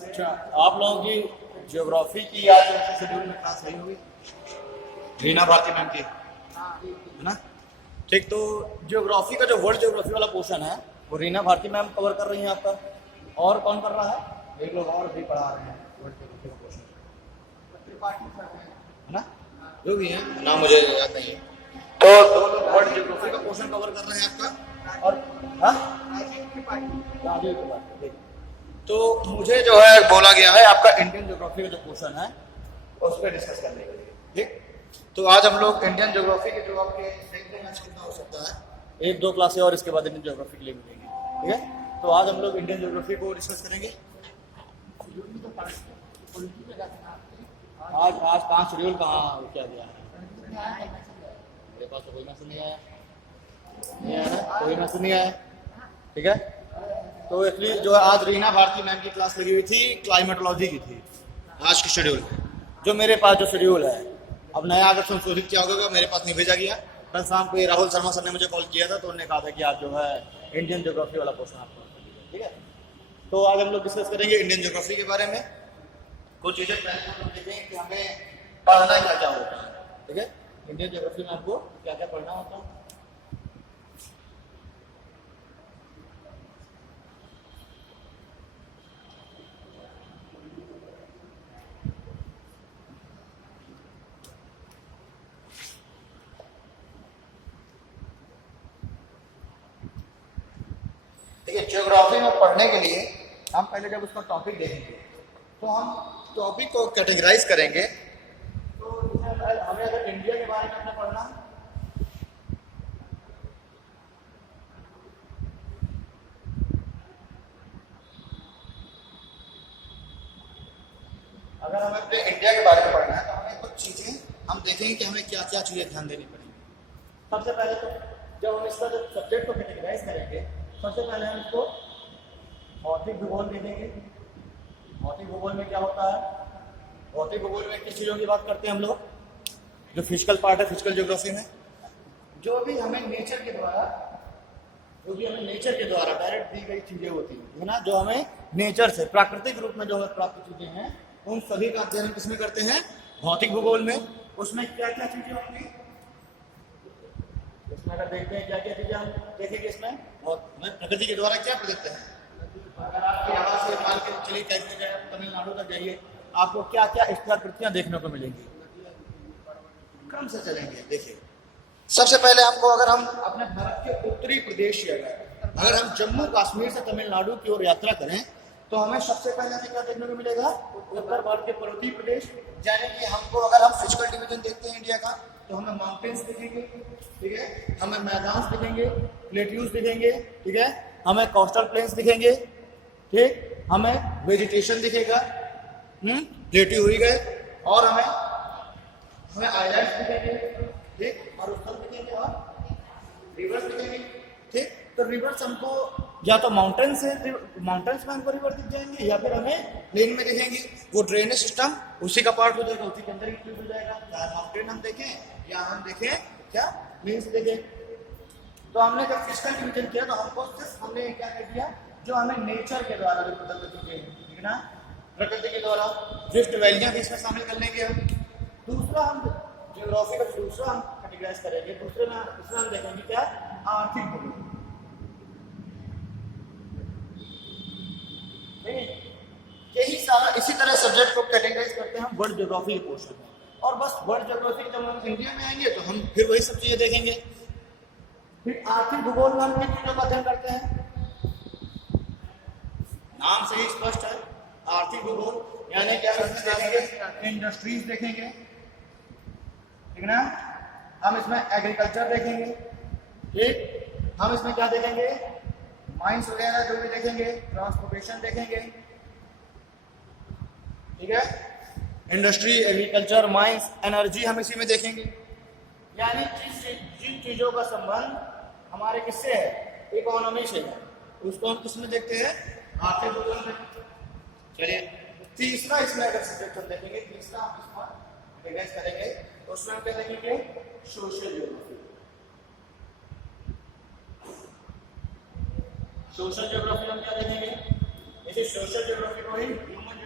अच्छा, आप लोगों की ज्योग्राफी की आज शेड्यूल में क्लास नहीं होगी, रीना भारती मैम की, है ना? ठीक, तो ज्योग्राफी का जो वर्ल्ड ज्योग्राफी वाला पोर्शन है वो रीना भारती मैम कवर कर रही हैं आपका। और कौन कर रहा है? एक लोग और भी पढ़ा रहे हैं वर्ल्ड ज्योग्राफी का पोर्शन, है ना? जो भी है, नाम मुझे याद नहीं है। तो दो लोग वर्ल्ड ज्योग्राफी का पोर्शन कवर कर रहे हैं आपका। और हाँ, राजीव त्रिपाठी, ठीक। तो मुझे जो है बोला गया है आपका इंडियन ज्योग्राफी का जो पोर्शन है उस पर डिस्कस करने के लिए, ठीक। तो आज हम लोग इंडियन ज्योग्राफी के जो आपके देखते हैं कितना हो सकता है, एक दो क्लासें और इसके बाद इंडियन ज्योग्राफी के लिए मिलेंगे, ठीक है। तो आज हम लोग इंडियन ज्योग्राफी को डिस्कस करेंगे। आज आज कहाँ शेड्यूल कहाँ क्या दिया है? मेरे पास तो कोई मैसेज नहीं आया, नहीं आया, कोई मैसेज नहीं आया, ठीक है। तो इसलिए जो है आज रीना भारती मैम की क्लास लगी हुई थी, क्लाइमेटोलॉजी की थी आज की शेड्यूल। जो मेरे पास जो शेड्यूल है, अब नया अगर संशोधित किया होगा मेरे पास नहीं भेजा गया। कल शाम को राहुल शर्मा सर ने मुझे कॉल किया था तो उन्होंने कहा था कि आप जो है इंडियन ज्योग्राफी वाला पोर्शन आपको, ठीक है। तो आज हम लोग डिस्कस करेंगे इंडियन ज्योग्राफी के बारे में। कुछ चीजें पहले हम देखें कि हमें पढ़ना क्या क्या होता है, ठीक है। इंडियन ज्योग्राफी में आपको क्या क्या पढ़ना होता है। देखिए, ज्योग्राफी में पढ़ने के लिए हम पहले जब उसका टॉपिक देखेंगे तो हम टॉपिक को कैटेगराइज करेंगे। तो हमें अगर इंडिया के बारे में अपने पढ़ना, अगर हमें अपने इंडिया के बारे में पढ़ना है तो हमें कुछ चीजें हम देखेंगे कि हमें क्या क्या चीजें ध्यान देनी पड़ेगी। सबसे पहले तो जब हम इसका जब सब्जेक्ट को कैटेगराइज करेंगे, सबसे पहले हम इसको भौतिक भूगोल देखेंगे। भौतिक भूगोल में क्या होता है? भौतिक भूगोल में किस चीज़ों की बात करते हैं हम लोग? जो फिजिकल पार्ट है फिजिकल ज्योग्राफी में, जो भी हमें नेचर के द्वारा डायरेक्ट दी गई चीजें होती है ना, जो हमें नेचर से प्राकृतिक रूप में जो हमें प्राप्त चीजें हैं, उन सभी का अध्ययन किसमें करते हैं? भौतिक भूगोल में। उसमें क्या क्या चीजें होंगी, इसमें अगर देखते हैं क्या क्या चीजें हम देखेंगे इसमें, हमें प्रकृति के द्वारा क्या प्रदत्त है। अगर आप यहाँ से मान के चलिए कैसे जाए तमिलनाडु तक जाइए, आपको क्या क्या स्थलाकृतियां देखने को मिलेंगी। क्रम से चलेंगे, देखिए सबसे पहले हमको अगर हम अपने भारत के उत्तरी प्रदेश से अगर हम जम्मू कश्मीर से तमिलनाडु की ओर यात्रा करें तो हमें सबसे पहले हमें क्या देखने को मिलेगा? उत्तर भारत के पर्वतीय प्रदेश। यानी कि हमको अगर हम फिजिकल डिवीजन देखते हैं इंडिया का तो हमें माउंटेन्स दिखेंगे, ठीक है, हमें मैदान दिखेंगे, प्लेट्यूज दिखेंगे, ठीक है, हमें कोस्टल प्लेन्स दिखेंगे, ठीक, हमें वेजिटेशन दिखेगा, प्लेट्यू हुई गए, और हमें आइलैंड्स दिखेंगे, ठीक, और उत्तर दिखेंगे और रिवर्स दिखेंगे, ठीक। तो रिवर्स हमको या तो माउंटेन्स में हमको रिवर दिख जाएंगे या फिर हमें प्लेन में दिखेंगे। वो ड्रेनेज सिस्टम उसी का पार्ट हो जाएगा, उसी के अंदर इंक्लूड हो जाएगा। चाहे माउंटेन हम देखें या हम देखें क्या प्लेन्स देखें। तो हमने जब फिजिकल डिवीजन किया तो हमको सिर्फ हमने क्या कर दिया, जो हमें नेचर के द्वारा जो प्रदत्त चीजें हैं, ठीक ना, प्रकृति के द्वारा रिफ्ट वैलियां भी इसमें शामिल कर लेंगे हम। दूसरा हम ज्योग्राफी का दूसरा हम कैटेगराइज करेंगे, दूसरे में इसमें हम देखेंगे क्या? आर्थिक भूगोल। यही सारा इसी तरह सब्जेक्ट को कैटेगराइज करते हैं हम वर्ल्ड ज्योग्राफी के पोर्शन में। और बस वर्ल्ड ज्योग्राफी जब हम इंडिया में आएंगे तो हम फिर वही सब चीजें देखेंगे। फिर आर्थिक भूगोल में हम किन चीजों का अध्ययन करते हैं? नाम से ही स्पष्ट है, आर्थिक भूगोल, यानी क्या देखेंगे? इंडस्ट्रीज देखेंगे, ठीक ना, हम इसमें एग्रीकल्चर देखेंगे, ठीक, हम इसमें क्या देखेंगे? माइंस वगैरह जो भी देखेंगे, ट्रांसपोर्टेशन देखेंगे, ठीक है, इंडस्ट्री, एग्रीकल्चर, माइंस, एनर्जी हम इसी में देखेंगे। यानी जिन चीजों का संबंध हमारे किससे है? इकोनॉमी से है, उसको हम किसमें देखते हैं? आर्थिक भूगोल में। चलिए तीसरा इसमें अगर सब्जेक्ट हम देखेंगे, तीसरा हम इसमें कैटेगराइज करेंगे तो उसमें हम क्या देखेंगे? Social geography. सोशल ज्योग्राफी हम क्या देखेंगे? इसे सोशल ज्योग्राफी को ही ह्यूमन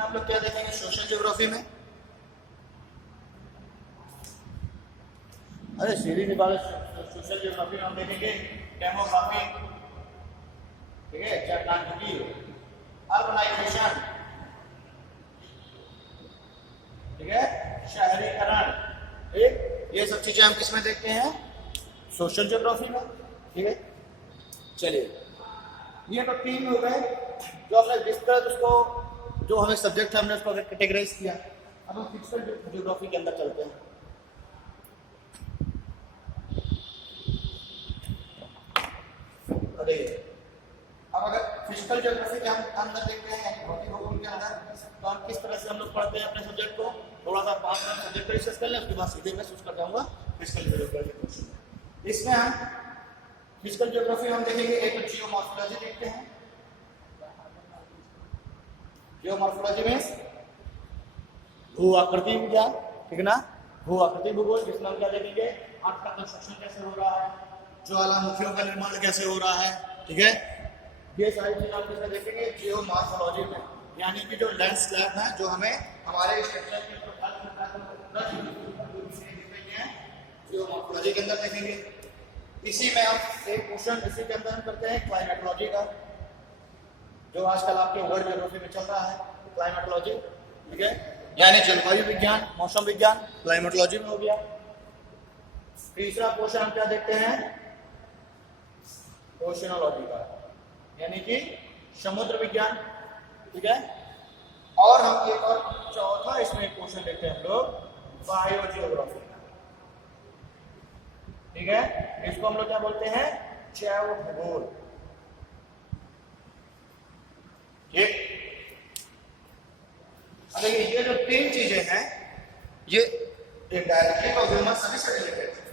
इसमें हम लोग क्या देखेंगे सोशल ज्योग्राफी में? अरे सीरीज वाले सोशल ज्योग्राफी में हम देखेंगे डेमोग्राफी, ठीक है, जनसांख्यिकी, अर्बनाइजेशन, ठीक है, शहरीकरण, ठीक, ये सब चीजें हम किसमें देखते हैं? सोशल ज्योग्राफी में, ठीक है। चलिए ये तो 3 हो गए जो हमने जिस तरह उसको जो हमें सब्जेक्ट है हमने उसको कैटेगराइज किया। अब हम फिजिकल ज्योग्राफी के अंदर चलते हैं। अब अगर फिजिकल ज्योग्राफी के हम अंदर देखते हैं भौतिक भूगोल के अंदर, तो हम किस तरह से हम लोग पढ़ते हैं अपने सब्जेक्ट को, थोड़ा सा 5 मिनट सब्जेक्ट पर डिस्कस कर लें, उसके बाद सीधे मैं स्विच कर जाऊंगा फिजिकल ज्योग्राफी क्वेश्चन। इसमें हम फिजिकल ज्योग्राफी हम देखेंगे, एक तो जियोमॉर्फोलॉजी देखते हैं। जियोमॉर्फोलॉजी में भू आकृति विज्ञान, ठीक ना, भू आकृति भूगोल, जिसमें हम क्या देखेंगे अर्थ का कंस्ट्रक्शन कैसे हो रहा है, ज्वालामुखियों का निर्माण कैसे हो रहा है, ठीक है, ये सारी चीजें हम किसमें देखेंगे? जियोमॉर्फोलॉजी में, यानी कि जो लैंड स्लैब है जो हमें हमारे स्ट्रक्चर के जियोमॉर्फोलॉजी के अंदर देखेंगे। इसी में हम एक क्वेश्चन इसी के अंदर हम करते हैं क्लाइमेटोलॉजी का, जो आजकल आपके वर्ल्ड ज्योग्राफी में चल रहा है, क्लाइमेटोलॉजी, ठीक है, यानी जलवायु विज्ञान, मौसम विज्ञान, क्लाइमेटोलॉजी में हो गया। तीसरा क्वेश्चन हम क्या देखते हैं? ओशियोनोलॉजी का, यानी कि समुद्र विज्ञान, ठीक है। और हम एक और चौथा इसमें एक क्वेश्चन देखते हैं हम लोग बायोजियोग्राफी, ठीक है, इसको हम लोग क्या बोलते हैं? जैव भूगोल। ये जो 3 चीजें हैं ये डायरेक्टली और ह्यूमन सभी से रिलेटेड है,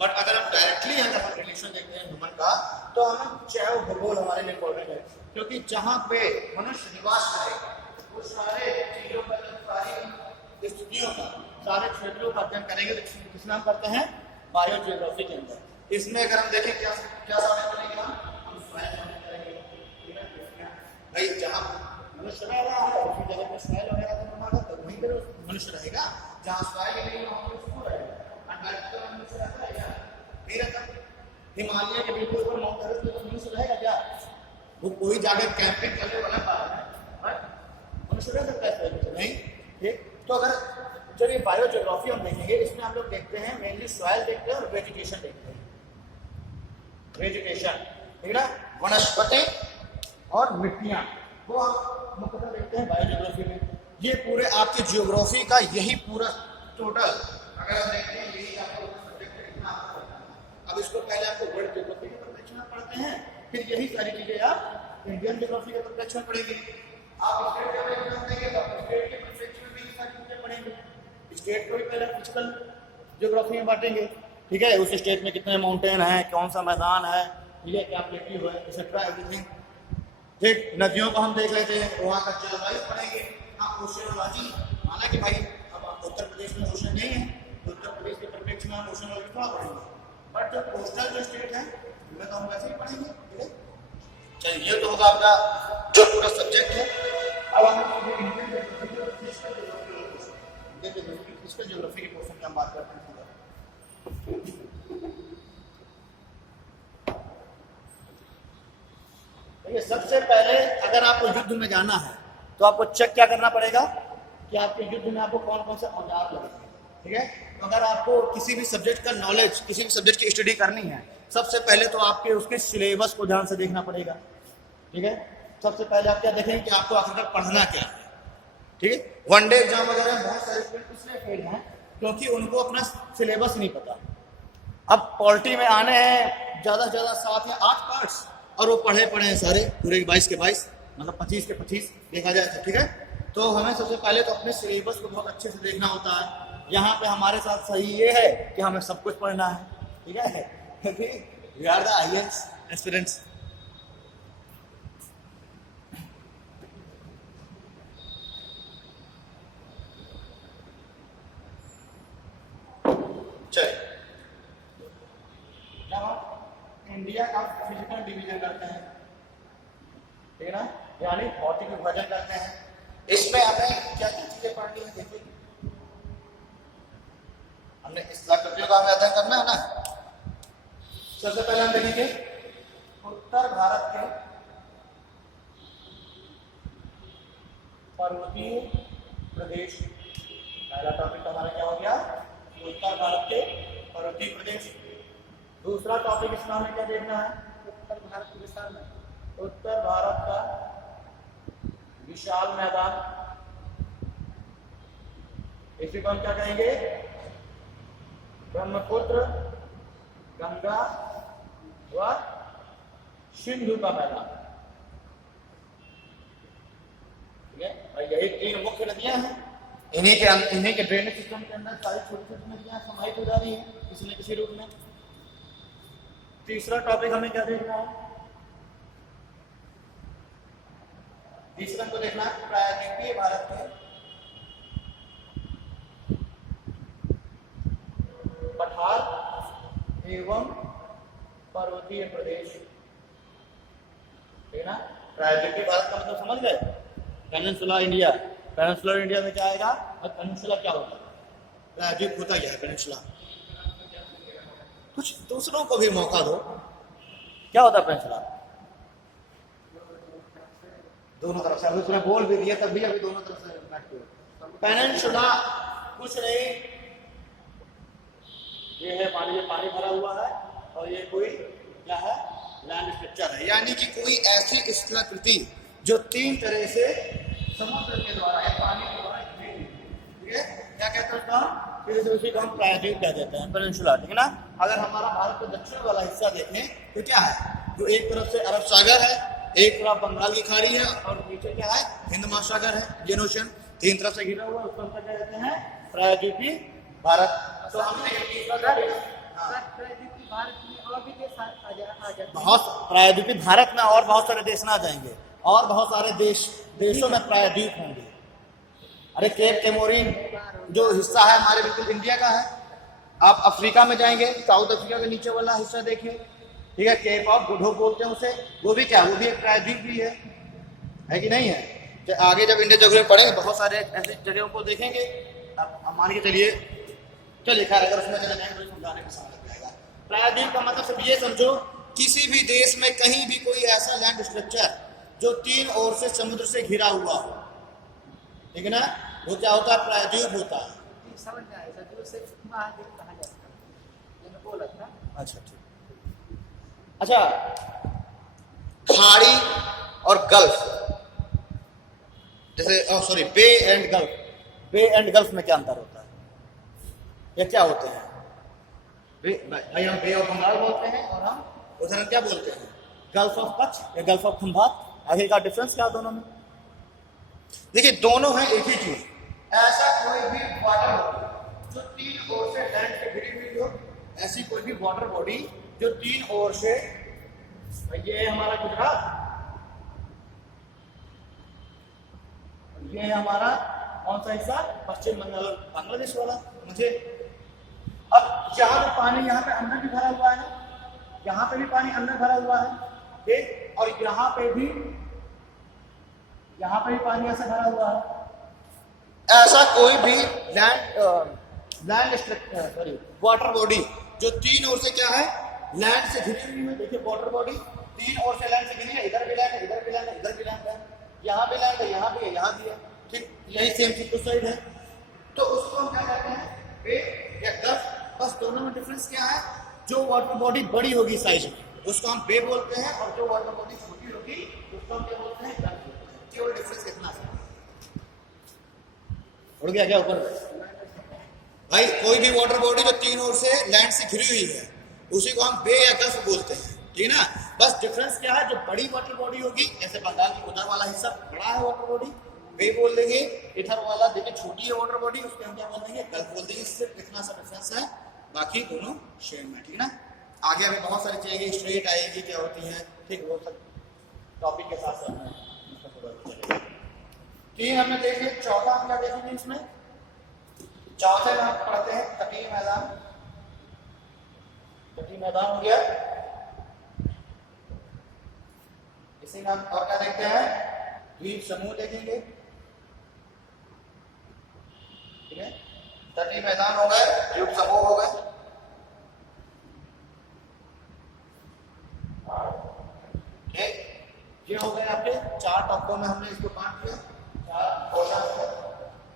बट अगर हम डायरेक्टली अगर रिलेशन देखते हैं ह्यूमन का, तो हम जैव भूगोल हमारे लिए इंपॉर्टेंट है, क्योंकि जहां पे मनुष्य निवास करेगा वो सारे चीजों का, सारी स्थितियों का, सारे क्षेत्रों का अध्ययन करेंगे। किसमें हम करते हैं? बायोजियोग्राफी के अंदर। इसमें अगर हम देखें क्या क्या शामिल करेंगे? हम सॉइल शामिल करेंगे भाई, जहां मनुष्य रह रहा है उसी जगह पे सॉइल वगैरह तो बना तो वहीं पर मनुष्य रहेगा, जहां सॉइल नहीं वहां पर उसको रहेगा। अंटार्कटिका में मनुष्य रहता है क्या? नहीं रहता। हिमालय के बिल्कुल ऊपर माउंट एवरेस्ट पे मनुष्य रहेगा क्या? वो कोई जाकर कैंपिंग करने वाला बात है, मनुष्य रह सकता है नहीं, ठीक। तो अगर जब ये बायोजियोग्राफी हम देखेंगे, इसमें हम लोग देखते हैं मेनली सॉइल देखते हैं और वेजिटेशन देखते हैं। वेजिटेशन, ठीक है, वनस्पति और मिट्टियां, वो हम मुख्यतः देखते हैं बायोजियोग्राफी में। ये पूरे आपके जियोग्राफी का यही पूरा टोटल अगर हम देखते हैं, यही आपको सब्जेक्ट इतना। अब इसको पहले आपको वर्ल्ड जियोग्राफी के परिप्रेक्ष्य में पढ़ते हैं, फिर यही सारी चीजें आप इंडियन जियोग्राफी के परिप्रेक्ष्य में पढ़ेंगे। आप स्टेट के एग्जाम देंगे तो स्टेट के परिप्रेक्ष्य में भी सारी चीजें पढ़ेंगे। स्टेट को भी पहले फिजिकल ज्योग्राफी में बांटेंगे, ठीक है, उस स्टेट में कितने माउंटेन है, कौन सा मैदान है, ठीक है, क्या प्लेटिव है, एक्सेट्रा एवरीथिंग, ठीक। नदियों को हम देख लेते हैं, वहाँ का जलवायु पढ़ेंगे। हाँ, ओशियोनोलॉजी, हालांकि भाई अब उत्तर प्रदेश में ओशन नहीं है, उत्तर प्रदेश के परिप्रेक्ष्य में हम ओशियोनोलॉजी थोड़ा पढ़ेंगे, बट जो कोस्टल जो स्टेट है उनमें तो हम वैसे ही पढ़ेंगे, ठीक है। चलिए, ये तो होगा आपका जो पूरा सब्जेक्ट है। अब हम फिजिकल ज्योग्राफी के क्वेश्चन की हम बात करते हैं। देखिए, सबसे पहले अगर आपको युद्ध में जाना है तो आपको चेक क्या करना पड़ेगा कि आपके युद्ध में आपको कौन कौन से औजार लगेंगे, ठीक है। तो अगर आपको किसी भी सब्जेक्ट का नॉलेज, किसी भी सब्जेक्ट की स्टडी करनी है, सबसे पहले तो आपके उसके सिलेबस को ध्यान से देखना पड़ेगा, ठीक है। सबसे पहले आप क्या देखेंगे कि आपको आखिर तक पढ़ना क्या है, ठीक है। वनडे एग्जाम वगैरह बहुत सारे स्टूडेंट इसलिए फेल हैं क्योंकि उनको अपना सिलेबस नहीं पता। अब पॉलिटी में आने हैं ज्यादा से ज्यादा 7 या 8 पार्ट्स, और वो पढ़े हैं सारे पूरे 22 के 22, मतलब 25 के 25 देखा जाए तो, ठीक है। तो हमें सबसे पहले तो अपने सिलेबस को बहुत अच्छे से देखना होता है। यहाँ पे हमारे साथ सही ये है कि हमें सब कुछ पढ़ना है, ठीक है, क्योंकि we are the IAS aspirants. India का फिजिकल डिवीजन करते हैं, ठीक है ना, यानी भौतिक विभाजन करते हैं, इसमें हमें क्या क्या चीजें पढ़नी है देखिए, हमने इस आकृतियों का हमें अध्ययन करना है ना। सबसे पहले हम देखेंगे उत्तर भारत के पर्वतीय प्रदेश। पहला टॉपिक हमारा क्या हो गया, उत्तर भारत के पर्वतीय प्रदेश। दूसरा टॉपिक इसमें हमें क्या देखना है, उत्तर भारत के विशाल मैदान, उत्तर भारत का विशाल मैदान। इसी को हम क्या कहेंगे, ब्रह्मपुत्र, गंगा व सिंधु का मैदान। ठीक है, और यही तीन मुख्य नदियां हैं। इन्हीं के ड्रेनेज सिस्टम के अंदर सारी छोटी छोटी नदियां समाहित हो जा रही हैं किसी न किसी रूप में। तीसरा टॉपिक हमें क्या देखना है, तीसरा को देखना है प्रायद्वीपीय भारत के पठार एवं पर्वतीय प्रदेश। ठीक है ना, प्रायद्वीपीय भारत का मतलब समझ गए, पेनिनसुला इंडिया। पेनिनसुलर इंडिया में क्या आएगा, और पेनिनसुला क्या होता है, प्रायद्वीप होता क्या है पेनिनसुला। कुछ दूसरों को भी मौका दो, क्या होता है पेनिनसुला, दोनों तरफ से। अभी उसने बोल भी दिया तब भी अभी दोनों तरफ से पेनिनसुला कुछ नहीं, ये है मान लीजिए पानी भरा हुआ है और ये कोई क्या है, लैंड स्ट्रक्चर है, यानी कि कोई ऐसी स्थलाकृति जो तीन तरह से समुद्र के द्वारा या पानी के द्वारा, ठीक है, क्या कहते हैं उसको, उसी को हम प्रायद्वीप कह देते हैं, पेनिनसुला। ठीक है ना। अगर हमारा भारत का दक्षिण वाला हिस्सा देखें तो क्या है, जो एक तरफ से अरब सागर है, एक तरफ बंगाल की खाड़ी है और नीचे क्या है, हिंद महासागर है, इंडियन ओशन, तीन तरफ से घिरा हुआ, उसको हम क्या कहते हैं, प्रायद्वीपीय भारत। तो हमने बहुत प्रायद्वीपीय भारत में और बहुत सारे देश ना जाएंगे, और बहुत सारे देशों में प्रायद्वीप होंगे। अरे केप केमोरिन जो हिस्सा है हमारे बिल्कुल इंडिया का है, आप अफ्रीका में जाएंगे, साउथ अफ्रीका के नीचे वाला हिस्सा देखिए, ठीक है, केप ऑफ गुड होप बोलते हैं उसे, वो भी क्या, वो भी एक प्रायद्वीप भी है कि नहीं है। आगे जब इंडिया ज्योग्राफी पढ़ेंगे बहुत सारे ऐसे जगहों को देखेंगे। अब मान के चलिए, चलिए खैर अगर उसमें चले जाएंगे तो समझाने में समय लग जाएगा। प्रायद्वीप का मतलब सिर्फ ये समझो, किसी भी देश में कहीं भी कोई ऐसा लैंड स्ट्रक्चर जो तीन ओर से समुद्र से घिरा हुआ हो, ठीक है ना, वो क्या होता है, प्रायद्वीप होता है। अच्छा ठीक, अच्छा खाड़ी और गल्फ, जैसे sorry bay and gulf, bay and gulf में क्या अंतर होता है, ये क्या होते हैं भाई, हम बे ऑफ बंगाल बोलते हैं और हम उधर क्या बोलते हैं, गल्फ ऑफ कच्छ या गल्फ ऑफ खंभात। आगे का डिफरेंस क्या दोनों में, देखिए दोनों है एक ही चीज। ऐसा कोई भी वाटर बॉडी जो तीन ओर से लैंड से घिरी हुई हो, ऐसी कोई भी वाटर बॉडी जो तीन ओर से, ये हमारा गुजरात, ये है हमारा कौन सा हिस्सा, पश्चिम बंगाल बांग्लादेश वाला। मुझे अब यहाँ पे पानी, यहाँ पे अंदर भी भरा हुआ है ना, यहाँ पे भी पानी अंदर भरा हुआ है, ठीक, और यहाँ पे भी पानी ऐसा भरा हुआ है। ऐसा कोई भी land structure, sorry water body जो तीन ओर से क्या है, लैंड से घिरी हुई है। देखिए वाटर बॉडी तीन ओर से लैंड से घिरी है, इधर भी लैंड है, इधर भी लैंड है, इधर भी लैंड है, यहाँ भी लैंड है, यहाँ भी है, यहाँ भी है, ठीक, यही सेम चीज उस साइड है। तो उसको हम क्या कहते हैं, बे या गल्फ। बस दोनों में डिफरेंस क्या है, जो वाटर बॉडी बड़ी होगी साइज में उसको हम बे बोलते हैं, और जो वाटर बॉडी छोटी होगी उसको हम क्या बोलते हैं, गल्फ बोलते हैं। केवल डिफरेंस इतना है। उड़ गया क्या ऊपर भाई, कोई भी वाटर बॉडी जो तीन ओर से लैंड से घिरी हुई है उसी को हम बे या गल्फ बोलते हैं, ठीक है ना। बस डिफरेंस क्या है, जो बड़ी वाटर बॉडी होगी, जैसे बंगाल की उधर वाला हिस्सा बड़ा है वाटर बॉडी, बे बोल देंगे, इधर वाला देखिए छोटी है वाटर बॉडी, उसको हम क्या बोल देंगे, गल्फ बोल देंगे। सिर्फ इतना सा डिफरेंस है, बाकी दोनों सेम है, ठीक है ना। आगे अभी बहुत सारी चीजें स्ट्रेट आएगी क्या होती है, ठीक, वो सब टॉपिक के साथ साथ तीन हमने देखे। चौथा हम क्या देखेंगे इसमें, चौथे में हम पढ़ते हैं तटीय मैदान। तटीय मैदान हो गया, इसी में हम और क्या देखते हैं, द्वीप समूह देखेंगे, तटीय मैदान हो गए, द्वीप समूह हो गए, ठीक। ये हो गए आपके 4 टॉपों में हमने इसको बांट दिया, 4 पोर्शन।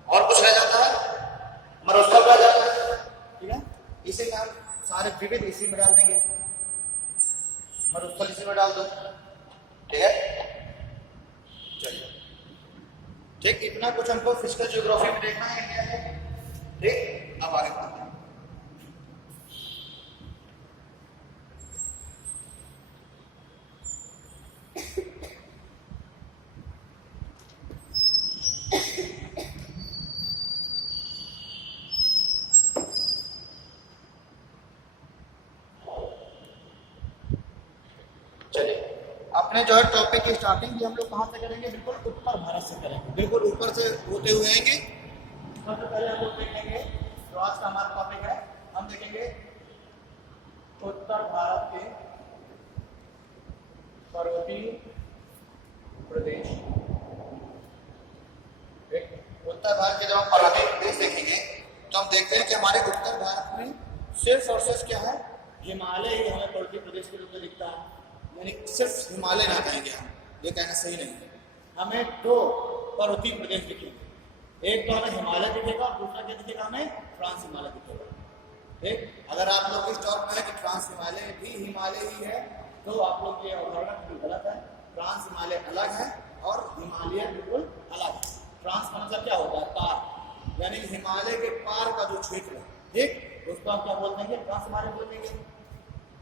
और कुछ रह जाता है, मरुस्थल रह जाता है, ठीक है। इसे क्या सारे विविध इसी में डाल देंगे, मरुस्थल इसी में डाल दो, ठीक है। चलिए, ठीक, इतना कुछ हमको फिजिकल ज्योग्राफी में देखना है इंडिया में, ठीक। अब आगे बढ़ते हैं। अपने जो है टॉपिक की स्टार्टिंग भी हम लोग कहाँ से करेंगे, बिल्कुल उत्तर भारत से करेंगे, बिल्कुल ऊपर से होते हुए आएंगे। सबसे पहले हम लोग देखेंगे जो आज का हमारा टॉपिक है, हम देखेंगे उत्तर भारत के पर्वतीय प्रदेश। उत्तर भारत के जब हम पर्वतीय प्रदेश देखेंगे तो हम देखते हैं कि हमारे उत्तर भारत में सिर्फ और सिर्फ क्या है, हिमालय ही हमें पर्वतीय प्रदेश के रूप में दिखता है, यानी सिर्फ हिमालय ना कहेंगे हम, ये कहना सही नहीं है। हमें 2 पर्वतीय प्रदेश दिखेंगे, एक तो हमें हिमालय दिखेगा और दूसरा क्या दिखेगा, हमें ट्रांस हिमालय दिखेगा, ठीक। अगर आप लोग इस टॉप में है कि ट्रांस हिमालय भी हिमालय ही है तो आप लोग ये अवधारणा गलत है। ट्रांस हिमालय अलग है और हिमालय बिल्कुल अलग है। ट्रांस का मतलब क्या होता है, पार, यानी हिमालय के पार का जो क्षेत्र है, ठीक, उसको आप क्या बोल देंगे, ट्रांस हिमालय बोल देंगे।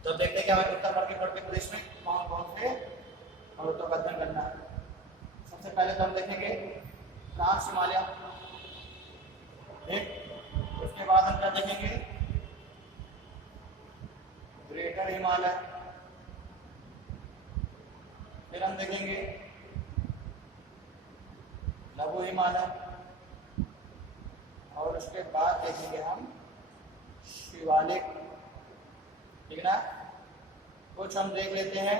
तो देखते हैं क्या उत्तर भारत के पर्वतीय प्रदेश में कौन कौन से पर्वतों का अध्ययन करना है। सबसे पहले तो हम देखेंगे ट्रांस हिमालय, ठीक। उसके बाद हम क्या देखेंगे, ग्रेटर हिमालय, फिर हम देखेंगे लघु हिमालय, और उसके बाद देखेंगे हम शिवालिक, ठीक है ना। कुछ हम देख लेते हैं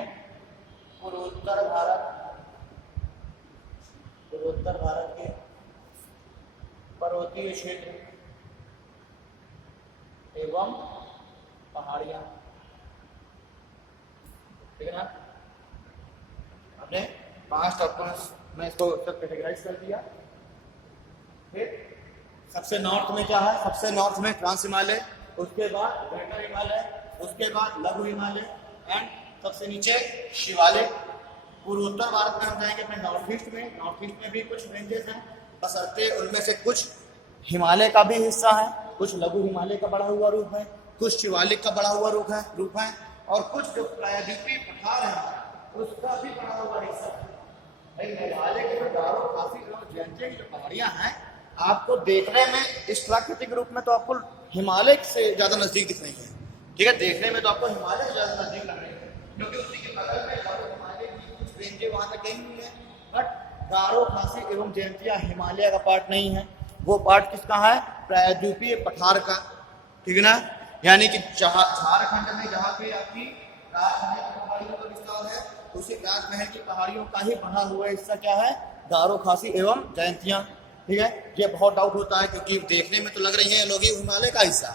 पूर्वोत्तर भारत, पूर्वोत्तर भारत के पर्वतीय क्षेत्र एवं पहाड़ियां, ठीक है ना। हमने 5 टॉपिक्स में इसको कैटेगराइज कर दिया। फिर सबसे नॉर्थ में क्या है, सबसे नॉर्थ में ट्रांस हिमालय, उसके बाद ग्रेटर हिमालय, उसके बाद लघु हिमालय एंड सबसे नीचे शिवालिक। पूर्वोत्तर भारत में हम जाएंगे अपने नॉर्थ ईस्ट में। नॉर्थ ईस्ट में भी कुछ रेंजेस हैं, बशर्ते उनमें से कुछ हिमालय का भी हिस्सा है, कुछ लघु हिमालय का बढ़ा हुआ रूप है, कुछ शिवालिक का बढ़ा हुआ रूप है और कुछ जो प्रायद्वीपीय पठार है उसका भी बढ़ा हुआ हिस्सा है। हिमालय के जो गारो खासी और जयंतिया की जो पहाड़ियां हैं, आपको देखने में इस प्राकृतिक रूप में तो आपको हिमालय से ज्यादा नजदीक दिख रही है, ठीक है। देखने में तो आपको हिमालय से ज्यादा नजदीक लग रही है, क्योंकि उसी के बगल में हिमालय की कुछ रेंजें वहां तक गई हुई है, बट गारो खासी एवं जयंतिया हिमालय का पार्ट नहीं है। वो पार्ट किसका है, प्रायद्वीपीय पठार का, ठीक है ना। यानी कि झारखंड में जहाँ पे आपकी राजमहल की पहाड़ियों का विस्तार है, उसी राजमहल की पहाड़ियों का ही बना हुआ हिस्सा क्या है, गारो खासी एवं जयंतिया, ठीक है। ये बहुत डाउट होता है क्योंकि देखने में तो लग रही है लोग हिमालय का हिस्सा,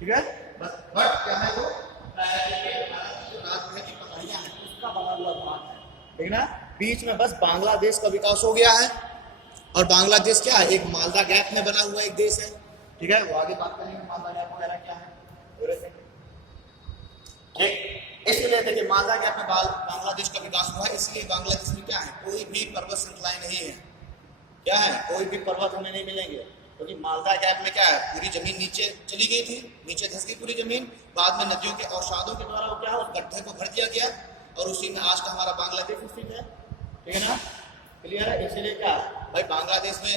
ठीक है, बट क्या है वो राजमहल की पहाड़ियां हैं उसका बना हुआ भाग है, ठीक है ना। बीच में बस बांग्लादेश का विकास हो गया है, और बांग्लादेश क्या है, एक मालदा गैप में बना हुआ एक देश है, ठीक है। वो आगे बात करेंगे मालदा गैप वगैरह क्या है, ठीक। इसलिए देखिए मालदा गैप में बांग्लादेश का विकास हुआ है, इसलिए बांग्लादेश में क्या है, कोई भी पर्वत श्रृंखलाएं नहीं है, क्या है, कोई भी पर्वत हमें नहीं मिलेंगे, क्योंकि मालदा गैप में क्या है, पूरी जमीन नीचे चली गई थी, नीचे धंस गई पूरी जमीन, बाद में नदियों के अवसादों के द्वारा वो क्या है, उस गड्ढे को भर दिया गया और उसी में आज का हमारा बांग्लादेश स्थित है, ठीक है ना। क्लियर है। इसलिए क्या भाई, बांग्लादेश में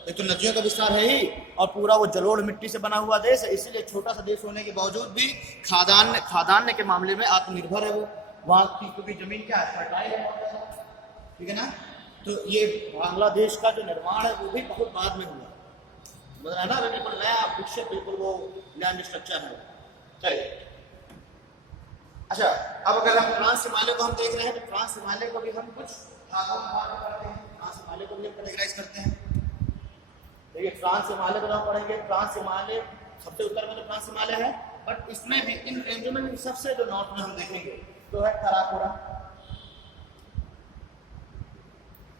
एक तो नदियों का विस्तार है ही, और पूरा वो जलोढ़ मिट्टी से बना हुआ देश है, इसलिए छोटा सा देश होने के बावजूद भी खाद्यान्न के मामले में आत्मनिर्भर है वो। वहाँ की क्योंकि जमीन क्या है, फर्टाइल है, ठीक है ना। तो ये बांग्लादेश का जो निर्माण है वो भी बहुत बाद में हुआ, मतलब है ना, बिल्कुल नया विकसित बिल्कुल वो लैंड स्ट्रक्चर है। चलिए अच्छा, अब अगर हम ट्रांस हिमालय को हम देख रहे हैं तो ट्रांस हिमालय को भी हम कुछ भागों में भाग करते हैं, ट्रांस हिमालय को भी हम कैटेगराइज करते हैं, देखिए ट्रांस हिमालय का नाम पढ़ेंगे। ट्रांस हिमालय सबसे उत्तर में तो ट्रांस हिमालय है, बट इसमें भी इन रेंजों में भी सबसे जो नॉर्थ में हम देखेंगे तो है काराकोरम।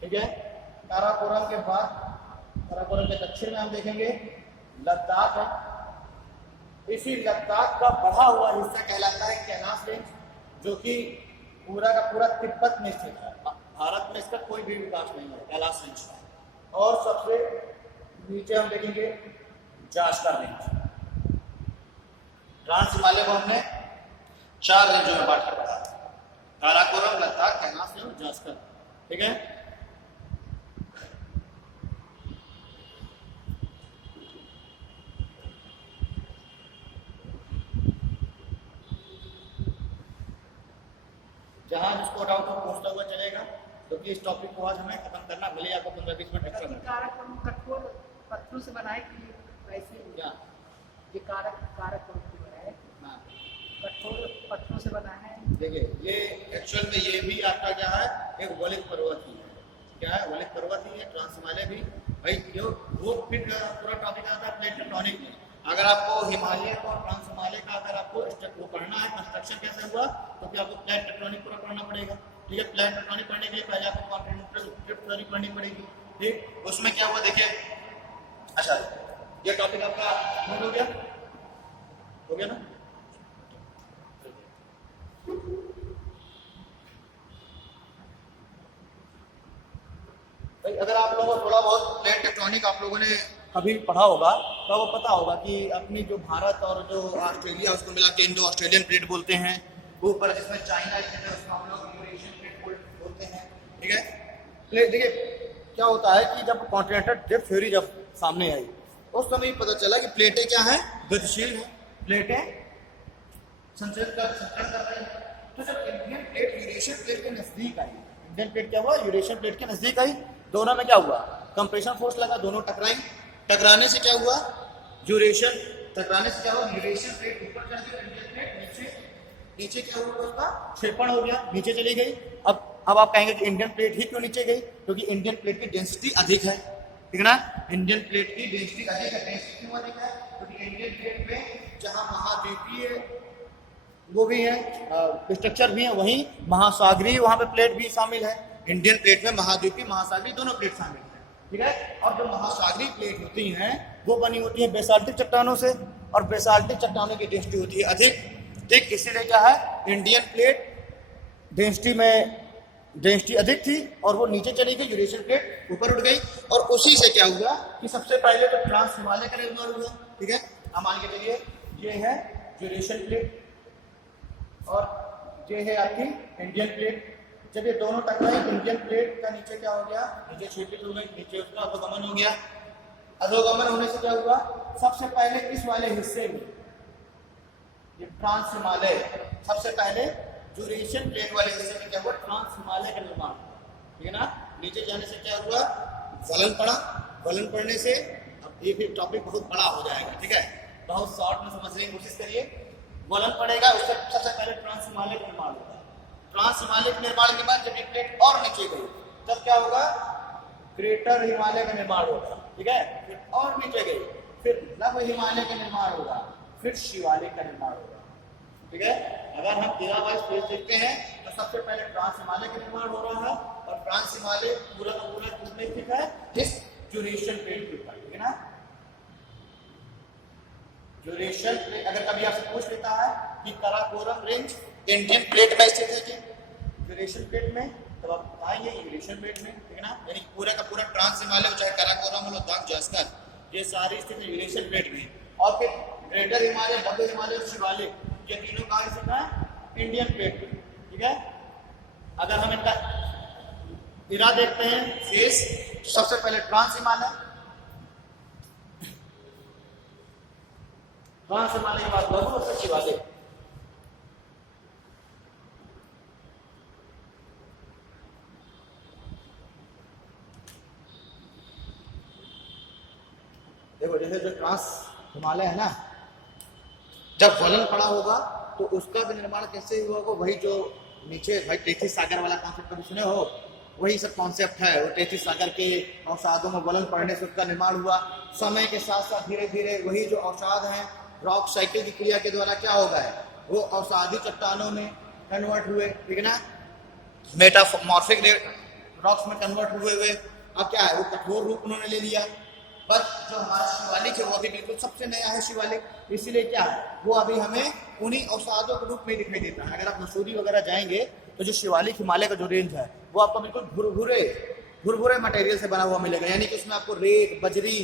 ठीक है, काराकोरम के बाद काराकोरम के दक्षिण में हम देखेंगे लद्दाख है। इसी लद्दाख का बढ़ा हुआ हिस्सा कहलाता है कैलाश रेंज, जो कि पूरा का पूरा तिब्बत में स्थित है। भारत में इसका कोई भी विकास नहीं है कैलाश रेंज का। और सबसे नीचे हम देखेंगे जास्कर रेंज। ट्रांस हिमालय को हमने 4 रेंजों में बांट कर पढ़ा, काराकोरम, लद्दाख, कैलाश रेंज, जास्कर। ठीक है, जहां जिसको डाउट हो पूछता हुआ चलेगा, क्योंकि तो इस टॉपिक को आज हमें खत्म करना, भले आपको 15-20 मिनट एक्स्ट्रा मिले। काराकोरम कठोर पत्थरों से बनाए कि वैसे क्या ये काराकोरम से बना है? हाँ, कठोर पत्थरों से बना है। देखिए ये एक्चुअल में ये भी आपका क्या है, एक वलित पर्वत ही है। क्या है, वलित पर्वत ही है। ट्रांस हिमालय भी भाई जो वो फिर पूरा टॉपिक आता है प्लेट टेक्टोनिक में। अगर आपको हिमालय और ट्रांस हिमालय का अगर आपको वो पढ़ना है कंस्ट्रक्शन कैसे हुआ, तो फिर आपको प्लेट टेक्टोनिक पूरा पढ़ना पड़ेगा। ठीक है, प्लेट टेक्टोनिक पढ़ने के लिए पहले आपको कॉन्टिनेंटल टेक्टोनिक पढ़नी पड़ेगी। ठीक, उसमें क्या हुआ देखिए। अच्छा, ये टॉपिक आपका हो गया ना। भाई अगर आप लोगों को थोड़ा बहुत प्लेट टेक्टोनिक आप लोगों ने कभी पढ़ा होगा तो वो पता होगा कि अपनी जो भारत और जो ऑस्ट्रेलिया उसको मिला के इंडो ऑस्ट्रेलियन प्लेट बोलते हैं। ऊपर जिसमें चाइना स्थित है उसको हम लोग यूरेशियन प्लेट बोलते हैं। ठीक है, प्लेट देखिए क्या होता है कि जब कॉन्टिनेंटल ड्रिफ्ट थ्योरी जब सामने आई उस समय पता चला कि प्लेटें क्या है, गतिशील है, प्लेटें संचरण कर रही है। तो जब इंडियन प्लेट यूरेशियन प्लेट के नजदीक आई, इंडियन प्लेट क्या हुआ, यूरेशियन प्लेट के नजदीक आई, दोनों में क्या हुआ, कंप्रेशन फोर्स लगा, दोनों टकराई। टकराने से क्या हुआ, यूरेशियन टकराने से क्या हुआ, यूरेशियन प्लेट ऊपर चढ़ गई, इंडियन प्लेट नीचे क्या हुआ, उसका क्षेपण हो गया, नीचे चली गई। अब आप कहेंगे कि इंडियन प्लेट ही क्यों नीचे गई, क्योंकि इंडियन प्लेट की डेंसिटी अधिक है। ठीक है ना, इंडियन प्लेट की डेंसिटी अधिक है। डेंसिटी क्यों अधिक है, क्योंकि इंडियन प्लेट में जहां महाद्वीपीय वो भी है स्ट्रक्चर भी है, वहीं महासागरीय वहां पे प्लेट भी शामिल है। इंडियन प्लेट में महाद्वीपीय महासागरीय दोनों प्लेट शामिल है। ठीक है, और जो महासागरीय प्लेट होती हैं वो बनी होती है बेसाल्टिक चट्टानों से, और बेसाल्टिक चट्टानों की डेंसिटी होती है अधिक। ठीक, इसीलिए क्या है, इंडियन प्लेट डेंसिटी अधिक थी और वो नीचे चली गई, यूरेशियन प्लेट ऊपर उठ गई। और उसी से क्या हुआ कि सबसे पहले तो ट्रांस हिमालय का निर्माण हुआ। ठीक है, हम मान के चलिए ये है यूरेशियन प्लेट और ये है आपकी इंडियन प्लेट। जब ये दोनों टकराए, इंडियन प्लेट का नीचे क्या हो गया, नीचे क्षेत्रित हो गई, नीचे उसका अधोगमन हो गया। अधोगमन होने से क्या हुआ, सबसे पहले इस वाले हिस्से में ये ट्रांस हिमालय, सबसे पहले यूरेशियन प्लेट वाले हिस्से में क्या हुआ, ट्रांस हिमालय का निर्माण। ठीक है ना, नीचे जाने से क्या हुआ, वलन पड़ा। वलन पड़ने से अब ये फिर टॉपिक बहुत बड़ा हो जाएगा। ठीक है, बहुत शॉर्ट में समझने की कोशिश करिए। वलन पड़ेगा, उससे सबसे पहले ट्रांस हिमालय का निर्माण होगा। ट्रांस हिमालय के निर्माण के बाद जब ये प्लेट और नीचे गई तब क्या होगा, ग्रेटर हिमालय का निर्माण होगा। ठीक है, फिर और नीचे गई, फिर नव हिमालय का निर्माण होगा, फिर शिवालिक का निर्माण होगा। ठीक है, अगर हम इरा वाइज पेज देखते हैं तो सबसे पहले ट्रांस हिमालय का निर्माण हो रहा है, और ट्रांस हिमालय पूरा का पूरा किसमें स्थित है, इस यूरेशियन प्लेट के ऊपर। ठीक है ना, यूरेशियन प्लेट अगर कभी आपसे पूछ लेता है कि काराकोरम रेंज इंडियन प्लेट में स्थित है कि यूरेशियन प्लेट में, तो आप आएंगे यूरेशियन प्लेट में। ठीक है ना, यानी पूरा का पूरा ट्रांस हिमालय चाहे काराकोरम हो, लद्दाख, जास्कर, ये सारी स्थित है यूरेशियन प्लेट में। और फिर ग्रेटर हिमालय, मध्य हिमालय और शिवालिक, ये तीनों कहाँ स्थित है, इंडियन प्लेट में। ठीक है, अगर हम इनका इरा देखते हैं फेस, सबसे पहले ट्रांस हिमालय, ट्रांस हिमालय के बाद लघु और फिर शिवालिक। देखो जैसे जो ट्रांस हिमालय है ना, जब वलन पड़ा होगा तो उसका भी निर्माण कैसे हुआ होगा, वही जो नीचे भाई टेथिस सागर वाला कॉन्सेप्ट कभी सुने हो, वही सब कॉन्सेप्ट है। वो 33 सागर के अवसादों में वलन पड़ने से उसका निर्माण हुआ। समय के साथ साथ धीरे धीरे वही जो अवसाद हैं रॉक साइकिल की क्रिया के द्वारा क्या हो गए, वो अवसादी चट्टानों में कन्वर्ट हुए, ठीक है ना, मेटामॉर्फिक रॉक्स में कन्वर्ट हुए अब क्या है, वो कठोर रूप उन्होंने ले लिया। पर जो हमारा शिवालिक है वो अभी बिल्कुल सबसे नया है शिवालिक, इसीलिए क्या है वो अभी हमें उन्हीं अवसादों के रूप में दिखाई देता है। अगर आप मसूरी वगैरह जाएंगे तो जो शिवालिक हिमालय का जो रेंज है वो आपको बिल्कुल भुरभुरे मटेरियल से बना हुआ मिलेगा, यानी कि उसमें आपको रेत, बजरी,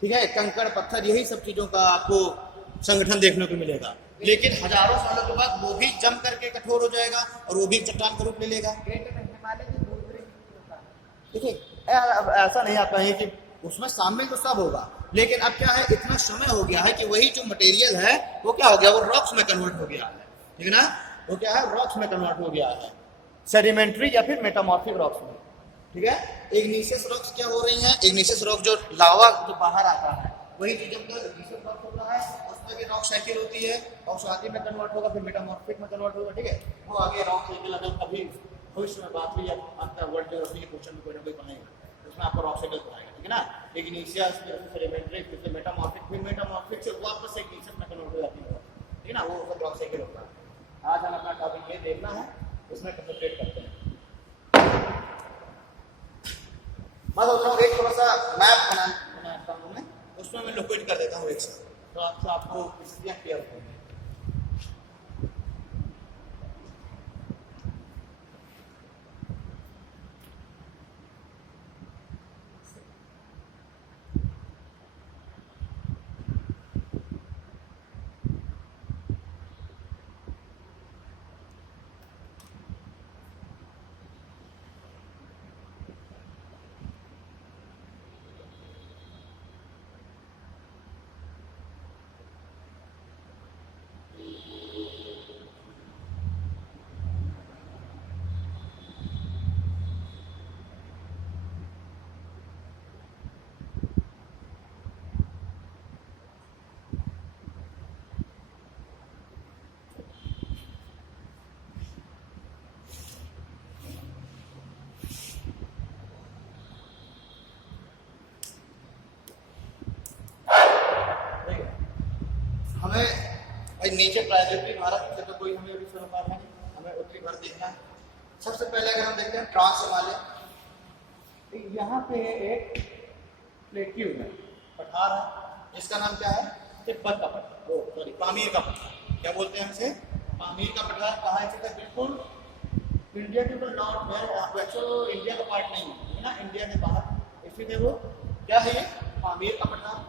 ठीक है, कंकड़, पत्थर, यही सब चीजों का आपको संगठन देखने को मिलेगा। लेकिन हजारों सालों के बाद वो भी जम करके कठोर हो जाएगा और वो भी चट्टान का रूप ले लेगा। देखिए ऐसा नहीं आप कहें कि उसमें शामिल तो सब होगा, लेकिन अब क्या है, इतना समय हो गया है कि वही जो मटेरियल है वो क्या हो गया, वो रॉक्स में कन्वर्ट हो गया है, ठीक है ना, वो क्या है, रॉक्स में कन्वर्ट हो गया है, सेडिमेंट्री या फिर मेटामॉर्फिक रॉक्स में, ठीक है। इग्निशियस रॉक्स क्या हो रही हैं, इग्निशियस रॉक जो लावा जो बाहर आता है वही चीज जब इग्निशियस रॉक होता है उसमें भी रॉक साइकिल होती है, अवसादी में कन्वर्ट होगा, फिर मेटामॉर्फिक में कन्वर्ट होगा, ठीक है। वो आगे रॉक साइकिल अगर कभी भविष्य में बात हुई या अंतर वर्ल्ड ज्योग्राफी के क्वेश्चन में कोई ना कोई बनाएगा उसमें आपको रॉक साइकिल बनाएगा, ठीक है ना। इग्निशियस फिर सेडिमेंट्री फिर मेटामॉर्फिक, फिर मेटामॉर्फिक से वापस से इग्निशियस में कन्वर्ट हो जाती है, ठीक है ना, वो सब रॉक साइकिल होता है। आज हम अपना टॉपिक ये देखना है, इसमें कंसंट्रेट करते हैं। मैं सोच रहा हूँ एक थोड़ा सा मैप बनाता हूँ मैं, उसमें मैं लोकेट कर देता हूँ एक साथ, तो आपको स्थितियाँ क्लियर होंगी। हमें भाई नीचे प्रायोरिटी भारत से तो कोई हमें अभी सरोकार है नहीं, हमें उत्तरी भारत देखना है। सबसे पहले अगर हम देखते हैं ट्रांस हिमालय, तो यहाँ पे एक प्लेट्यू है, पठार है, जिसका नाम क्या है, तिब्बत का पठार, ओ सॉरी पामीर का पठार, क्या बोलते हैं हमसे, पामीर का पठार। कहाँ है, बिल्कुल इंडिया के बिल्कुल नॉर्थ में, एक्चुअली इंडिया का पार्ट नहीं है ना, इंडिया के बाहर, इसीलिए वो क्या है, ये पामीर का पठार।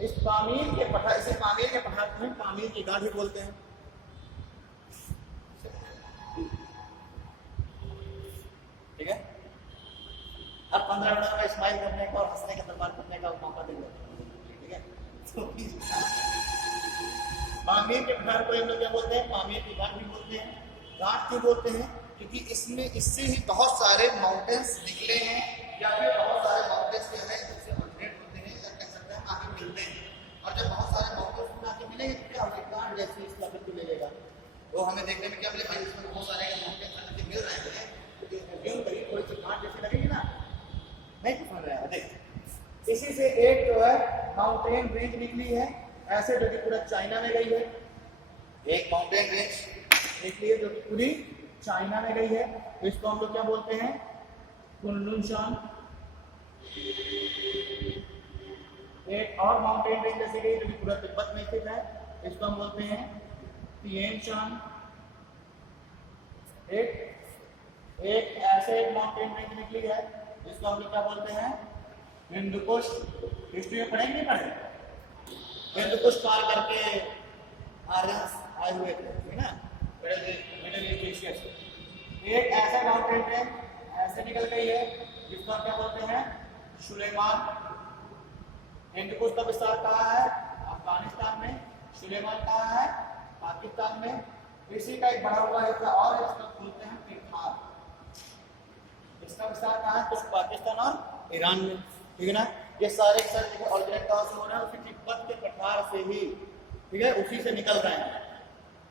इस पामीर के पठार, इसे पामीर के पठार में पामीर की गांठ भी बोलते हैं, ठीक है। अब 15 मिनट में स्माइल करने का और हंसने का दरबार करने का मौका दे देते हैं, ठीक है। तो पामीर के पठार को हम लोग क्या बोलते हैं, पामीर की गांठ भी बोलते हैं। गांठ क्यों बोलते हैं, क्योंकि इसमें इससे ही बहुत सारे माउंटेन्स निकले हैं, या फिर बहुत सारे माउंटेन्स जो है इससे ऑरिजिनेट होते हैं, या कह सकते हैं आगे मिलते हैं। और जब बहुत सारे माउंटेन्स में आके मिलेंगे तो क्या होगा, गांठ जैसी इसका बिल्कुल मिलेगा, वो हमें देखने में क्या मिलेगा, इसमें बहुत सारे माउंटेन्स आके मिल रहे हैं, तो करीब थोड़ी सी गांठ जैसी लगेगी ना, नहीं समझ रहे हैं। देख इसी से एक जो है माउंटेन रेंज निकली है ऐसे, जो कि पूरा चाइना में गई है, एक माउंटेन रेंज निकली है जो कि पूरी चाइना में गई है, इसको हम लोग क्या बोलते हैं, कुनलुन। एक और माउंटेन रेंज जैसे गई जो कि पूरा तिब्बत में स्थित है, इसको हम बोलते हैं तिएन चांग। एक ऐसे एक माउंटेन रेंज निकली है जिसको हम लोग क्या बोलते हैं, हिंदुकुश। हिस्ट्री में पढ़ेंगे, नहीं पढ़ेंगे, हिंदुकुश पार करके आर्यंस आए हुए थे, ठीक है ना, मिडिल ईस्ट एशिया से। एक ऐसा माउंटेन रेंज ऐसे निकल गई है जिसको हम क्या बोलते हैं, सुलेमान। हिंदुकुश का विस्तार कहाँ है, अफगानिस्तान में। सुलेमान कहाँ है, पाकिस्तान में। इसी का एक बड़ा हुआ हिस्सा और है जिसको बोलते हैं पिठार, इसका विस्तार कहाँ है, कुछ पाकिस्तान और ईरान में, ठीक है ना। ये सारे ऑरिजिनेट कहाँ से हो रहे हैं, उसी तिब्बत के पठार से ही, ठीक है, उसी से निकल रहे हैं।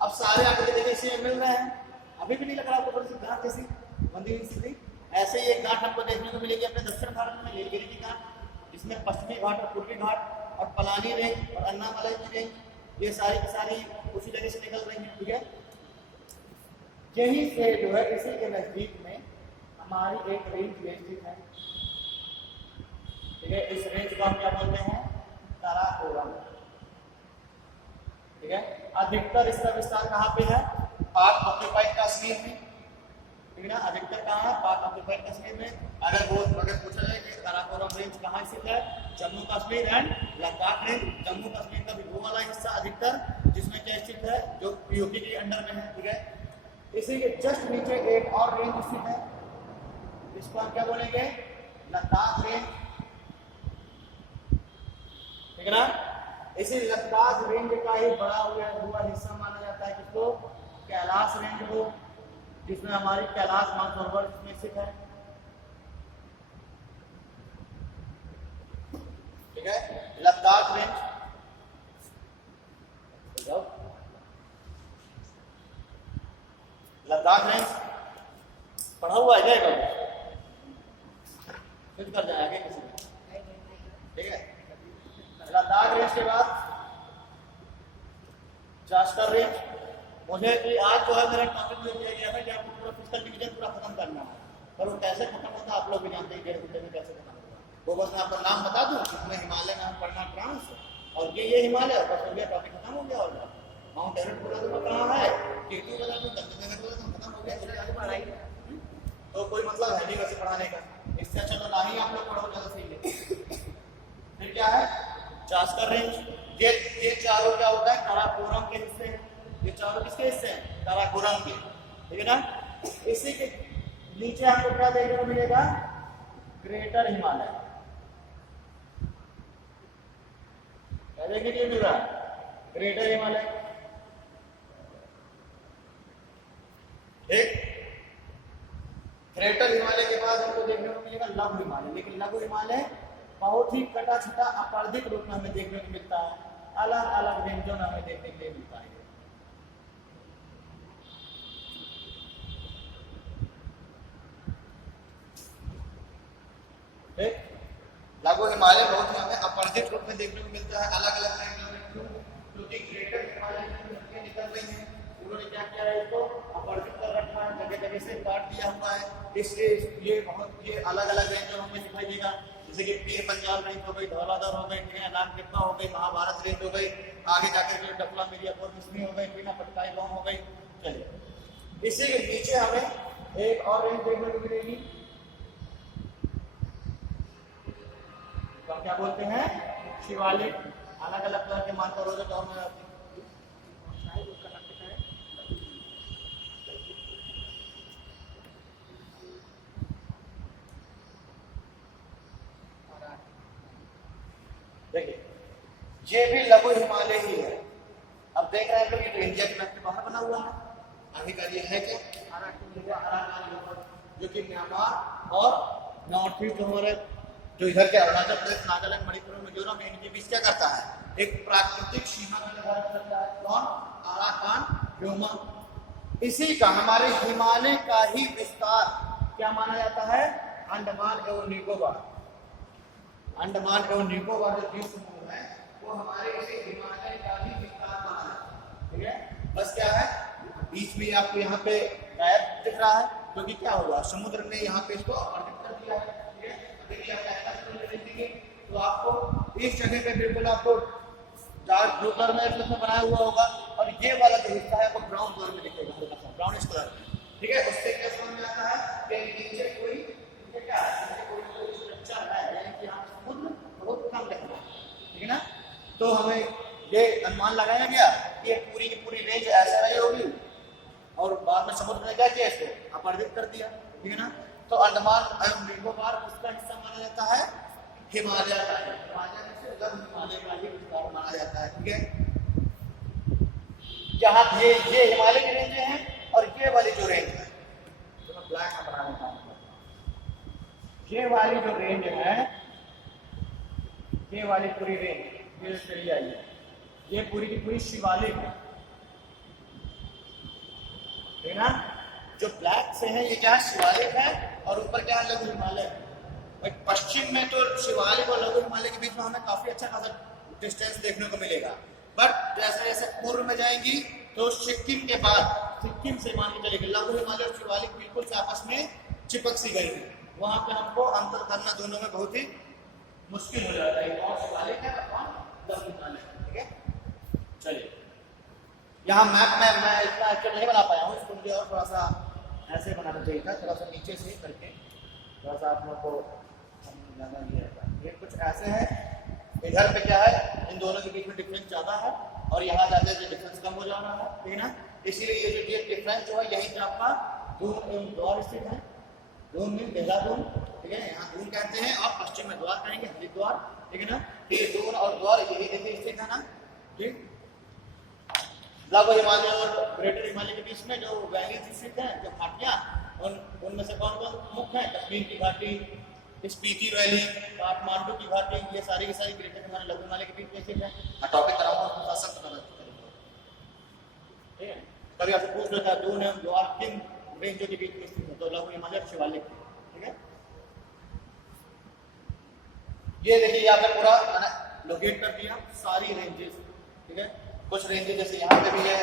अब सारे आंकड़े देखिए इसी में मिल रहे हैं, अभी भी नहीं लग रहा आपको थोड़ी सी गांठ जैसी बंधी हुई स्थिति। ऐसे ही एक गांठ हमको देखने को मिलेगी अपने दक्षिण भारत में, नीलगिरी की गांठ, जिसमें पश्चिमी घाट और पूर्वी घाट और पलानी रेंज और अन्नामलाई की रेंज, ये सारी की सारी उसी जगह से निकल रही हैं, ठीक है। यही से जो है इसी के नजदीक में हमारी एक रेंज स्थित है, ठीक है। इस रेंज को हम क्या बोलते हैं, काराकोरम, ठीक है। अधिकतर इसका विस्तार कहाँ पे है, पाक ऑक्यूपाइड कश्मीर में, ठीक है ना। अधिकतर कहाँ है, पाक ऑक्यूपाइड कश्मीर में। अगर पूछा जाए कि काराकोरम रेंज कहाँ स्थित है, जम्मू कश्मीर एंड लद्दाख रेंज। जम्मू कश्मीर का भी वो वाला हिस्सा अधिकतर जिसमें क्या स्थित है, जो यूपी के अंडर में है, ठीक है। इसी के जस्ट नीचे एक और रेंज स्थित है, इसको हम क्या बोलेंगे, लद्दाख रेंज, ठीक है ना। इसी लद्दाख रेंज का ही बड़ा हुआ हिस्सा माना जाता है किसको, कैलाश रेंज को, जिसमें हमारी कैलाश मानसरोवर जिसमें स्थित है, ठीक है। लद्दाख रेंज, लद्दाख रेंज पढ़ा हुआ है क्या, कुछ कर जाएगा किसी में, ठीक है। लद्दाख रेंज के बाद जास्कर रेंज। मुझे आज जो है मेरा टॉपिक जो दिया गया था कि आपको पूरा फिजिकल डिवीजन पूरा खत्म करना है, पर वो कैसे खत्म होता है आप लोग भी जानते हैं, 1.5 घंटे में कैसे खत्म होगा। वो बस मैं आपको नाम बता दूं, इसमें हिमालय नाम पढ़ना ट्रांस, और ये हिमालय, बस हो गया, टॉपिक खत्म हो गया। और माउंट एवरेस्ट बोला तो कहाँ है, K2 बता दूं, गंगानगर बोला तो खत्म हो गया, चलिए आगे पढ़ाई। तो कोई मतलब है नहीं वैसे पढ़ाने का, इससे अच्छा तो ना ही आप लोग पढ़ो, ज़्यादा सही है। फिर क्या है, जास्कर रेंज। ये चारों क्या होता है, काराकोरम के हिस्से हैं, ये चारों किसके हिस्से हैं, काराकोरम के, ठीक है ना। इसी के नीचे आपको क्या देखने को मिलेगा, ग्रेटर हिमालय, क्या देखने के लिए मिल रहा है, ग्रेटर हिमालय, ठीक। ग्रेटर हिमालय के बाद हमको देखने को मिलेगा लघु हिमालय, लेकिन लघु हिमालय बहुत ही कटा छटा अपर्धित रूप में हमें देखने को मिलता है, अलग अलग रेंजों में हमें देखने के लिए मिलता है। लघु हिमालय बहुत ही हमें अपर्धित रूप में देखने को मिलता है, अलग अलग रेंजों में, क्योंकि ग्रेटर हिमालय की निकल रही है, उन्होंने क्या किया है, इसको अपर्धित कर रखा है, जगह जगह से काट दिया हुआ है, इसलिए ये अलग अलग रेंजों में दिखाई देगा। जैसे कि पीर पंजाल रेंज हो गई, धौलाधर हो गई, नाग टिब्बा हो गई, महाभारत रेंज हो गई, आगे जाकर के डफला मिर्जापुर मिसमी हो गई, पीना पटकाई गांव हो गई। चलिए इसी के नीचे हमें एक और रेंज देखने को मिलेगी, तो क्या बोलते हैं, शिवालिक। अलग अलग तरह के मानसरोवर गाँव में आते हैं, देखिए ये भी लघु हिमालय ही है। अब देख रहे हैं लोग, ये तो इंडिया के मैप के बाहर बना हुआ है, आगे का ये है क्या, जो कि म्यांमार और नॉर्थ ईस्ट हमारे जो इधर के अरुणाचल प्रदेश, नागालैंड, मणिपुर, मिजोरम, इनके बीच क्या करता है, एक प्राकृतिक सीमा का निर्धारण करता है, कौन, अराकान व्योमा। इसी का हमारे हिमालय का ही विस्तार क्या माना जाता है, अंडमान एवं निकोबार। अंडमान एवं निकोबार जो द्वीप समूह है वो हमारे इसे हिमालय का ही विस्तार माना जाता है, ठीक है। बस क्या है, बीच में आपको यहाँ पे गैप दिख रहा है, क्योंकि क्या हुआ, समुद्र ने यहाँ पे इसको अपॉर्चुनिटी कर दिया है, ठीक है। देखिए आप देखेंगे तो आपको इस जगह पे बिल्कुल आपको डार्क ब्लू कलर में इसमें बनाया हुआ होगा, और ये वाला जो हिस्सा है वो ब्राउन कलर में दिखेगा, हल्का सा ब्राउनिश कलर में, ठीक है। उससे क्या समझ में आता है कि नीचे कोई क्या है, कोई स्ट्रक्चर है, यानी कि यहाँ समुद्र बहुत कम दिख रहा है, ठीक है ना। तो हमें ये अनुमान लगाया गया कि ये पूरी की पूरी रेंज ऐसे रही होगी, और बाद में समुद्र ने क्या किया, इसको अपराजित कर दिया, ठीक है ना। तो अंडमान एवं निकोबार उसका हिस्सा माना जाता है, हिमालय का, हिमालय का ही विस्तार माना जाता है, ठीक है। जहाँ ये हिमालय की रेंज हैं, और ये वाली जो रेंज है, तो मैं ब्लैक में बना देता हूँ, ये वाली जो रेंज है, ये वाली पूरी रेंज ये चली आई है, ये पूरी की पूरी शिवालिक है, ठीक है ना। जो ब्लैक से है ये क्या है, शिवालिक है, और ऊपर क्या है, लघु हिमालय। भाई पश्चिम में तो शिवालिक और लघु हिमालय के बीच में हमें काफी अच्छा खासा डिस्टेंस देखने को मिलेगा, बट जैसे जैसे पूर्व में जाएंगी तो सिक्किम के बाद, सिक्किम से मान के चलेगी लघु हिमालय और शिवालिक बिल्कुल से आपस में चिपक सी गई है। वहां पे हमको अंतर करना दोनों में बहुत ही मुश्किल हो जाता है, और शिवालिक है और लघु हिमालय, ठीक है। चलिए यहाँ मैप में मैं इतना एक्चुअली नहीं बना पाया हूँ, इसको मुझे और थोड़ा सा ऐसे बनाना चाहिए था, थोड़ा सा नीचे से करके, थोड़ा सा आप लोगों को ज़्यादा नहीं रहता। ये कुछ ऐसे है, इधर पे क्या है, इन दोनों के बीच में डिफरेंस ज़्यादा है, और यहाँ जाते हैं डिफरेंस कम हो जाना है, ठीक है ना। इसीलिए ये जो डिफरेंस जो है यहीं पे आपका दून एवं द्वार स्थित है। दून मीन देहरादून, ठीक है, यहाँ दून कहते हैं, और पश्चिम में द्वार कहेंगे, हरिद्वार, ठीक है ना। ये दून और द्वार यही स्थित है ना, ठीक। लघु हिमालय और ग्रेटर हिमालय के बीच में जो वैली स्थित है, जो घाटियां, उनमें से कौन कौन मुख्य है, कश्मीर की घाटी, स्पीति वैली, काठमांडू की घाटी, ये सारी की सारी ग्रेटर हिमालय लघु हिमालय के बीच में स्थित है। टॉपिक कराऊंगा उसका सख्त करेंगे, ठीक है। कभी आपसे पूछ लेता है दून एवं द्वार किन रेंजों के बीच में स्थित है, तो लघु हिमालय और शिवालिक, ठीक है। ये देखिए आपने पूरा लोकेट कर दिया सारी रेंजेस, ठीक है। कुछ रेंजेस जैसे यहाँ पे भी है,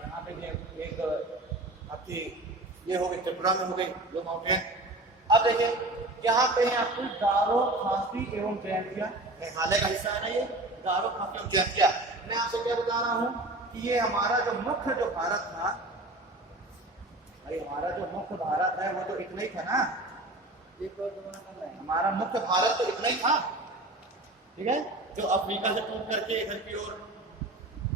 यहाँ पे भी एक आपकी ये हो गई, त्रिपुरा में हो गई जो माउंटेन। अब देखिए यहाँ पे है आपको गारो, खासी एवं जयंतिया, मेघालय का हिस्सा है ना ये, गारो, खासी एवं जयंतिया। मैं आपसे क्या बता रहा हूँ कि ये हमारा जो मुख्य जो भारत था, भाई हमारा जो मुख्य भारत है वो तो इतना ही था ना, हमारा मुख्य भारत तो इतना ही था, ठीक है, जो अफ्रीका से टूट करके इधर की ओर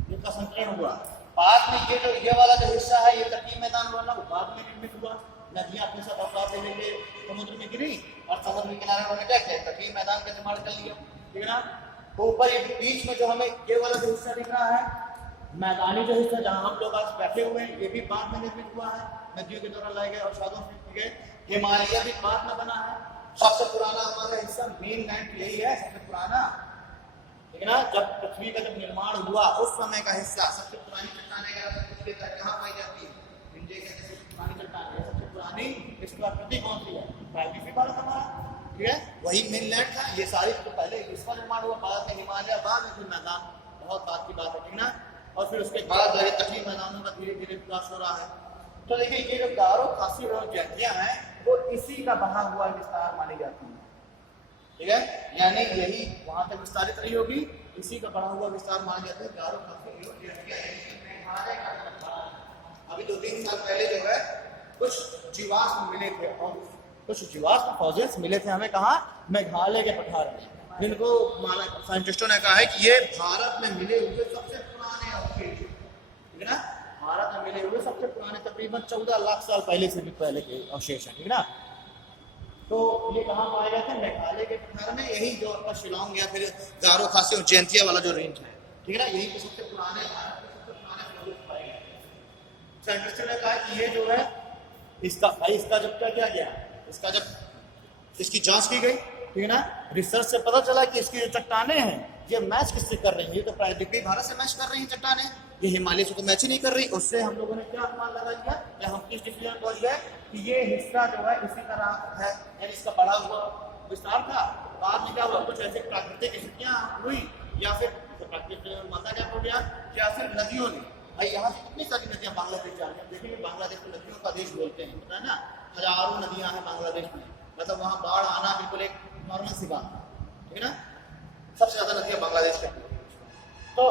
इसका संकलन हुआ। बाद में ये जो ये वाला जो हिस्सा है, ये तटीय मैदान वाला, बाद में निर्मित हुआ। नदियां अपने साथ अवसाद ले लेके समुद्र में गिरी, और समुद्र के किनारे उन्होंने क्या किया, तटीय मैदान का निर्माण कर लिया, ठीक है ना। तो ऊपर ये बीच में जो हमें ये वाला जो हिस्सा दिख रहा है, मैदानी जो हिस्सा जहाँ हम लोग आज बैठे हुए हैं, ये भी बाद में निर्मित हुआ है, नदियों के द्वारा लाए गए अवसादों से, ठीक है। हिमालय भी बाद में बना है। सबसे पुराना हमारा हिस्सा मेन लैंड यही है, सबसे पुराना, ठीक है ना। जब पृथ्वी का जब निर्माण हुआ उस समय का हिस्सा, सबसे पुरानी चट्टानें कहाँ पाई जाती है, इंडिया के सबसे पुरानी चट्टानें, सबसे पुरानी इसकी आकृति कौन सी है, प्राकृतिक भारत हमारा, ठीक है, वही मेनलैंड था। ये सारी तो पहले इसका निर्माण हुआ, बाद में हिमालय, बाद में फिर मैदान, बहुत बात की बात है, ठीक ना। और फिर उसके बाद जो है तटीय मैदानों का धीरे धीरे विकास हो रहा है। तो देखिए ये जो गारो, खासी और जयंतियां हैं वो इसी का बहा हुआ विस्तार मानी जाती है, ठीक है, यानी यही वहां तक विस्तारित रही होगी, इसी का बढ़ा हुआ विस्तार माना जाता है गारो, खासी और जयंतियां। अभी 2-3 साल पहले जो है कुछ जीवाश्म मिले थे, और कुछ जीवाश्म फॉसिल्स मिले थे हमें, कहाँ, मेघालय के पठार में, जिनको साइंटिस्टों ने कहा है कि ये भारत में मिले हुए सबसे पुराने अवशेष, ठीक है ना, भारत में मिले हुए सबसे पुराने, तकरीबन 14 लाख साल पहले से भी पहले के अवशेष है, ठीक है ना। तो ये कहाँ पाए गए थे, मेघालय के पठार में, यही जो आपका शिलोंग या फिर गारो, खासी और जयंतिया वाला जो रेंज है, ठीक है ना, यही पे सबसे पुराने भारत के सबसे पुराने फॉसिल्स पाए गए। साइंटिस्टों ने कहा कि ये जो है इसका भाई, इसका जब क्या किया गया, इसका जब इसकी जांच की गई, ठीक है ना, रिसर्च से पता चला कि इसकी जो चट्टानें हैं ये मैच किससे कर रही है, ये तो प्राकृतिक भारत से मैच कर रही है चट्टानें, ये हिमालय से तो मैच ही नहीं कर रही। उससे हम लोगों ने क्या अनुमान लगा लिया, या हम किस डिसीजन पहुंच गए कि ये हिस्सा जो है इसी तरह है, यानी इसका बढ़ा हुआ विस्तार था। बाद में क्या हुआ, कुछ ऐसे प्राकृतिक स्थितियां हुई, या फिर प्राकृतिक माता क्या हो गया, या फिर नदियों ने, भाई यहाँ से कितनी सारी नदियां बांग्लादेश जा रही है, देखिए बांग्लादेश को नदियों का देश बोलते हैं, पता है ना, हजारों नदियां हैं बांग्लादेश में, मतलब वहाँ बाढ़ आना बिल्कुल एक नॉर्मल सी बात है, ठीक है ना, सबसे ज्यादा नदियां बांग्लादेश के। तो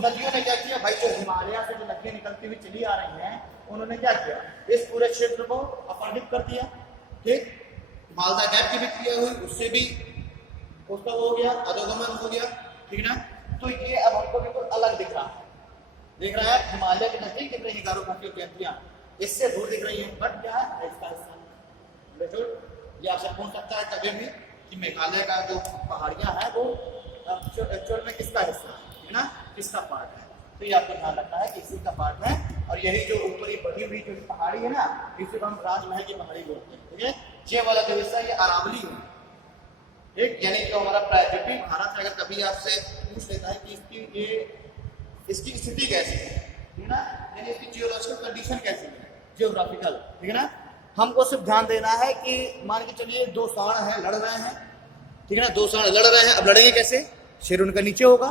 नदियों ने क्या किया भाई, जो हिमालय से जो नदियां निकलती हुई चली आ रही हैं, उन्होंने क्या किया, इस पूरे क्षेत्र को अपरदित कर दिया, ठीक, मालदा गैप की भी क्रिया हुई, उससे भी उसका वो हो गया, अधोगमन हो गया, ठीक है ना। तो ये अब हमको बिल्कुल अलग दिख रहा है, हिमालय के नजदीक दिख रही है गारो, खासी और जयंतियां, इससे दूर दिख रही है, बट क्या है इसका हिस्सा। ये आपसे पूछ सकता है कभी भी कि मेघालय का जो पहाड़ियां है वो एक्चुअल में किसका हिस्सा है ना, किसका पार्ट है, तो ये आपको ध्यान रखना है कि इसी का पार्ट है। और यही जो ऊपरी बढ़ी हुई जो पहाड़ी है ना, इसे हम राजमहल की पहाड़ी बोलते हैं, ठीक है। ये वाला जो हिस्सा ये अरावली है, ठीक, यानी जो हमारा प्राकृतिक भारत, अगर कभी आपसे पूछ लेता है कि इसकी स्थिति कैसी है, ठीक है ना, यानी इसकी जियोलॉजिकल कंडीशन कैसी है, जियोग्राफिकल, ठीक है ना। हमको सिर्फ ध्यान देना है कि मान के चलिए दो सांड हैं, लड़ रहे हैं, ठीक है ना, दो सांड लड़ रहे हैं। अब लड़ेंगे कैसे? सिर उनका नीचे होगा,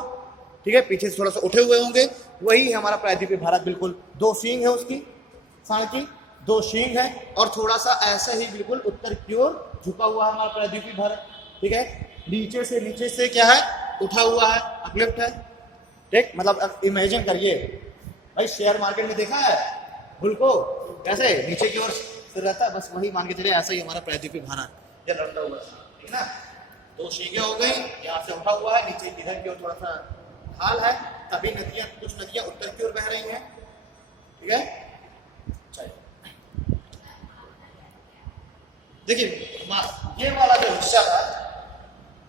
ठीक है, पीछे से थोड़ा सा उठे हुए होंगे। वही हमारा प्रायद्वीपीय भारत, बिल्कुल दो सींग है उसकी, सांड की दो सींग है, और थोड़ा सा ऐसा ही बिल्कुल उत्तर की ओर झुका हुआ है हमारा प्रायद्वीपीय भारत, ठीक है। नीचे से क्या है, उठा हुआ है, अपलिफ्ट है, ठीक। मतलब इमेजिन करिए भाई, शेयर मार्केट में देखा है बुल को कैसे नीचे की ओर सिर रहता है, बस वही मान के चलिए ऐसा ही हमारा प्रायद्वीपीय भारत या लड़ता हुआ, ठीक है ना। दो सींगे हो गई, यहाँ से उठा हुआ है, नीचे इधर की ओर थोड़ा सा ढाल है, तभी नदियां, कुछ नदियां उत्तर की ओर बह रही हैं, ठीक है। चलिए देखिए, ये वाला जो हिस्सा था,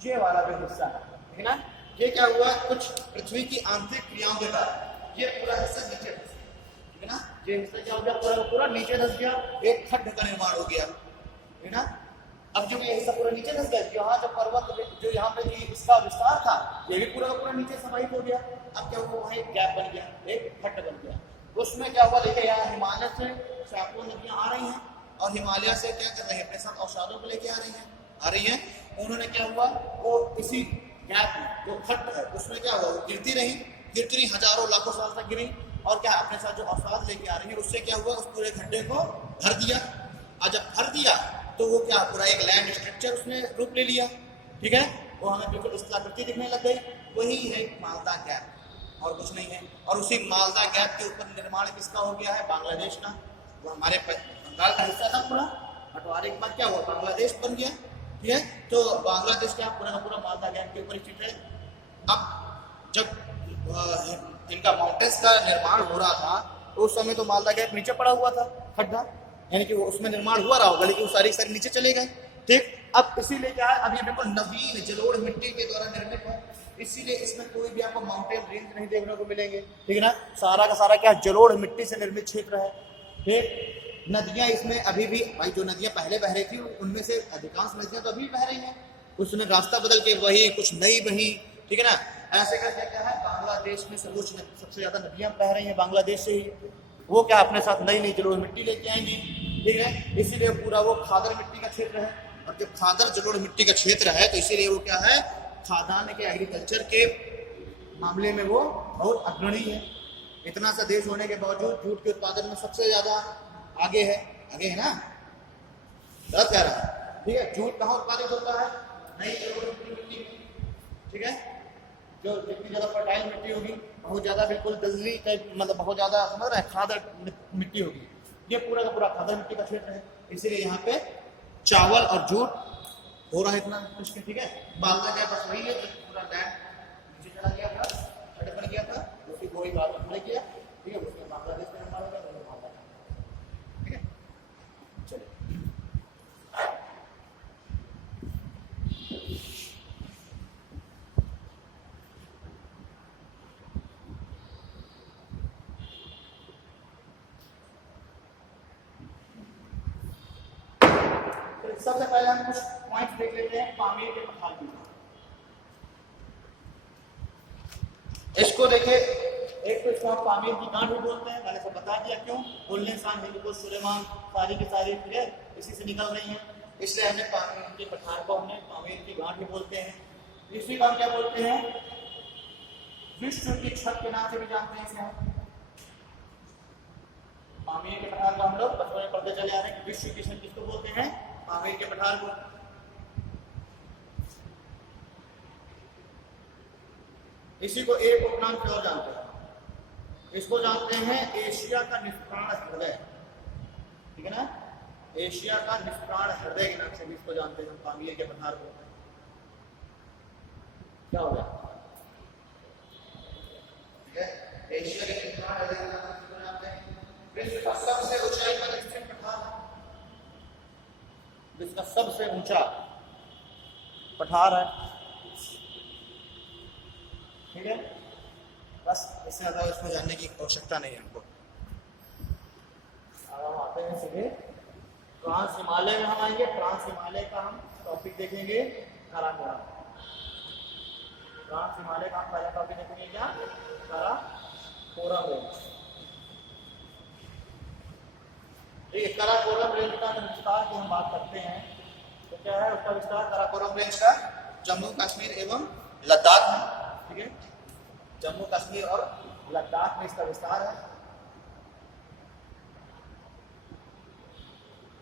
ये वाला जो हिस्सा है, ठीक है ना, ये क्या हुआ, कुछ पृथ्वी की आंतरिक क्रियाओं के कारण ये पूरा हिस्सा नीचे धंस गया, ठीक है ना। ये हिस्सा क्या हो गया, पूरा नीचे धंस गया, एक खड्ड का निर्माण हो गया, ठीक है ना। अब जब ये हिस्सा पूरा नीचे धंस गया, यहाँ जो पर्वत, जो यहाँ पे इसका विस्तार था, ये भी पूरा पूरा नीचे समाहित हो गया। अब क्या हुआ, वहाँ एक गैप बन गया, एक खड्ड बन गया। उसमें क्या हुआ, देखिए यहाँ हिमालय से सैकड़ों नदियां आ रही हैं, और हिमालय से क्या कर रहे हैं, अपने साथ औषधों को लेके आ रही हैं। उन्होंने क्या हुआ, वो इसी गैप में जो खड्ड है उसमें क्या हुआ, वो गिरती रही हजारों लाखों साल तक गिरी, और क्या अपने साथ जो औषध लेके आ रही है, उससे क्या हुआ, उस पूरे खड्डे को भर दिया। और जब भर दिया तो वो क्या, पूरा एक लैंड स्ट्रक्चर उसने रूप ले लिया, ठीक है। वो हमें बिल्कुल उसकी आकृति दिखने लग गई, वही है मालदा गैप, और कुछ नहीं है। और उसी मालदा गैप के ऊपर निर्माण किसका हो गया है, बांग्लादेश का। वो हमारे बंगाल का हिस्सा था पूरा, बंटवारे के बाद क्या हुआ, बांग्लादेश बन गया, ठीक है। तो बांग्लादेश क्या पूरा का पूरा मालदा गैप के ऊपर स्थित है। अब जब इनका माउंटेन्स का निर्माण हो रहा था, तो उस समय तो मालदा गैप नीचे पड़ा हुआ था, खड्डा, यानी कि वो उसमें निर्माण हुआ रहा होगा, लेकिन वो सारी नीचे चले गए, ठीक। अब इसीलिए क्या है, अब ये बिल्कुल नवीन जलोढ़ मिट्टी के द्वारा निर्मित है, इसीलिए इसमें कोई भी आपको माउंटेन रेंज नहीं देखने को मिलेंगे, ठीक है ना। सारा का सारा क्या, जलोढ़ मिट्टी से निर्मित क्षेत्र है, ठीक। नदियां इसमें अभी भी, भाई जो नदियां पहले बह रही थी उनमें से अधिकांश नदियां तो अभी बह रही हैं, उसने रास्ता बदल के वही कुछ नई बही, ठीक है ना। ऐसे करके क्या है, बांग्लादेश में सबसे ज्यादा नदियां बह रही हैं बांग्लादेश से ही। वो क्या अपने साथ नई नई जलोढ़ मिट्टी लेके आएंगी, ठीक है। इसीलिए पूरा वो खादर मिट्टी का क्षेत्र है, और जब खादर जलोढ़ मिट्टी का क्षेत्र है तो इसीलिए वो क्या है, खाद्यान्न के एग्रीकल्चर के मामले में वो बहुत अग्रणी है। इतना सा देश होने के बावजूद जूट के उत्पादन में सबसे ज्यादा आगे है ना, गलत कह रहा है, ठीक है। जूट कहाँ उत्पादित होता है, नई जलोढ़ मिट्टी में, ठीक है। जो जितनी ज्यादा फर्टाइल मिट्टी होगी, बहुत ज्यादा बिल्कुल दलदली टाइप, मतलब बहुत ज्यादा समझ रहे हैं, खादर मिट्टी होगी, ये पूरा का पूरा खादर मिट्टी का क्षेत्र है। इसीलिए यहाँ पे चावल और जूट हो रहा है इतना कुछ, ठीक है। बांग्ला गैप बस वही है, पूरा लैंड नीचे चला गया था, खड्ड बन गया था, उसकी कोई बात नहीं किया, ठीक है। उसमें बांग्लादेश में निर्माण हो गया, ठीक है। चलिए सबसे पहले हम कुछ पॉइंट्स देख लेते हैं पामीर के पठार की। इसको देखिए, एक तो इसको हम पामीर की गांठ भी बोलते हैं, मैंने सब बता दिया क्यों, बोलने इंसान हिंदुकुश सुलेमान सारी की सारी फिर इसी से निकल रही हैं, इसलिए हमने पामीर के पठार को हमने पामीर की गांठ भी बोलते हैं। इसी का हम क्या बोलते हैं, विश्व की छत के नाम से भी जानते हैं इसे हम। पामीर के पठार को हम लोग बचपन में पढ़ते चले आ रहे हैं, विश्व की छत किसको बोलते हैं, पामीर के पठार को। इसी को एक उपनाम से और जानते हैं, इसको जानते हैं एशिया का निष्प्राण हृदय, ठीक है ना। एशिया का निष्प्राण हृदय के नाम से भी इसको जानते हैं हम, पामीर के पठार को। क्या हो गया, एशिया के निष्प्राण हृदय के नाम से जानते हैं। विश्व का सबसे ऊंचाई पर स्थित पठार, विश्व का सबसे ऊंचा पठार है, ठीक है। बस इससे ज्यादा इसको जानने की आवश्यकता नहीं है हमको। अब हम आते हैं सीधे ट्रांस हिमालय में, हम आएंगे ट्रांस हिमालय का हम टॉपिक देखेंगे काराकोरम। ट्रांस हिमालय का पहला टॉपिक देखेंगे क्या, काराकोरम रेंज। ठीक है, काराकोरम रेंज का विस्तार की हम बात करते हैं तो क्या है उसका विस्तार, काराकोरम रेंज का जम्मू कश्मीर एवं लद्दाख में, ठीक है, जम्मू कश्मीर और लद्दाख में इसका विस्तार है।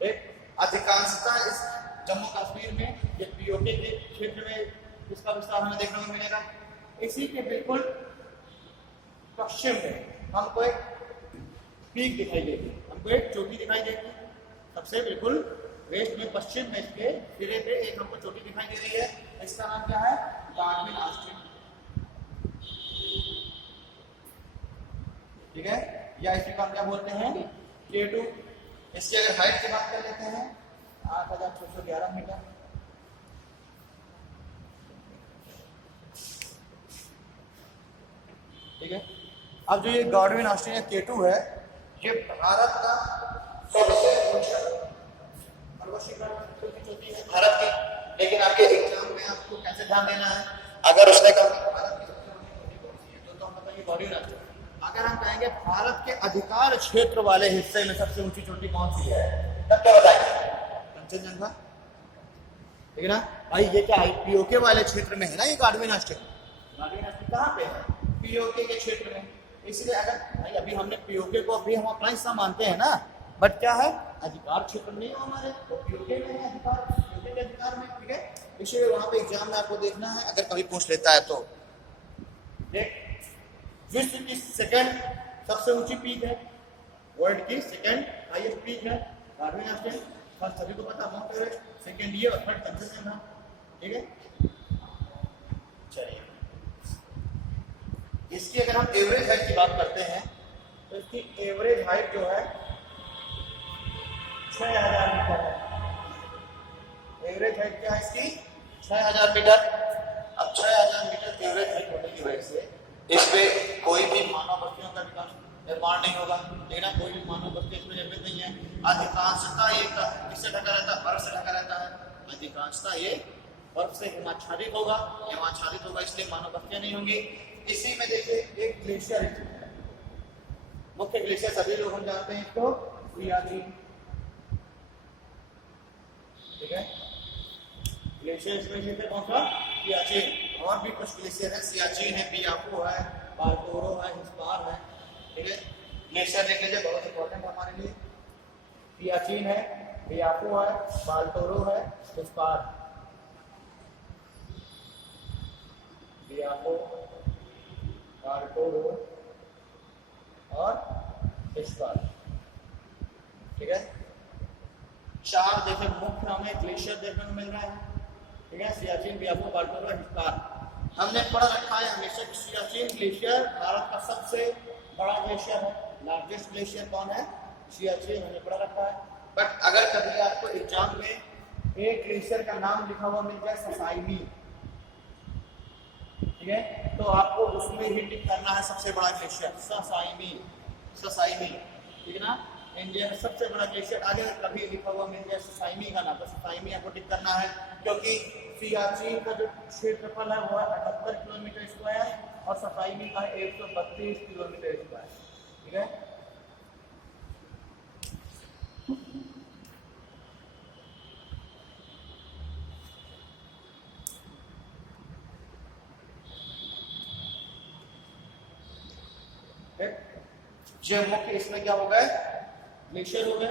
एक अधिकांशतः इस जम्मू कश्मीर में ये पीओके के क्षेत्र में इसका विस्तार हमें देखने को मिलेगा। इसी के बिल्कुल पश्चिम में हमको एक पीक दिखाई देगी, हमको एक चोटी दिखाई देगी, सबसे बिल्कुल वेस्ट में पश्चिम में इसके सिरे पे एक हमको चोटी दिखाई दे रही है, इसका नाम क्या है, गार्डविन ऑस्टिन, ठीक है, या इसी को हम क्या बोलते हैं, K2। इसकी अगर हाइट की बात कर लेते हैं 8611 मीटर, ठीक है। अब जो ये गार्डविन ऑस्टिन या K2 है, ये भारत का सबसे ऊंचा चोटी है भारत की। लेकिन आपके एग्जाम में आपको कैसे ध्यान देना है, अगर उसने कहा भारत की सबसे ऊंची चोटी कौन सी है तो हम बताएंगे गार्डविन ऑस्टिन। अगर हम कहेंगे भारत के अधिकार क्षेत्र वाले हिस्से में सबसे ऊंची चोटी कौन सी है, तब क्या बताएंगे, कंचनजंगा, ठीक है ना भाई। ये क्या पीओके वाले क्षेत्र में है ना ये गार्डविन ऑस्टिन। गार्डविन ऑस्टिन कहाँ पे है, पीओके के क्षेत्र में। इसलिए अगर भाई अभी हमने पीओके को अभी हम अपना हिस्सा मानते हैं ना, बट क्या है अधिकार क्षेत्र नहीं है हमारे, तो पीओके में है अधिकार, पीओके के अधिकार में, ठीक है। इसलिए वहां पे एग्जाम में आपको देखना है, अगर कभी पूछ लेता है तो। विश्व की सेकंड सबसे ऊंची पीक है, वर्ल्ड की सेकंड हाईएस्ट पीक है गार्डविन ऑस्टिन। फर्स्ट सभी को पता माउंट एवरेस्ट, सेकंड ये और थर्ड कंचनजंगा, ठीक है। चलिए इसकी अगर हम एवरेज हाइट की बात करते हैं तो इसकी एवरेज हाइट जो है 6000 मीटर है। एवरेज हाइट क्या है इसकी, 6000 मीटर। अब 6000 मीटर एवरेज हाइट होने की वजह से इस पे कोई भी मानव बस्तियों का विकास निर्माण नहीं होगा, लेकिन कोई भी मानव बस्ती इसमें निर्मित नहीं है। अधिकांशतः ये किससे ढका रहता है, बर्फ से ढका रहता है। अधिकांशतः ये बर्फ से हिमाच्छादित होगा, हिमाच्छादित होगा इसलिए मानव बस्तियां नहीं होंगी। इसी में देखिए एक ग्लेशियर, मुख्य ग्लेशियर सभी लोग हम जानते हैं इसको, सियाचिन, ठीक है। ग्लेशियर इसमें से कौन सा, सियाचिन। और भी कुछ ग्लेशियर है, सियाचिन है, बियापो है, बाल्टोरो है, हिस्पार है, ठीक है। ग्लेशियर देख लीजिए, बहुत इंपॉर्टेंट हमारे लिए। सियाचिन है, बियापो है, बाल्टोरो है, हिस्पार, बियापो, बाल्टोरो और हिस्पार, ठीक है। चार देखिए मुख्य हमें ग्लेशियर देखने को मिल रहा है, ठीक है, सियाचिन, बियापो, बाल्टोरो, हिस्पार। हमने पढ़ रखा है हमेशा कि सियाचिन ग्लेशियर भारत का सबसे बड़ा ग्लेशियर है, लार्जेस्ट ग्लेशियर कौन है, सियाचिन, हमने पढ़ रखा है। बट अगर कभी आपको एग्जाम में एक ग्लेशियर का नाम लिखा हुआ मिल जाए ससाइमी, ठीक है, तो आपको उसमें ही टिक करना है सबसे बड़ा ग्लेशियर ससाइमी, ससाइमी, ठीक है ना। इंडिया में सबसे बड़ा ग्लेशियर आगे कभी लिखा हुआ मिल जाए ससाइमी का नाम, तो ससाइमी आपको टिक करना है, क्योंकि सियाचिन का जो क्षेत्रफल है वो है 78 किलोमीटर स्क्वायर और ससाइमी का 132 किलोमीटर स्क्वायर, ठीक है। ये मुख्य इसमें क्या हो गए, ग्लेशियर हो गए।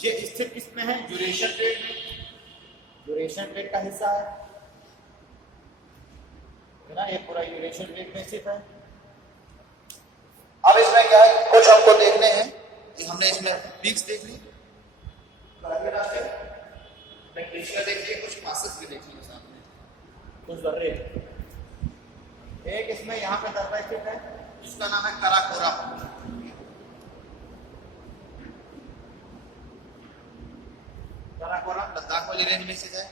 ये स्थित किसमें है, यूरेशियन प्लेट में, यूरेशियन प्लेट का हिस्सा है ना, ये पूरा यूरेशियन प्लेट में स्थित है। अब इसमें क्या है, कुछ हमको देखने हैं, हमने इसमें पीक्स देख ली, ग्लेशियर देख लिए, कुछ पासेस भी देख लिए साथ में, कुछ दर्रे। एक इसमें यहाँ पे दर्रा स्थित है जिसका नाम है काराकोरम, काराकोरम लद्दाख वाली रेंज में स्थित है।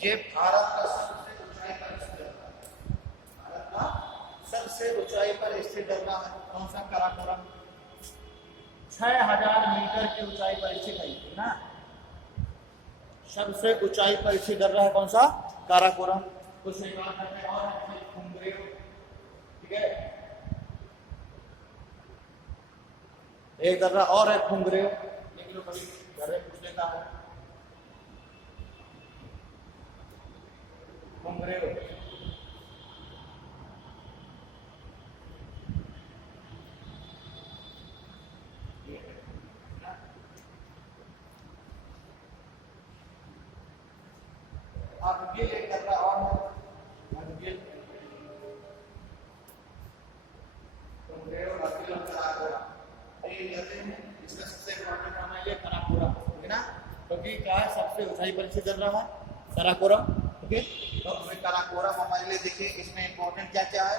ये भारत का सबसे ऊंचाई पर स्थित है, भारत का सबसे ऊंचाई पर स्थित दर्रा है कौन सा, काराकोरम। 6000 मीटर की ऊंचाई पर स्थित है ना, सबसे ऊंचाई पर स्थित दर्रा है कौन सा, काराकोरम। कुछ और कुंगरेव, ठीक है। एक दर्रा और है कुंगरेव, लेकिन वो कभी घर में पूछ लेता है कुंगरेव। आप ये एक दर्रा और है, इसका सबसे इम्पोर्टेंट नाम है ये काराकोरम, ठीक है ना, क्योंकि क्या है सबसे ऊंचाई पर स्थित दर्रा है काराकोरम, ठीक है। तो हमें काराकोरम हमारे लिए देखिए इसमें इम्पोर्टेंट क्या क्या है।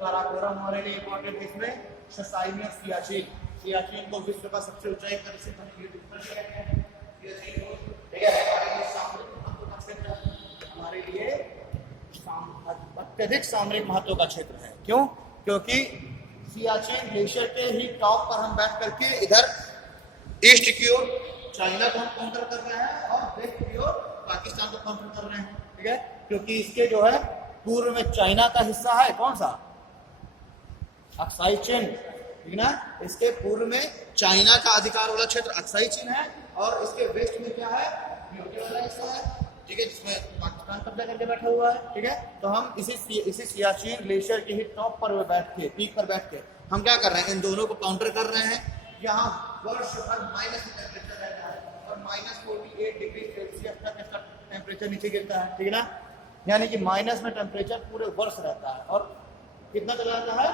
काराकोरम हमारे लिए इम्पोर्टेंट इसमें ससाइमी और सियाचिन, सियाचिन को विश्व का सबसे ऊंचाई पर स्थित हमारे लिए अत्यधिक सामरिक महत्व का क्षेत्र है। क्यों? क्योंकि सियाचिन ग्लेशियर के ही टॉप पर हम बैठ करके इधर ईस्ट की ओर चाइना को हम काउंटर कर रहे हैं और वेस्ट की ओर पाकिस्तान को काउंटर कर रहे हैं, ठीक है। क्योंकि इसके जो है पूर्व में चाइना का हिस्सा है, कौन सा, अक्साई चीन, ठीक ना। इसके पूर्व में चाइना का अधिकार वाला क्षेत्र अक्साई चीन है और इसके वेस्ट में क्या है, यूके वाला हिस्सा है, ठीक है, जिसमें पाकिस्तान कब्जा करके बैठा हुआ है, ठीक है। तो हम इसी सियाचिन ग्लेशियर के ही टॉप पर बैठ के, पीक पर बैठ के हम क्या कर रहे हैं, इन दोनों को काउंटर कर रहे हैं। यहाँ वर्ष भर माइनस में टेम्परेचर रहता है और -48 डिग्री सेल्सियस तक इसका टेम्परेचर नीचे गिरता है, ठीक है ना। यानी कि माइनस में टेम्परेचर पूरे वर्ष रहता है और कितना चला जाता है,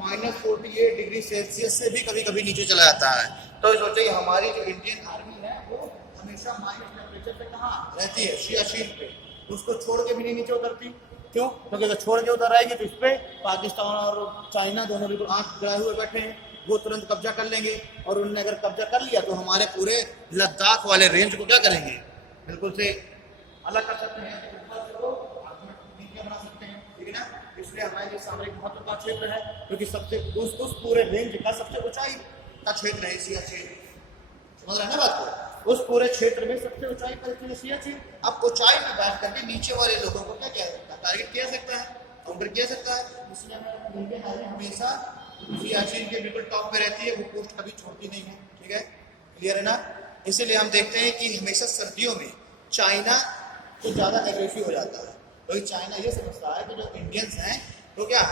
-48 डिग्री सेल्सियस से भी कभी कभी नीचे चला जाता है। तो सोचिए हमारी जो इंडियन आर्मी है वो हमेशा माइनस टेम्परेचर पे कहाँ रहती है, सियाचिन पे, उसको छोड़ के भी नहीं नीचे उतरती। क्यों? क्योंकि अगर छोड़ के उतर आएगी तो इस पे पाकिस्तान और चाइना दोनों बिल्कुल आंख गड़ाए हुए बैठे हैं, वो तुरंत कब्जा कर लेंगे और उन्होंने अगर कब्जा कर लिया तो हमारे पूरे लद्दाख वाले रेंज को क्या करेंगे, बिल्कुल से अलग कर सकते हैं, बना सकते हैं, ठीक है ना। इसलिए हमारे लिए सामरिक महत्व का क्षेत्र है, क्योंकि सबसे उस पूरे रेंज का सबसे ऊंचाई का क्षेत्र है सियाचिन। समझ रहे हैं ना बात को? उस पूरे क्षेत्र में सबसे ऊंचाई पर सियाचिन। अब ऊंचाई में बैठ करके नीचे वाले लोगों को क्या किया सकता है, टारगेट किया सकता है, काउंटर किया सकता है। इसलिए हमें हमेशा सियाचिन के बिल्कुल टॉप पे रहती है, वो पोस्ट कभी छोड़ती नहीं है, ठीक है, क्लियर है ना। इसीलिए हम देखते हैं कि हमेशा सर्दियों में चाइना तो ज्यादा एग्रेसिव हो जाता है, तो चाइना ये समझता है कि जो इंडियंस हैं तो क्या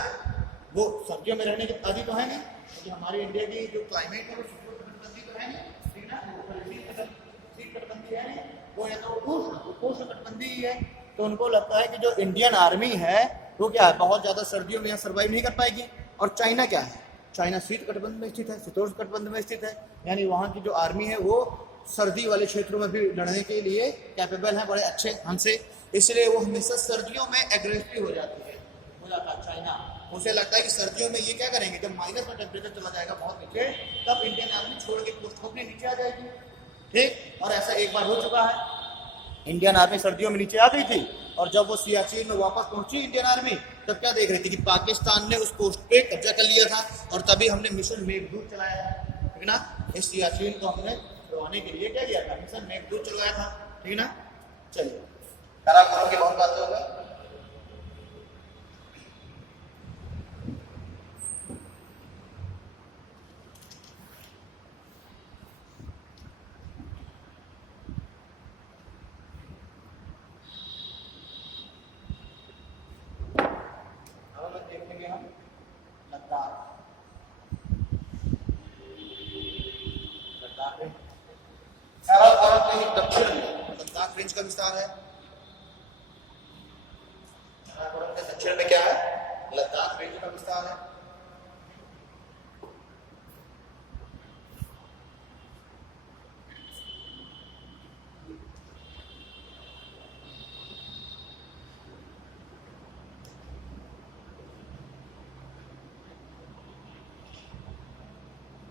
वो सर्दियों में रहने के आदि तो है नहीं, क्योंकि हमारे इंडिया की जो क्लाइमेट है वो शीतोष्णकटिबंधीय तो है नहीं, ठीक है ना, शीतकटिबंधीय है नहीं, वो है तो उपोष्णकटिबंधीय ही है। तो उनको लगता है कि जो इंडियन आर्मी है वो क्या है, बहुत ज्यादा सर्दियों में यहाँ सर्वाइव नहीं कर पाएगी। और चाइना क्या है, चाइना शीत कटिबंध में स्थित है, शीतोष्ण कटिबंध में स्थित है, यानी वहाँ की जो आर्मी है वो सर्दी वाले क्षेत्रों में भी लड़ने के लिए कैपेबल है बड़े अच्छे ढंग से। इसलिए वो हमेशा सर्दियों में एग्रेसिव हो जाती है, हो जाता है चाइना। उसे लगता है कि सर्दियों में ये क्या करेंगे, जब माइनस में टेम्परेचर चला जाएगा बहुत नीचे, तब इंडियन आर्मी छोड़ के पोस्ट को अपने नीचे आ जाएगी, ठीक। और ऐसा एक बार हो चुका है, इंडियन आर्मी सर्दियों में नीचे आ गई थी और जब वो सियाचिन में वापस पहुंची इंडियन आर्मी, तब क्या देख रही थी कि पाकिस्तान ने उस पोस्ट पे कब्जा कर लिया था और तभी हमने मिशन मेघदूत चलाया था, ठीक है ना। इस सियाचिन को हमने छुड़वाने के लिए क्या किया था, मिशन मेघदूत चलवाया था, ठीक है ना। चलिए काराकोरम की बहुत बात होगा। दक्षिण लद्दाख रेंज का विस्तार है। काराकोरम के दक्षिण में क्या है, लद्दाख रेंज का विस्तार है।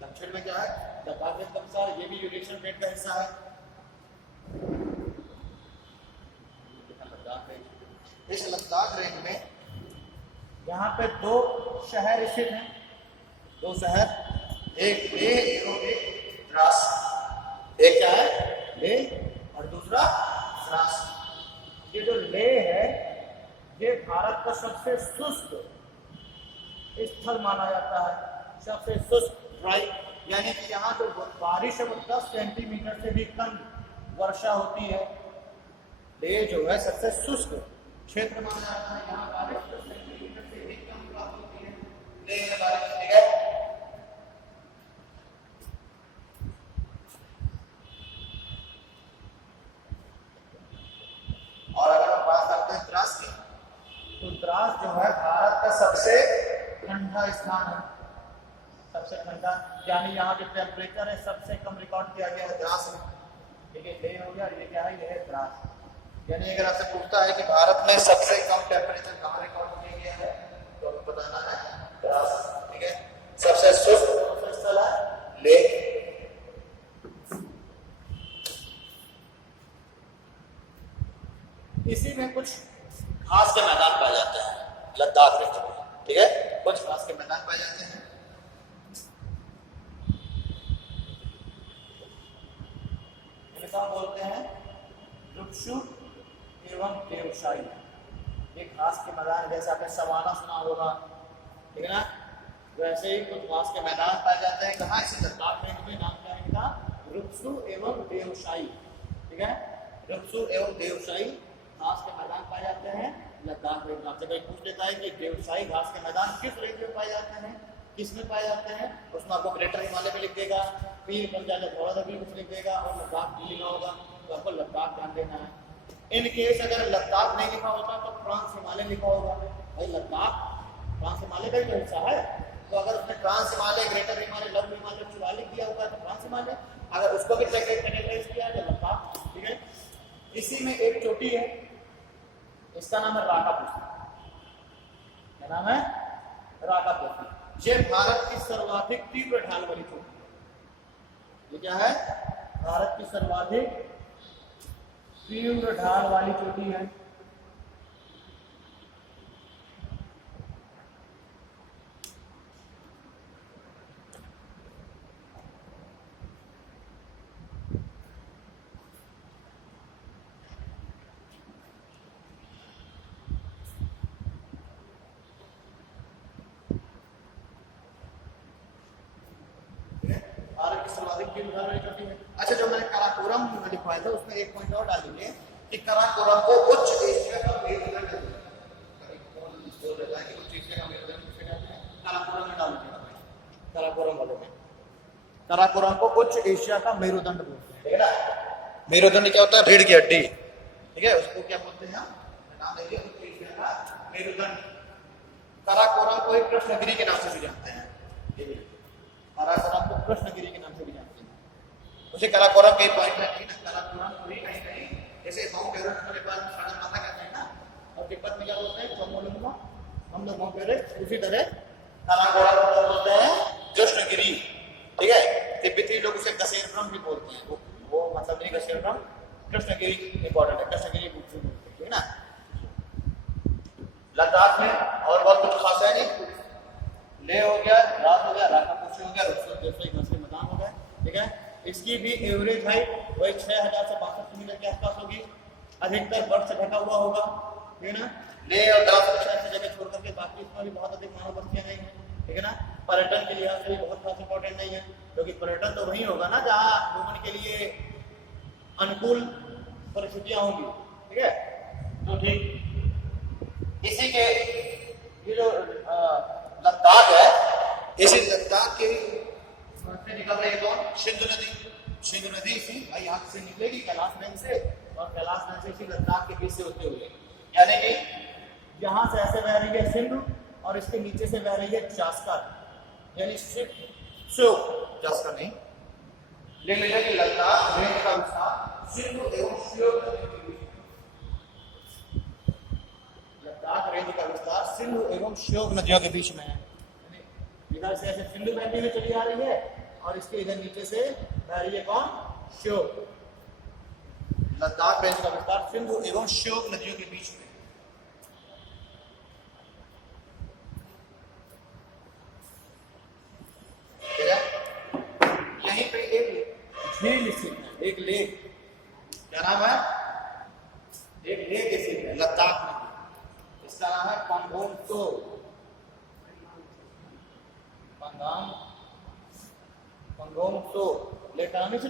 दक्षिण में क्या है, लद्दाख रेंज का विस्तार, ये भी यूरेशियन प्लेट का हिस्सा है। इस लद्दाख रेंज में यहाँ पे दो शहर स्थित हैं, दो शहर, एक लेह और एक द्रास। एक क्या है, लेह और दूसरा द्रास। ये जो लेह है ये भारत का सबसे शुष्क स्थल माना जाता है, सबसे शुष्क ड्राई, यानी कि यहाँ जो बारिश है वो 10 सेंटीमीटर से भी कम वर्षा होती है। ये जो है सबसे शुष्क क्षेत्र माना जाता है, यहाँ बारिश 10 सेंटीमीटर से भी कम प्राप्त होती है। लेह में बारिश, ठीक है। और अगर हम बात करते हैं द्रास की, तो द्रास जो है भारत का सबसे ठंडा स्थान है, सबसे ठंडा, यानी यहाँ जो टेम्परेचर है सबसे कम रिकॉर्ड किया गया है द्रास में। ठीक है, ये हो गया, ये क्या है, ये है द्रास। यानी अगर आपसे पूछता है कि भारत में सबसे कम टेम्परेचर कहाँ रिकॉर्ड किया गया है, तो आपको बताना है द्रास। ठीक है, सबसे शुष्क स्थल है लेह। इसी में कुछ घास के मैदान पाए जाते हैं, लद्दाख में। ठीक है, कुछ घास के मैदान पाए जाते हैं। इनका बोलते हैं रुक्षु एवं देवशाही। ये घास के मैदान, जैसे आपने सवाना सुना होगा, ठीक है ना, वैसे ही कुछ घास के मैदान पाए जाते हैं। कहाँ, इसी लद्दाख रेंज में। नाम क्या है इनका, रुक्षु एवं देवशाही। ठीक है, रुक्षु एवं देवशाही घास के मैदान पाए जाते हैं लद्दाख रेंज में। आपसे कोई पूछ लेता है कि देवशाही घास के मैदान किस रेंज में पाए जाते हैं, किस में पाए जाते हैं, उसमें आपको ग्रेटर हिमालय में लिख देगा, पीर पंजाब धौलाधर भी कुछ लिख देगा, और लद्दाख भी लिखा होगा, तो आपको लद्दाख ध्यान देना है। इन केस अगर लद्दाख नहीं लिखा होता तो ट्रांस हिमालय लिखा होगा। भाई लद्दाख ट्रांस हिमालय का ही तो हिस्सा है, तो अगर उसने ट्रांस हिमालय, ग्रेटर हिमालय, लव हिमालय, शिवालिक दिया होगा तो ट्रांस हिमालय, अगर उसको भी कैटेगराइज किया है तो लद्दाख। ठीक है, इसी में एक चोटी है, इसका नाम है राकापोसी। क्या नाम है, राकापोसी। ये भारत की सर्वाधिक तीव्र ढाल वाली चोटी। ये क्या है, भारत की सर्वाधिक तीव्र ढाल वाली चोटी है। अच्छा, जो मैंने काराकोरम लिखवाया था उसमें एक पॉइंट और डाल दीजिए कि काराकोरम को उच्च एशिया का मेरुदंड बोल देता है कि उच्च एशिया का मेरुदंड किसे कहते हैं, काराकोरम में डाल दीजिएगा। काराकोरम वाले में काराकोरम को उच्च एशिया का मेरुदंड बोलते हैं। ठीक है ना, मेरुदंड क्या होता है, रीढ़ की हड्डी। ठीक है, उसको क्या बोलते हैं, नाम देखिए, उच्च एशिया का मेरुदंड। काराकोरम को एक कृष्णगिरी के नाम से भी जानते हैं। काराकोरम को कृष्णगिरी के नाम से भी जानते हैं। उसे काराकोरम के पॉइंट है, काराकोरम को ही कहीं कहीं जैसे माउंट एवरेस्ट के पास सागर माथा कहते हैं ना, और तिब्बत में क्या बोलते हैं, चमोलुंगमा, हम लोग माउंट एवरेस्ट, उसी तरह काराकोरम को बोलते हैं कृष्णगिरी। ठीक है, तिब्बती लोग उसे गसेरब्रह्म भी बोलते हैं, वो मतलब नहीं गसेरब्रह्म, कृष्णगिरी इंपॉर्टेंट है, कृष्णगिरी बोलते हैं। ठीक है ना, लद्दाख में और बहुत कुछ खास है नहीं, लेह हो गया, द्रास हो गया, राकापोसी हो गया, रुक्षु देवशाही घास के मैदान हो गए। ठीक है, इसकी भी एवरेज हाइट वही 6000 से 6200 मीटर के आसपास होगी, अधिकतर बर्फ से ढका हुआ होगा। ठीक है ना, लेह और द्रास कुछ ऐसी जगह छोड़ करके बाकी इसमें भी बहुत अधिक मानव बस्तियां नहीं है। ठीक है ना, पर्यटन के लिहाज से भी बहुत खास इंपॉर्टेंट नहीं है, क्योंकि पर्यटन तो वही होगा ना जहाँ घूमने के लिए अनुकूल परिस्थितियां होंगी। ठीक है, तो ठीक इसी के ये जो लद्दाख है, इसी लद्दाख के से निकल रही है कौन, सिंधु नदी। सिंधु नदी सी भाई यहाँ से निकलेगी कैलाश रेंज से, और कैलाश रेंज से इसी लद्दाख के बीच से होते हुए, यानी कि यहाँ से ऐसे बह रही है सिंधु, और इसके नीचे से बह रही है जास्कर, यानी जास्कर नहीं, ले लीजिए कि लद्दाख रेंज का विस्तार सिंधु एवं श्योक नदी के बीच में, लद्दाख रेंज का विस्तार सिंधु एवं श्योक नदियों के बीच में है। इधर से ऐसे सिंधु बहती हुई चली आ रही है, और इसके इधर नीचे से बह रही है कौन, श्योक। लद्दाख रेंज का विस्तार सिंधु एवं श्योक नदियों के बीच में। यहीं पे एक झील स्थित है, एक लेक, क्या नाम है, एक लेक स्थित है लद्दाख में। नाम पंगोंग सो लेकर आने से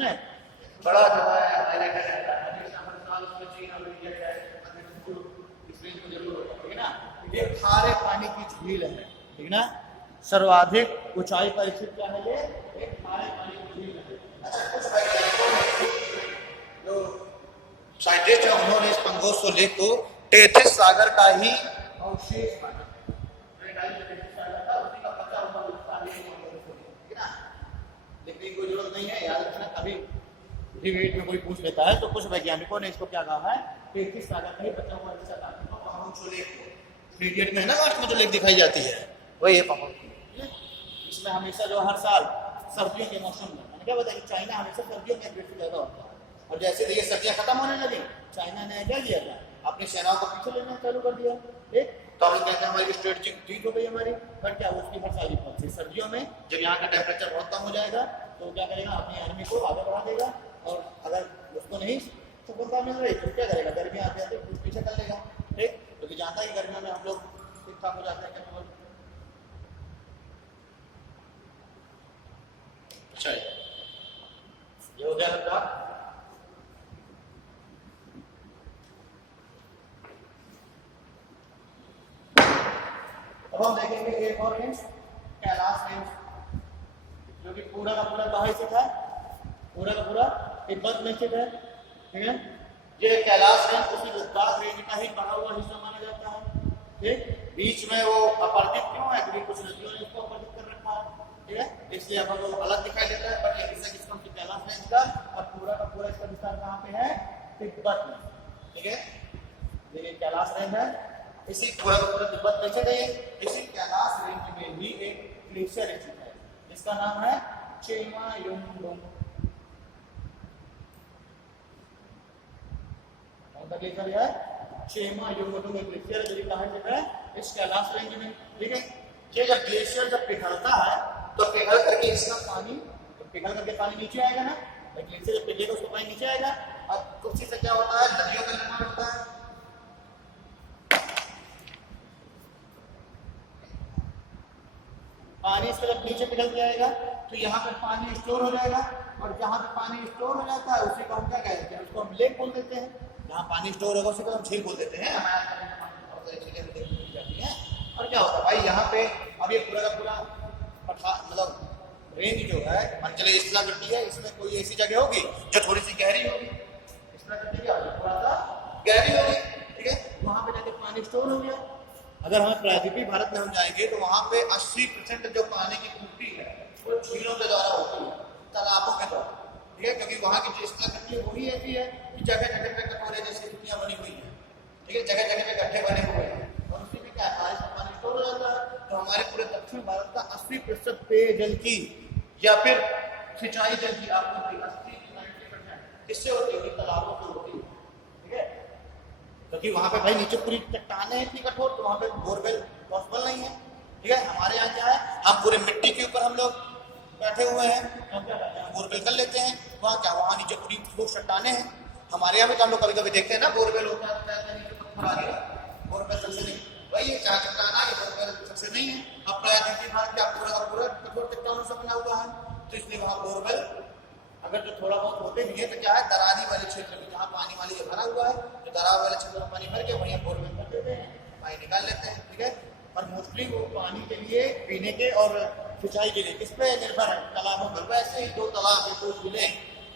बड़ा जो है हमेशा हर साल उसमें चीन और इंडिया का इसलिए इनको जरूर होता है, ठीक है ना। ये खारे पानी की झील है, ठीक है ना। सर्वाधिक ऊंचाई पर स्थित क्या है, ये एक खारे पानी की झील है। अच्छा, कुछ वैज्ञानिकों ने जो साइंटिस्ट है उन्होंने इस पंगोंग लेक को टेथिस सागर का ही अवशेष माना, लेकिन कोई जरूरत नहीं है, याद रखना। कभी डिबेट में कोई पूछ लेता है तो कुछ वैज्ञानिकों ने इसको क्या कहा है, टेथिस सागर का ही बचा हुआ हिस्सा था। लेक में है ना, लास्ट में जो लेक दिखाई जाती है वही है पंगोंग। इसमें हमेशा जो हर साल सर्दियों के मौसम में, मैंने क्या बताया कि चाइना हमेशा सर्दियों में टेम्परेचर ज्यादा होता है, और जैसे ये सर्दियां खत्म होने लगी चाइना ने क्या किया था, अपनी सेनाओं को पीछे लेना चालू कर दिया। ठीक, तो हम कहते हैं हमारी स्ट्रेटेजिक जीत हो गई हमारी। पर क्या उसकी हर साल पहुंची सर्दियों में जब यहाँ का टेम्परेचर बहुत कम हो जाएगा तो क्या करेगा, अपनी आर्मी को आगे बढ़ा देगा, और अगर उसको नहीं सफलता मिल रही तो क्या करेगा, गर्मी आते आते कुछ पीछे कर लेगा। ठीक, क्योंकि जानता है कि गर्मियों में हम लोग ठीक ठाक हो जाते हैं। अच्छा, ये हो गया लगता। अब हम देखेंगे एक और रेंज, कैलाश रेंज, जो कि पूरा का पूरा कहाँ स्थित है, पूरा का पूरा तिब्बत में स्थित है। ठीक है, ये कैलाश रेंज उसी लद्दाख रेंज का ही बड़ा हुआ हिस्सा माना जाता है। ठीक, बीच में वो अपरदित क्यों है, क्योंकि कुछ नदियों ने इसको अपरदित कर रखा है। ठीक है, इसलिए अब वो अलग दिखाई देता है, बट ये हिस्सा किसका, कैलाश रेंज का, और पूरा का पूरा इसका विस्तार कहाँ पे है, तिब्बत में। ठीक है, ये कैलाश रेंज है, इसी पूरा का पूरा तिब्बत में स्थित है। इसी कैलाश रेंज में भी एक ग्लेशियर स्थित है जिसका नाम है चेमायुंगडोंग। कौन सा ग्लेशियर है, चेमायुंगडोंग ग्लेशियर, जो कहाँ स्थित है, इस कैलाश रेंज में। ठीक है, ये जब ग्लेशियर जब पिघलता है तो पिघल करके इसका पानी, पिघल करके पानी नीचे आएगा ना, ग्लेशियर जब पिघलेगा उसका पानी नीचे आएगा। अब कुछ चीज से क्या होता है, नदियों का निर्माण होता है। पानी इसके जब नीचे पिघल जाएगा तो यहाँ पे पानी स्टोर हो जाएगा, और जहाँ पे पानी स्टोर हो जाता है उसी को हम क्या कहते हैं, उसको हम लेक बोल देते हैं। जहाँ पानी स्टोर होगा उसी को हम झील बोल देते हैं। और क्या होता है भाई, यहाँ पे अब ये पूरा का पूरा मतलब रेंज जो है मंचले इस तरह करती है, इसमें कोई ऐसी जगह होगी जो थोड़ी सी गहरी होगी, इस तरह करती है थोड़ा सा गहरी होगी। ठीक है, वहाँ पे जाके पानी स्टोर हो गया। अगर हमें प्रायद्वीपीय भारत में हम जाएंगे तो वहाँ पे 80% जो पानी की पूर्ति है वो झीलों के द्वारा होती है, तालाबों के द्वारा। ठीक है, क्योंकि वहाँ की जो स्थलाकृति है वही ऐसी है कि जगह जगह पे कटोरे जैसी कुटियाँ बनी हुई है। ठीक है, जगह जगह पे गड्ढे बने हुए हैं, और उसी में क्या बारिश का पानी स्टोर हो जाता है। तो हमारे पूरे दक्षिण भारत का 80% पेयजल की या फिर सिंचाई जल की आपूर्ति 80-90% किससे होती है, तालाबों से होती है। ठीक है, क्योंकि वहां पे भाई नीचे पूरी चट्टानें इतनी कठोर, तो वहां पे बोरवेल पॉसिबल नहीं है। ठीक है, हमारे यहाँ क्या है, हम पूरे मिट्टी के ऊपर हम लोग बैठे हुए हैं, हम क्या करते हैं, बोरवेल कर लेते हैं। वहाँ क्या, वहाँ नीचे पूरी लोग चट्टानें हैं। हमारे यहाँ भी हम लोग कभी कभी देखते हैं ना, बोरवेल होता है नीचे पत्थर आ गया, बोरवेल सबसे नहीं, वही है चाहे चट्टाना, ये बोरवेल सबसे नहीं है। अब प्रायद्वीपीय भारत क्या पूरा का पूरा कठोर चट्टानों से बना हुआ है, तो इसलिए वहाँ बोरवेल अगर जो थोड़ा बहुत होते भी है तो क्या है, दरारी वाले क्षेत्र में जहाँ पानी वाली भरा हुआ है, तो दरार वाले क्षेत्र में पानी भर के वहीं बोरवेल कर देते हैं, पानी निकाल लेते हैं। ठीक है, और मोस्टली वो पानी के लिए, पीने के और सिंचाई के लिए किस पे निर्भर है, तालाबों पर। वैसे ही 2 तालाब, 2 झीलें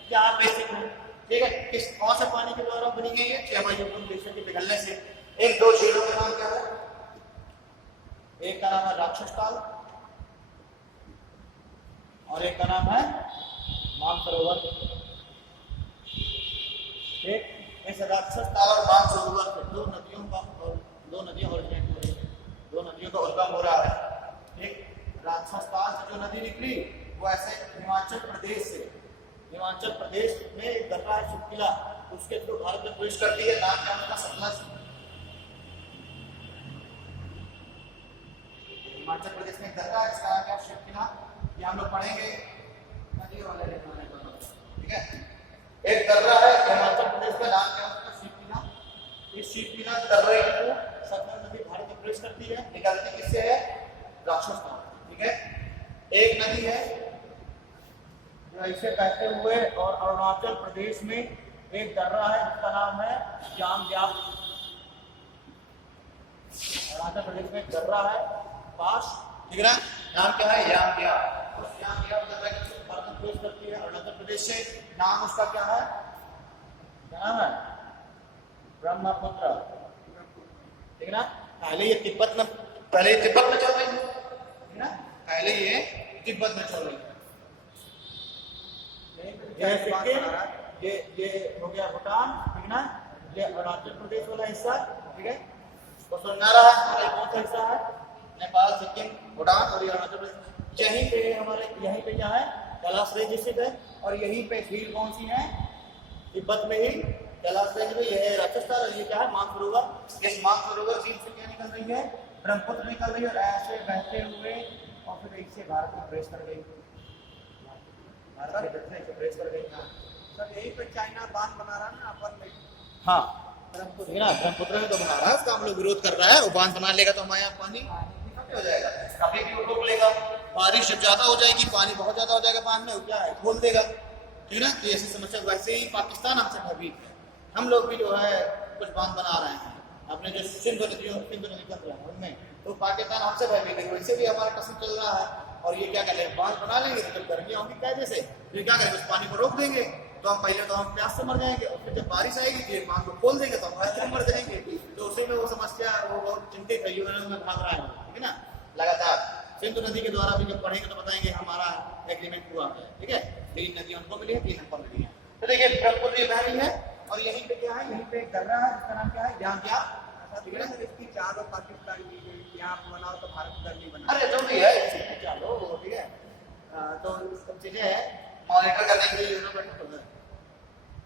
क्या बेसिक है। ठीक है, किस कौन से पानी के द्वारा बनी गई है, चेमायुंगडोंग ग्लेशियर के पिघलने से। एक 2 झीलों का नाम क्या है, एक का नाम है राक्षस ताल और एक का नाम है मानसरोवर। ठीक, इस राक्षस ताल और मानसरोवर से 2 नदियों का, और 2 नदियां ओरिजिनेट हो रही है, 2 नदियों का उद्गम हो रहा है। ठीक, राक्षस ताल से जो नदी निकली वो ऐसे हिमाचल प्रदेश से, हिमाचल प्रदेश में एक दर्रा है शिवकिला, उसके थ्रू भारत में प्रवेश करती है। नाम क्या उसका, सतलज। हिमाचल प्रदेश में एक दर्रा है जिसका नाम क्या, शिवकिला। ये हम लोग पढ़ेंगे नदी वाले। ठीक है, एक दर्रा है हिमाचल प्रदेश का, नाम क्या उसका, शिवकिला। इस शिवकिला दर्रे के थ्रू सतलज नदी भारत में प्रवेश करती है, निकलती किससे है, राक्षस ताल। ठीक है, एक नदी है जो ऐसे बहते हुए और अरुणाचल प्रदेश में एक दर्रा है जिसका नाम है जामग्याप। अरुणाचल प्रदेश में एक दर्रा है पास, ठीक है ना, नाम क्या है जामग्याप। उस जामग्याप दर्रा की भारत प्रवेश करती है अरुणाचल प्रदेश से। नाम उसका क्या है, क्या नाम है, ब्रह्मपुत्र, ठीक है ना। पहले ये तिब्बत में चल रही है, ठीक है ना, पहले ये तिब्बत में चल रही है। ये सिक्किम, ये हो गया भूटान, ठीक है ना, ये अरुणाचल प्रदेश वाला हिस्सा, ठीक है। तो समझा रहा है हमारा कौन सा हिस्सा है, नेपाल, सिक्किम, भूटान और ये अरुणाचल प्रदेश। यहीं पे हमारे, यहीं पे क्या है, कैलाश रेंज स्थित है। और यहीं पे झील कौन सी है, तिब्बत में ही कैलाश रेंज में, यह है राजस्थान। और ये क्या है, मानसरोवर। इस मानसरोवर झील से क्या निकल रही है, ब्रह्मपुत्र निकल रही है और ऐसे बहते हुए और फिर इससे भारत में प्रवेश कर गई, भारत के दक्षिण से प्रवेश कर गई। सर यही पे चाइना बांध बना रहा है ना अपन में। हाँ, ब्रह्मपुत्र है ना, ब्रह्मपुत्र में तो बना रहा है, उसका हम लोग विरोध कर रहा है। वो बांध बना लेगा तो हमारे यहाँ पानी खत्म हो जाएगा, कभी भी वो रोक लेगा। बारिश जब ज्यादा हो जाएगी, पानी बहुत ज्यादा हो जाएगा बांध में, वो क्या है, खोल देगा, ठीक है ना। तो ऐसी समस्या, वैसे ही पाकिस्तान हमसे भयभीत है। हम लोग भी जो है कुछ बांध बना रहे हैं अपने जो सिंधु नदी चल रहा है उनमें, तो पाकिस्तान हमसे भयभीत है। वैसे भी हमारा कसम चल रहा है। और ये क्या कर लेंगे, बांध बना लेंगे तो जब गर्मियाँ होंगी कायदे से, फिर क्या करेंगे, उस पानी को रोक देंगे तो हम पहले तो हम प्यास से मर जाएंगे, और फिर जब बारिश आएगी तो ये बांध को खोल देंगे तो हम वैसे मर जाएंगे। तो उसी में वो समस्या, वो बहुत चिंतित है, यूएनओ में भाग रहा है, ठीक है ना। लगातार सिंधु नदी के द्वारा भी जब पढ़ेंगे तो बताएंगे हमारा एग्रीमेंट हुआ है, ठीक है। 3 नदियां उनको मिली है, 3 हमको मिली है। तो देखिए ब्रह्मपुत्र बह रही है और यहीं पे क्या है, यहीं पे एक दर्रा है जिसका नाम क्या है, जामग्याप, ठीक है ना। इसकी चाल और पाकिस्तान की गई, यहाँ बनाओ तो भारत कर नहीं बना। अरे जो भी है इसमें चलो, ठीक है। तो सब चीजें मॉनिटर करने के लिए यूनिवर्सिटी है।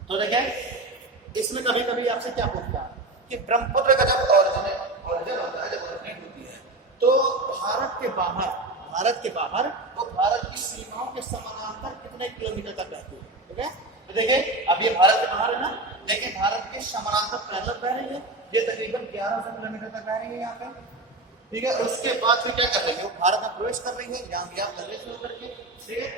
तो देखिए इसमें कभी कभी आपसे क्या पूछता है कि ब्रह्मपुत्र का जब ऑरिजिन होता है, जब ओरिजिनेट होती है, तो भारत के बाहर वो भारत की सीमाओं के समानांतर कितने किलोमीटर तक रहती है, ठीक है। तो देखिए अब ये भारत के बाहर है ना, लेकिन भारत के समानांतर पैरेलल बह रही है, ये तकरीबन 1100 किलोमीटर तक बह रही है यहाँ पे, ठीक है। उसके बाद फिर क्या कर रही है, वो भारत में प्रवेश कर रही है जामग्याप दर्रे से होकर के, ठीक है,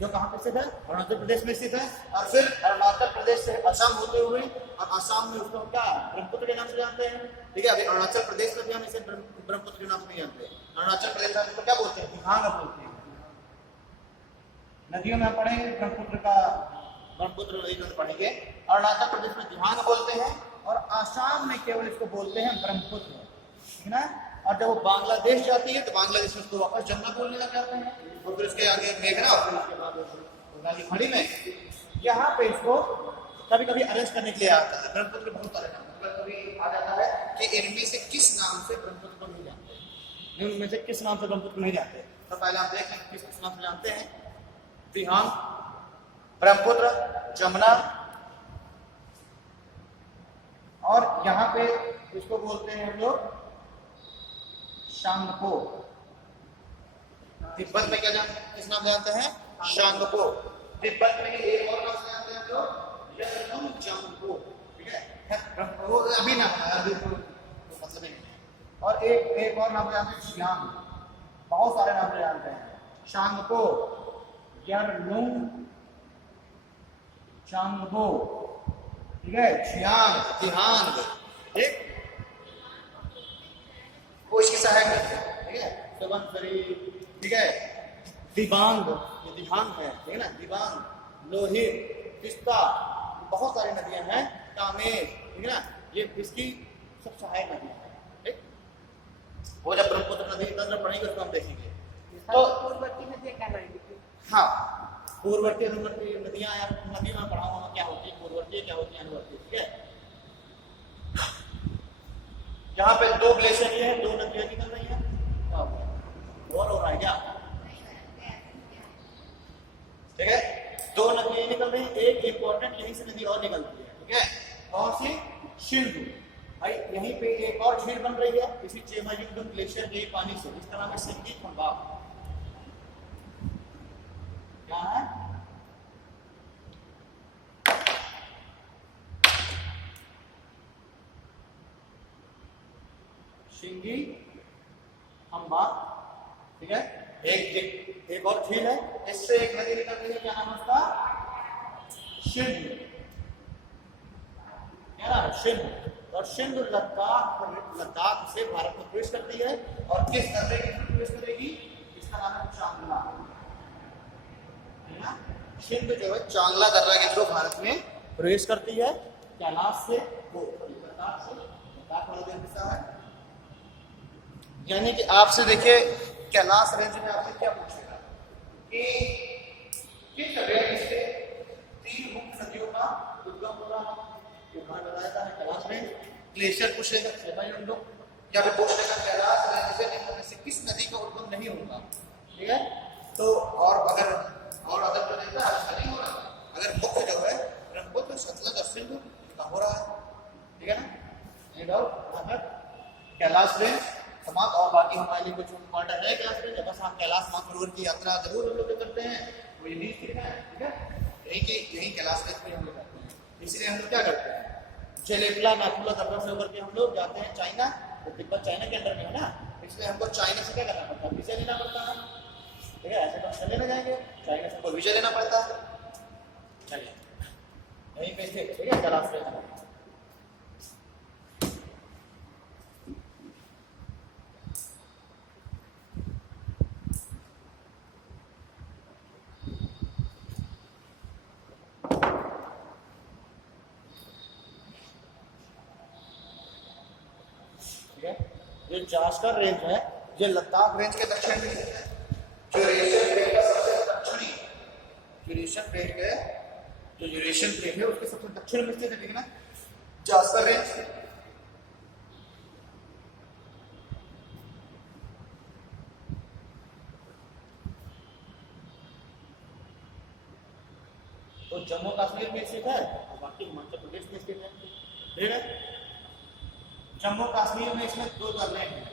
जो कहाँ पे स्थित है, अरुणाचल प्रदेश में स्थित है। और फिर अरुणाचल प्रदेश से असम होते हुए, और असम में उसको क्या ब्रह्मपुत्र के नाम से जानते हैं, ठीक है। अभी अरुणाचल प्रदेश में भी हम इसे ब्रह्मपुत्र के नाम से नहीं जानते। अरुणाचल प्रदेश में इसको क्या बोलते हैं, दिहांग बोलते हैं। नदियों में हम पढ़ेंगे ब्रह्मपुत्र नदी में पढ़ेंगे, अरुणाचल प्रदेश में दिहांग बोलते हैं और आसाम में केवल इसको बोलते हैं ब्रह्मपुत्र, ठीक है ना। और जब वो बांग्लादेश जाती है तो बांग्लादेश में उसको वापस जमुना बोलने लग जाते हैं, और फिर उसके आगे मेघना, और फिर उसके बाद बंगाल की खाड़ी में यहाँ पे इसको कभी कभी अरेस्ट करने के लिए आता है। ब्रह्मपुत्र बहुत सारे नाम, कभी आ जाता है कि इनमें से किस नाम से ब्रह्मपुत्र को नहीं जानते, इनमें से किस नाम से ब्रह्मपुत्र को नहीं जानते। तो पहले हम देख लें किस नाम से जानते हैं, दिहांग, ब्रह्मपुत्र, जमुना, और यहाँ पे इसको बोलते हैं हम लोग शांगपो। तिब्बत में क्या किस नाम जानते हैं, शांगपो। तिब्बत में एक और नाम से जानते हैं हम लोग यंगजांगपो, ठीक है। वो अभी नाम है, अभी तो मतलब नहीं है। और एक और नाम जानते हैं शियांग, बहुत सारे नाम से जानते हैं, शांगपो, यरलुंग चांगपो, ठीक है, शियांग, दिहांग, ठीक, वो इसकी सहायक है, ठीक है। सुबनसरी, ठीक है, दिबांग, ये दिहांग है, ठीक है ना, दिबांग, लोहित, तिस्ता, बहुत सारी नदियां हैं, कामेर, ठीक है ना, ये इसकी सब सहायक नदियां हैं, ठीक। वो जब ब्रह्मपुत्र नदी तंत्र पढ़ेंगे उसको हम देखेंगे। तो पूर्ववर्ती नदियां क्या रहेगी, हाँ, पूर्ववर्ती अनुवर्ती नदियां, नदियों में पढ़ाऊंगा क्या होती है पूर्ववर्ती, क्या होती है अनुवर्ती, ठीक है। यहाँ पे 2 ग्लेशियर ये है, 2 नदियां निकल रही है, और हो रहा है क्या, ठीक है। 2 नदियां निकल रही है, एक इंपॉर्टेंट यहीं से नदी और निकलती है, ठीक है, कौन सी, सिंधु। भाई यहीं पे एक और झील बन रही है इसी चेमायुंगडुंग ग्लेशियर के पानी से, इसका नाम है सिंगी खंबा। क्या है, सिंगी खंबा, ठीक है। एक और झील है, इससे एक नदी निकल रही है, क्या नाम है उसका? सिंधु। क्या नाम है? सिंधु। और सिंधु लद्दाख से भारत में प्रवेश करती है, और किस दर्रे के थ्रू प्रवेश करेगी? इसका नाम है चांगला, है ना? सिंधु जो है चांगला दर्रा के थ्रू भारत में प्रवेश करती है, कैलाश से वो लद्दाख से, लद्दाख वाला जो हिस्सा है। यानी कि आपसे देखिए कैलाश रेंज में आपसे क्या पूछेगा कि किस रेंज से 3 मुख्य नदियों का उद्गम हो रहा है? बताया था कैलाश रेंज। ग्लेशियर पूछेगा या फिर पूछेगा कैलाश रेंज से निम्न में से किस नदी का उद्गम नहीं होगा, ठीक है? तो और अगर जो देता है उसका नहीं हो रहा, अगर मुख्य जो है ब्रह्मपुत्र, सतलज और सिंधु का हो रहा है, ठीक है ना? कैलाश रेंज समाप्त। और बाकी हमारे लिए कुछ इम्पोर्टेंट है कैलाश रेंज, बस हम कैलाश मानसरोवर की यात्रा जरूर हम लोग करते हैं, वो यही ठीक है, ठीक है? यही कैलाश रेंज पे हम लोग करते हैं। इसलिए हम लोग क्या करते हैं, जेलेपला नाथुला दर्रा से होकर के हम लोग जाते हैं चाइना, तो तिब्बत चाइना के अंदर में है ना, इसलिए हमको चाइना से क्या करना पड़ता है? वीजा लेना पड़ता है, ठीक है? ऐसे तो हम चले ना जाएंगे, चाइना से हमको वीजा लेना पड़ता है। चलिए यहीं पे थे, ठीक है? कैलाश रेंज जो जास्कर रेंज है, ये लद्दाख रेंज के दक्षिण में है, जो यूरेशियन प्लेट का सबसे दक्षिणी, यूरेशियन प्लेट है, जो यूरेशियन प्लेट है उसके सबसे दक्षिण में स्थित है, ठीक है ना? जास्कर रेंज। तो जम्मू कश्मीर में स्थित है और बाकी हिमाचल प्रदेश में स्थित है, ठीक है? जम्मू कश्मीर में इसमें 2 दर्रे हैं,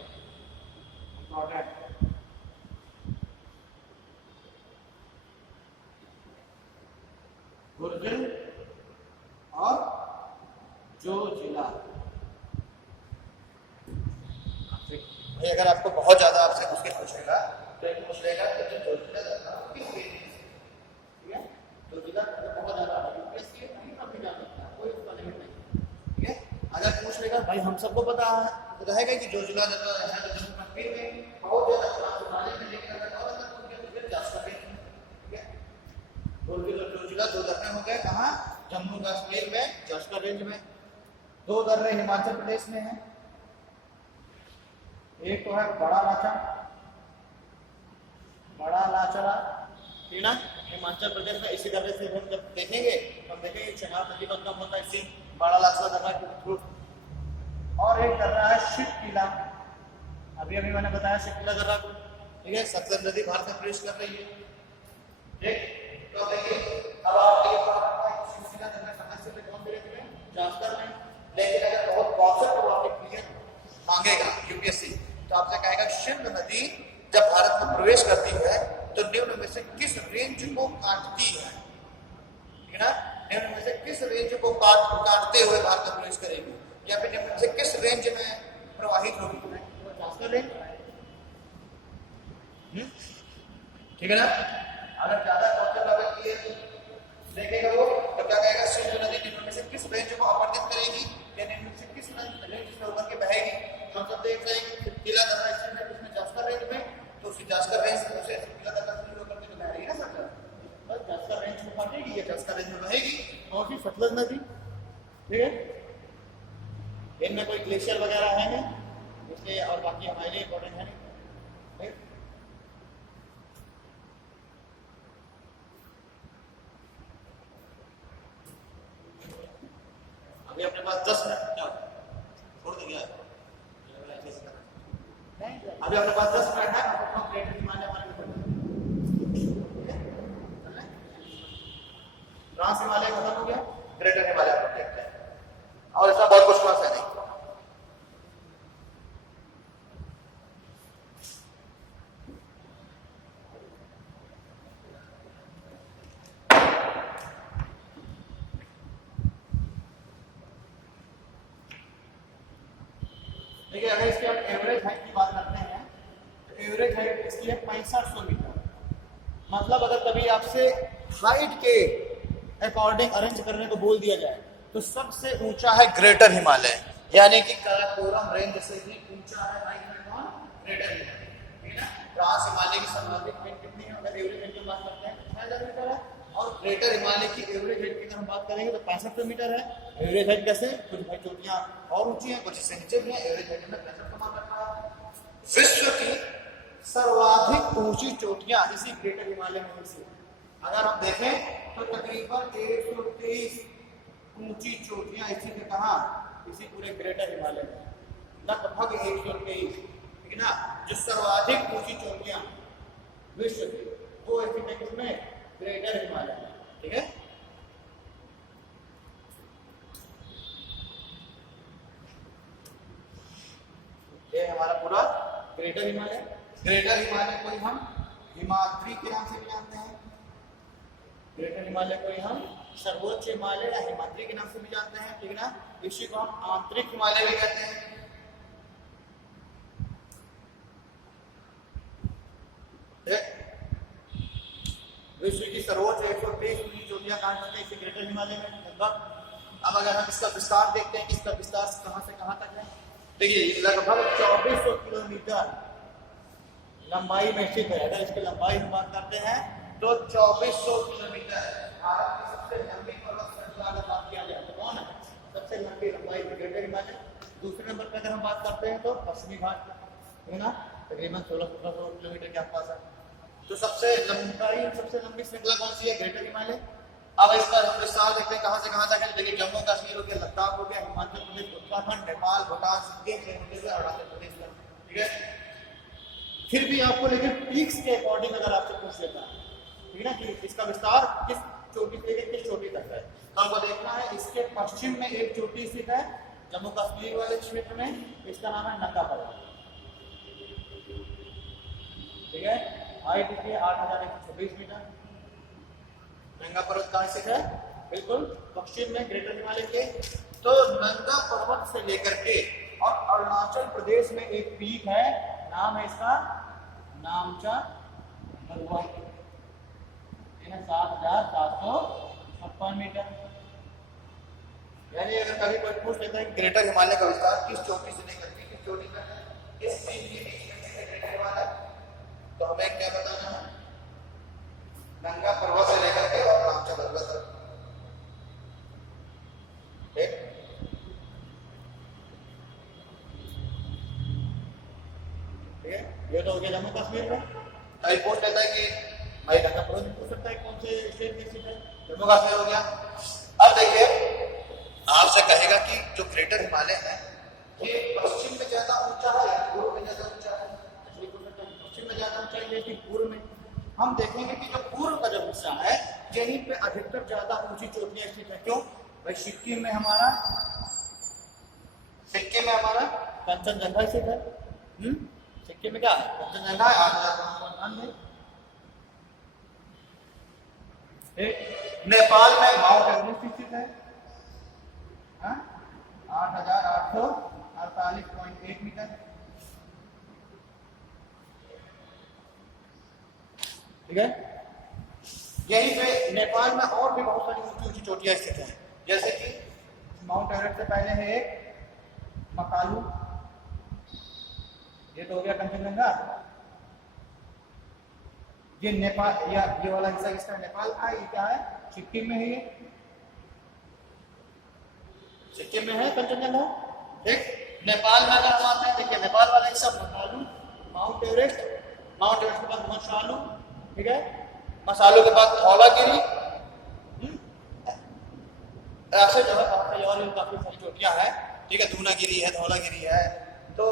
गुर्जर और जोजिला। भाई अगर आपको बहुत ज्यादा आपसे मुश्किल पूछेगा तो एक पूछ लेगा कि जो जोजिला दर्रा किस रेंज में, ठीक है? जोजिला बहुत ज्यादा यूपीएससी नहीं काफी ज्यादा, कोई उसका लिमिट नहीं, ठीक है? अगर पूछ लेगा भाई हम सबको पता रहेगा कि जोजिला दर्रा है तो जम्मू कश्मीर में बहुत ज्यादा में, लेकिन अगर और अगर पूछ गया तो फिर जास्कर रेंज, ठीक है? जोजिला 2 दर्रे हो गए, कहाँ? जम्मू कश्मीर में, जास्कर रेंज में। 2 दर्रे हिमाचल प्रदेश में है, एक तो है बड़ा लाचरा, ठीक ना? हिमाचल प्रदेश में। इसी दर्रे से हम जब देखेंगे तो हम देखेंगे चनाब नदी का उद्गम होता है इसी बड़ा लाचरा दर्रा के थ्रू। और एक दर्रा है शिवकिला, अभी मैंने बताया शिवकिला दर्रा को, ठीक है? सतलज नदी भारत में प्रवेश कर रही है, ठीक? तो देखिए अब आप शिवकिला दर्रा कहाँ से कौन दे रहे हैं? जास्कर में। लेकिन अगर बहुत कॉन्सेप्ट वो आपके क्लियर मांगेगा यूपीएससी, तो आपसे कहेगा सिंधु नदी जब भारत में प्रवेश करती है तो निम्न में से किस रेंज को काटती है, ठीक है ना? निम्न में से किस रेंज को काटते हुए भारत में प्रवेश करेगी, या फिर निम्न में से किस रेंज में प्रवाहित होगी? जास्कर रेंज, ठीक है ना? अगर ज्यादा कॉन्सेप्ट अगर क्लियर देखेगा वो तो क्या कहेगा, सिंधु नदी निम्न में से किस रेंज को अपरदित करेगी, या निम्न में से किस रेंज से होकर के बहेगी? हम सब देख रहे हैं कि किला दर्रा इसमें जास्कर रेंज में, तो उसी जास्कर रेंज से किला दर्रा से होकर के तो बह रही है ना सतलज, बस जास्कर रेंज में काटेगी, या जास्कर रेंज में बहेगी, और फिर सतलज नदी, ठीक है? इनमें कोई ग्लेशियर वगैरह है नहीं, इसलिए और बाकी हमारे लिए इंपॉर्टेंट है नहीं, ठीक? अभी अपने पास 10 मिनट क्या छोड़ देंगे, अभी अपने पास 10 मिनट है, ट्रांस हिमालय खत्म हो गया, ग्रेटर हिमालय प्रोजेक्ट है, और इसमें बहुत कुछ खास है नहीं। देखिए अगर इसकी आप एवरेज हाइट की बात करते हैं तो एवरेज हाइट इसकी इसकी है 6500 मीटर। मतलब अगर कभी आपसे हाइट के अकॉर्डिंग अरेंज करने को बोल दिया जाए तो सबसे ऊंचा है ग्रेटर हिमालय, यानी कि काराकोरम रेंज से भी ऊंचा है हाइट में कौन? ग्रेटर हिमालय, ठीक है ना। ट्रांस हिमालय की सर्वाधिक हाइट कितनी है? अगर एवरेज हाइट की बात करते हैं 6000 मीटर है, और ग्रेटर हिमालय की एवरेज हाइट की अगर हम बात करेंगे तो 6500 मीटर है। एवरेज हाइट कैसे? कुछ भाई चोटियां और ऊंची हैं, कुछ इससे नीचे भी हैं, एवरेज हाइट में 65 का मान रखा है। विश्व की सर्वाधिक ऊंची चोटियां इसी ग्रेटर हिमालय में से अगर हम देखें तो तकरीबन 123 ऊंची चोटियां स्थित है। कहाँ? इसी पूरे ग्रेटर हिमालय में, लगभग 123, ठीक है ना। जो सर्वाधिक ऊंची चोटियां विश्व की वो स्थित है किसमें? ग्रेटर हिमालय में, ठीक है। ये हमारा पूरा ग्रेटर हिमालय। ग्रेटर हिमालय को हम हिमाद्री के नाम से भी जानते हैं। ग्रेटर हिमालय को हम सर्वोच्च हिमालय या हिमाद्री के नाम से भी जानते हैं, ठीक है ना। इसी को हम आंतरिक हिमालय भी कहते हैं। विश्व की सर्वोच्च 123 ऊंची चोटियां कहां पर है? इसी ग्रेटर हिमालय में लगभग। अब अगर हम इसका विस्तार देखते हैं, इसका विस्तार कहां से कहां तक है? देखिए लगभग 2400 किलोमीटर लंबाई में स्थित है। अगर इसकी लंबाई हम बात करते हैं तो 2400 किलोमीटर। भारत की सबसे लंबी पर्वत श्रृंखला अगर बात किया जाए तो कौन है? सबसे लंबी लंबाई में ग्रेटर हिमालय। दूसरे नंबर पर अगर हम बात करते हैं तो पश्चिमी घाट, है ना, तकरीबन 1600 किलोमीटर के आसपास है। तो सबसे लंबी श्रृंखला कौन सी है? ग्रेटर हिमालय। अब इसका हम विस्तार देखते हैं कहां से कहां तक है। देखिए जम्मू कश्मीर हो गया, लद्दाख हो गया, हिमाचल प्रदेश, उत्तराखंड, नेपाल, भूटान, सिक्किम, अरुणाचल प्रदेश तक, ठीक है। फिर भी आपको लेकिन पीक्स के अकॉर्डिंग अगर आपसे पूछ लेता है, ठीक है ना, कि इसका विस्तार किस चोटी से लेकर किस चोटी तक है, तो आपको देखना है इसके पश्चिम में एक चोटी स्थित है जम्मू कश्मीर वाले क्षेत्र में, इसका नाम है नंगा पर्वत, ठीक है। हाइट इसकी 8126 मीटर। नंगा पर्वत कहाँ स्थित है? बिल्कुल पश्चिम में ग्रेटर हिमालय के। तो नंगा पर्वत से लेकर के और अरुणाचल प्रदेश में एक पीक है, नाम है इसका नामचा बरुआ, 7756 मीटर। यानी अगर कभी कोई पूछ लेता है ग्रेटर हिमालय का विस्तार किस चोटी से लेकर के किस चोटी तक है, किस पीक के बीच में ग्रेटर हिमालय, तो हमें क्या बताना है? नंगा पर्वत से लेकर के और नामचा बरुआ तक, ठीक। ये तो हो गया जम्मू कश्मीर में। कभी पूछ लेता है कि भाई नंगा पर्वत पूछ सकता है कौन से स्टेट में स्थित है? जम्मू कश्मीर हो गया। अब देखिए आपसे कहेगा कि जो ग्रेटर हिमालय है ये पश्चिम में ज्यादा ऊंचा है या पूर्व में ज्यादा ऊंचा है? पश्चिम में ज्यादा ऊंचा है कि पूर्व में? हम देखेंगे कि जो पूर्व का जो हिस्सा है यहीं पे अधिकतर ज्यादा ऊंची चोटियां स्थित है। क्यों भाई? सिक्किम में हमारा कंचनजंगा स्थित है। सिक्किम में क्या है? कंचनजंगा है, 8599। नेपाल में माउंट एवरेस्ट स्थित है, 8848.1 मीटर, ठीक है। यहीं पे नेपाल में और भी बहुत सारी ऊंची ऊंची चोटियां स्थित हैं, जैसे कि माउंट एवरेस्ट से पहले है एक मकालू, ये तो हो गया कंचनजंगा। ये नेपाल या ये वाला हिस्सा किसका? नेपाल का। ये क्या है? सिक्किम में है, ये सिक्किम में है कंचनजंगा, ठीक। नेपाल में अगर हम आते हैं, देखिए नेपाल वाला हिस्सा मकालू, माउंट एवरेस्ट के बाद मसालू, ठीक है। मसालू के बाद धौलागिरी, ऐसे जो है और काफी सारी चोटियां हैं, ठीक है। दूनागिरी है, धौलागिरी है। तो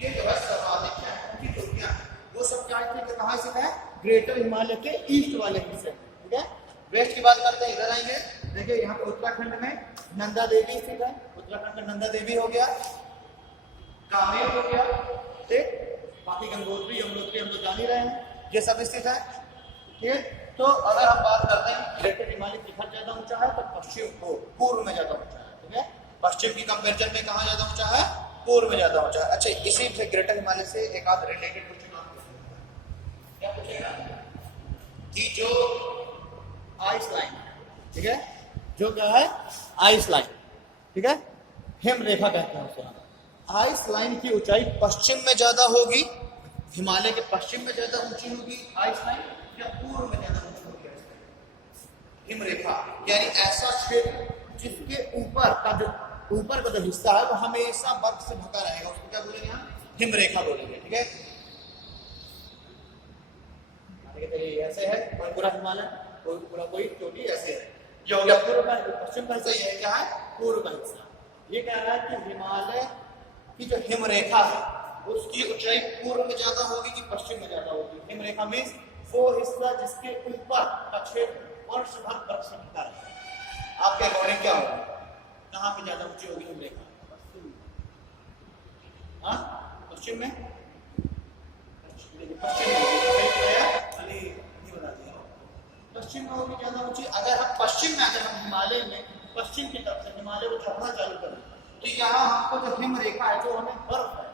ये जो है सर्वाधिक है उनकी चोटियां, वो सब कहाँ से है? ग्रेटर हिमालय के ईस्ट वाले हिस्से, ठीक है। वेस्ट की बात करते हैं, इधर आएंगे। देखिए यहाँ पे उत्तराखंड में नंदा देवी स्थित है, उत्तराखंड में नंदा देवी हो गया, कामेर हो गया, ठीक। बाकी गंगोत्री यमुनोत्री हम लोग जान ही रहे हैं, ये सब स्थित है, ठीक है। तो अगर हम बात करते हैं ग्रेटर हिमालय किधर ज्यादा ऊंचा है, तो पश्चिम को पूर्व में ज्यादा ऊंचा है, ठीक है। पश्चिम की कंपेरिजन में कहाँ ज्यादा ऊंचा है? पूर्व में ज्यादा ऊंचा है। अच्छा, इसी से ग्रेटर हिमालय से एक आध रिलेटेड क्वेश्चन कि जो आइस लाइन, ठीक है, जो क्या है आइस लाइन, ठीक है, हिम रेखा कहते हैं उसे। आइस लाइन की ऊंचाई पश्चिम में ज्यादा होगी, हिमालय के पश्चिम में ज्यादा ऊंची होगी आइस लाइन, या पूर्व में ज्यादा ऊंची होगी आइस लाइन। हिम रेखा यानी ऐसा क्षेत्र जिसके ऊपर का जो हिस्सा है वो हमेशा बर्फ से ढका रहेगा, उसको क्या बोलेंगे हम? हिम रेखा बोलेंगे, ठीक है। ऐसे है और पूरा हिमालय, कोई चोटी ऐसे है, ये हो गया पूर्व का, पश्चिम का हिस्सा, ये क्या है पूर्व का हिस्सा। ये कह रहा है कि हिमालय की जो हिम रेखा है उसकी ऊंचाई पूर्व में ज्यादा होगी कि पश्चिम में ज्यादा होगी? हिम रेखा मींस वो हिस्सा जिसके ऊपर का क्षेत्र वर्ष भर बर्फ से ढका रहेगा। आपके अकॉर्डिंग क्या होगा, कहाँ पे ज्यादा ऊंची होगी हिम रेखा? हाँ, पश्चिम में, पश्चिम में होगी ज्यादा ऊंची। अगर हम पश्चिम में, अगर हम हिमालय में पश्चिम की तरफ से हिमालय को चढ़ना चालू करें तो यहाँ हमको जो हिम रेखा है, जो हमें बर्फ है,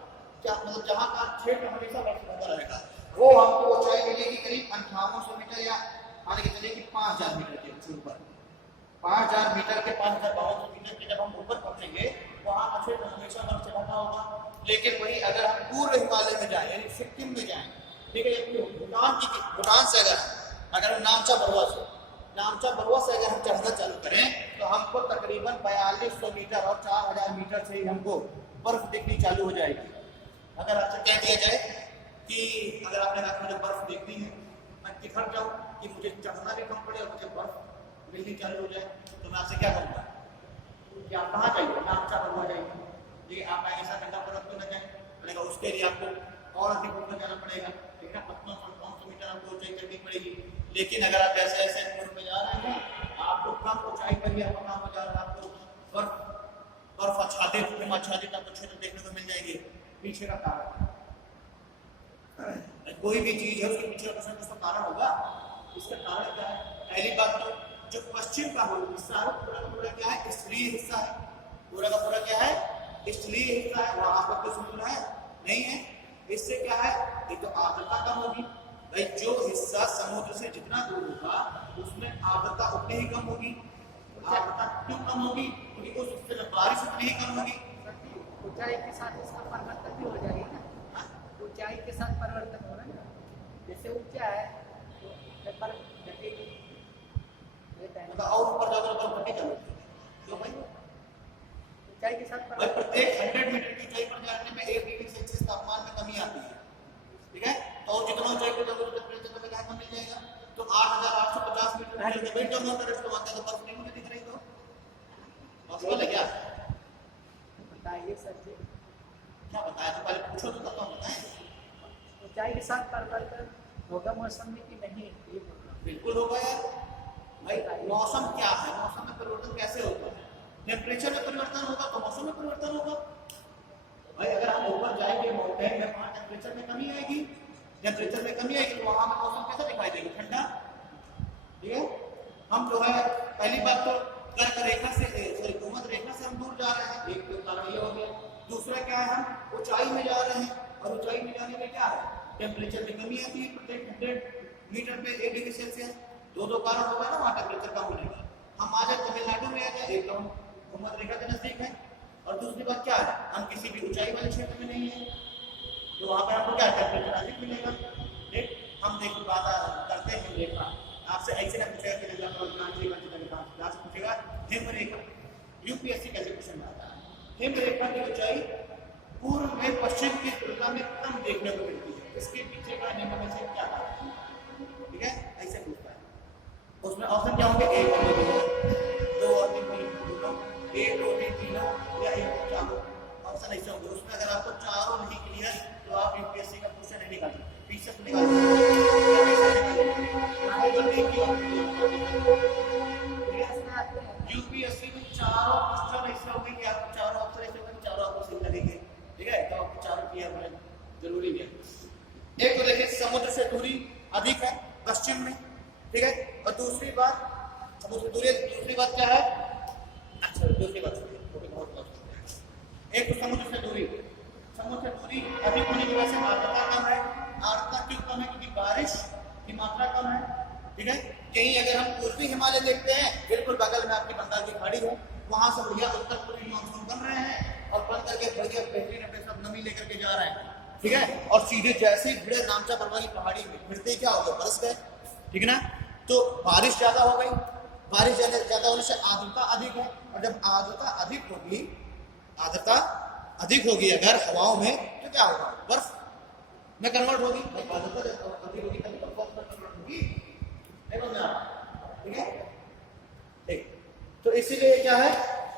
क्या मतलब जहाँ का क्षेत्र हमेशा बर्फ ढका रहेगा, वो हमको ऊंचाई मिलेगी करीब 5800 मीटर, या मान के चलिए कि 5000 मीटर के ऊपर। 5000 मीटर के 5500 मीटर के जब हम ऊपर पहुंचेंगे वहां का क्षेत्र हमेशा बर्फ से ढका होगा। लेकिन वही अगर हम पूर्व हिमालय में जाए यानी सिक्किम में जाए, ठीक है, भूटान से अगर हम नामचा बरुआ से अगर हम चढ़ना चालू करें तो हमको तकरीबन 4200 मीटर और 4000 मीटर से ही हमको बर्फ दिखनी चालू हो जाएगी। अगर आपसे कह दिया जाए कि अगर आपने कहा मुझे बर्फ देखनी है, मैं किधर जाऊं कि मुझे चढ़ना भी कम पड़े और मुझे बर्फ दिखनी चालू हो जाए, तो मैं आपसे क्या कहूँगा कि आप कहाँ जाइए? नामचा बरुआ जाइए। देखिए आप ऐसा गंगा पर्वत को न जाए, उसके लिए आपको और अधिक ऊपर जाना पड़ेगा, ठीक है, 500 मीटर आपको ऊंचाई करनी पड़ेगी। लेकिन अगर आप ऐसे ऐसे पूर्व में जा रहे हैं, आपको कम ऊंचाई पर ही आपका काम हो जा रहा है, आपको बर्फ आच्छादित, हिम आच्छादित आपको क्षेत्र देखने को मिल जाएंगे। पीछे का कारण, कोई भी चीज है उसके पीछे का कुछ कारण होगा। इसका कारण क्या है? पहली बात तो जो पश्चिम का हिस्सा है पूरा का पूरा क्या है? स्थलीय हिस्सा है। पूरा का पूरा क्या है? स्थलीय हिस्सा है। वहां पर कोई समुद्र है नहीं है। इससे क्या है? एक तो आर्द्रता कम होगी। भाई जो हिस्सा समुद्र से जितना दूर होगा उसमें आर्द्रता उतनी ही कम होगी। आर्द्रता क्यों कम होगी? क्योंकि उस हिस्से में बारिश उतनी ही कम होगी। ऊंचाई के साथ इसका परिवर्तन भी हो जाएगा ना, ऊंचाई के साथ परिवर्तन हो रहा है। जैसे ऊंचा है तो बर्फ घटेगी, और ऊपर जाकर बर्फ घटेगी। क्यों भाई? ऊंचाई के साथ प्रत्येक 100 मीटर की ऊंचाई पर जाने में 1 डिग्री सेल्सियस तापमान में कमी आती है, ठीक है। तो जितना ऊंचाई पर जाओगे टेम्परेचर में क्या कम मिल जाएगा? तो 8850 मीटर ऊंचाई पे जब हम टेरेस पे आते हैं तो बर्फ नहीं मुझे दिख रही, तो पॉसिबल है क्या? बताइए सर जी, क्या बताया? तो पहले पूछो तो तब तो हम बताएं। ऊंचाई के साथ परिवर्तन होगा मौसम में कि नहीं? बिल्कुल होगा यार। भाई मौसम क्या है? मौसम में परिवर्तन कैसे होता है? टेम्परेचर में परिवर्तन होगा तो मौसम में परिवर्तन होगा। भाई अगर हम ऊपर जाएंगे माउंटेन में, वहां टेम्परेचर में कमी आएगी। टेम्परेचर में कमी आएगी तो वहां में मौसम कैसा दिखाई देगा? ठंडा, ठीक है। हम जो है पहली बात तो कर्क रेखा से, सॉरी भूमध्य रेखा से हम दूर जा रहे हैं, एक तो कारण ये हो गया। दूसरा क्या है? हम ऊंचाई में जा रहे हैं और ऊंचाई में जाने में क्या है? टेम्परेचर में कमी आती है प्रत्येक 100 मीटर पे 1 डिग्री सेल्सियस। दो कारण होगा ना वहाँ टेम्परेचर कम होने का। हम आ जाए तमिलनाडु में आ जाए, एक तो भूमध्य रेखा के नजदीक है और दूसरी बात क्या है? हम किसी भी ऊंचाई वाले क्षेत्र में नहीं है, तो वहाँ पर हमको क्या टेम्परेचर अधिक मिलेगा। ठीक, हम देखो बात करते हैं रेखा। आपसे ऐसे ना पूछेगा कि क्लास पूछेगा हिम रेखा, यूपीएससी कैसे क्वेश्चन आता है? हिम रेखा की ऊंचाई पूर्व में पश्चिम की तुलना में कम देखने को मिलती है। इसके पीछे का नियम में से क्या है? ठीक है, ऐसे पूछता है। उसमें ऑप्शन क्या होंगे? 1 और 2 और 3, 1 2 3 तीनों या 1 4 ऑप्शन ऐसे होंगे। उसमें अगर आपको चारों नहीं क्लियर तो आप यूपीएससी का क्वेश्चन नहीं निकाल सकते, पीछे से निकाल यूपीएससी में चारों क्वेश्चन ऐसे होंगे कि आपको चारों ऑप्शन ऐसे होंगे, चारों आपको सही लगेंगे, ठीक है। तो आपको चारों क्लियर होना जरूरी है। एक तो देखिए समुद्र से दूरी अधिक है पश्चिम में, ठीक है। और दूसरी बात समुद्र से दूरी, दूसरी बात क्या है? अच्छा दूसरी बात एक तो समुद्र से दूरी अधिक होने की वजह से आर्द्रता कम है। आर्द्रता क्यों कम है? क्योंकि बारिश की मात्रा कम है, ठीक है। कहीं अगर हम पूर्वी हिमालय देखते हैं, बिल्कुल बगल में आपकी बंगाल की खाड़ी है, वहां से बढ़िया उत्तर पूर्वी मानसून बन रहे हैं और बन करके बढ़िया बेहतरीन अपने सब नमी लेकर के जा रहे हैं, ठीक है। और सीधे जैसे ही भिड़े नामचा परवा की पहाड़ी में भिड़ते क्या हो गया, बरस गए, ठीक है ना। तो बारिश ज्यादा हो गई, बारिश ज्यादा होने से आर्द्रता अधिक है, और जब आर्द्रता अधिक होगी, आर्द्रता अधिक होगी अगर हवाओं में, तो क्या होगा, बर्फ में कन्वर्ट होगी। आर्द्रता जब अधिक होगी तभी तो बर्फ में कन्वर्ट होगी, ठीक है। ठीक, तो इसीलिए क्या है,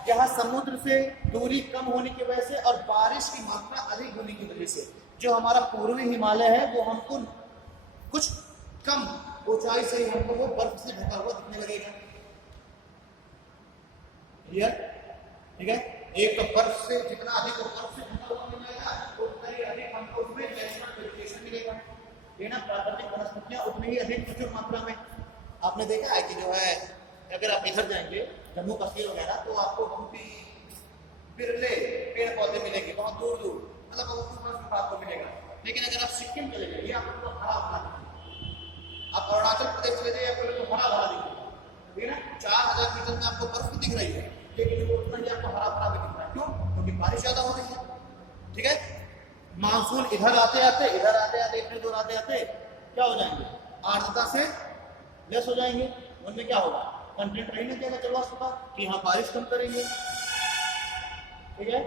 यहाँ समुद्र से दूरी कम होने की वजह से और बारिश की मात्रा अधिक होने की वजह से जो हमारा पूर्वी हिमालय है वो हमको कुछ कम ऊंचाई से हमको वो बर्फ से ढका हुआ दिखने लगेगा, क्लियर, ठीक है। एक तो बर्फ से जितना अधिक बर्फ से ढका हुआ मिलेगा उतना ही अधिक हमको उसमें नेचुरल वेजिटेशन मिलेगा, ये ना, प्राकृतिक वनस्पतियां उतनी ही अधिक प्रचुर मात्रा में। आपने देखा है कि जो है अगर आप इधर जाएंगे जम्मू कश्मीर वगैरह तो आपको बहुत ही बिरले पेड़ पौधे मिलेंगे, बहुत दूर दूर, मतलब बहुत आपको मिलेगा। लेकिन अगर आप सिक्किम चले जाइए आपको हरा भरा दिखेगा, आप अरुणाचल प्रदेश चले जाइए आपको हरा भरा दिखेगा, ठीक है ना। 4000 मीटर में आपको बर्फ दिख रही है, लेकिन वो उतना ही आपको हरा भरा भी दिख रहा है, क्यों, क्योंकि बारिश ज्यादा हो रही है, ठीक है। मानसून इधर आते आते इतने दूर आते आते क्या हो जाएंगे, आर्द्रता से लेस हो जाएंगे, उनमें क्या होगा, कंटेंट रही नहीं देगा चलवा सुखा कि हाँ बारिश कम करेंगे, ठीक है।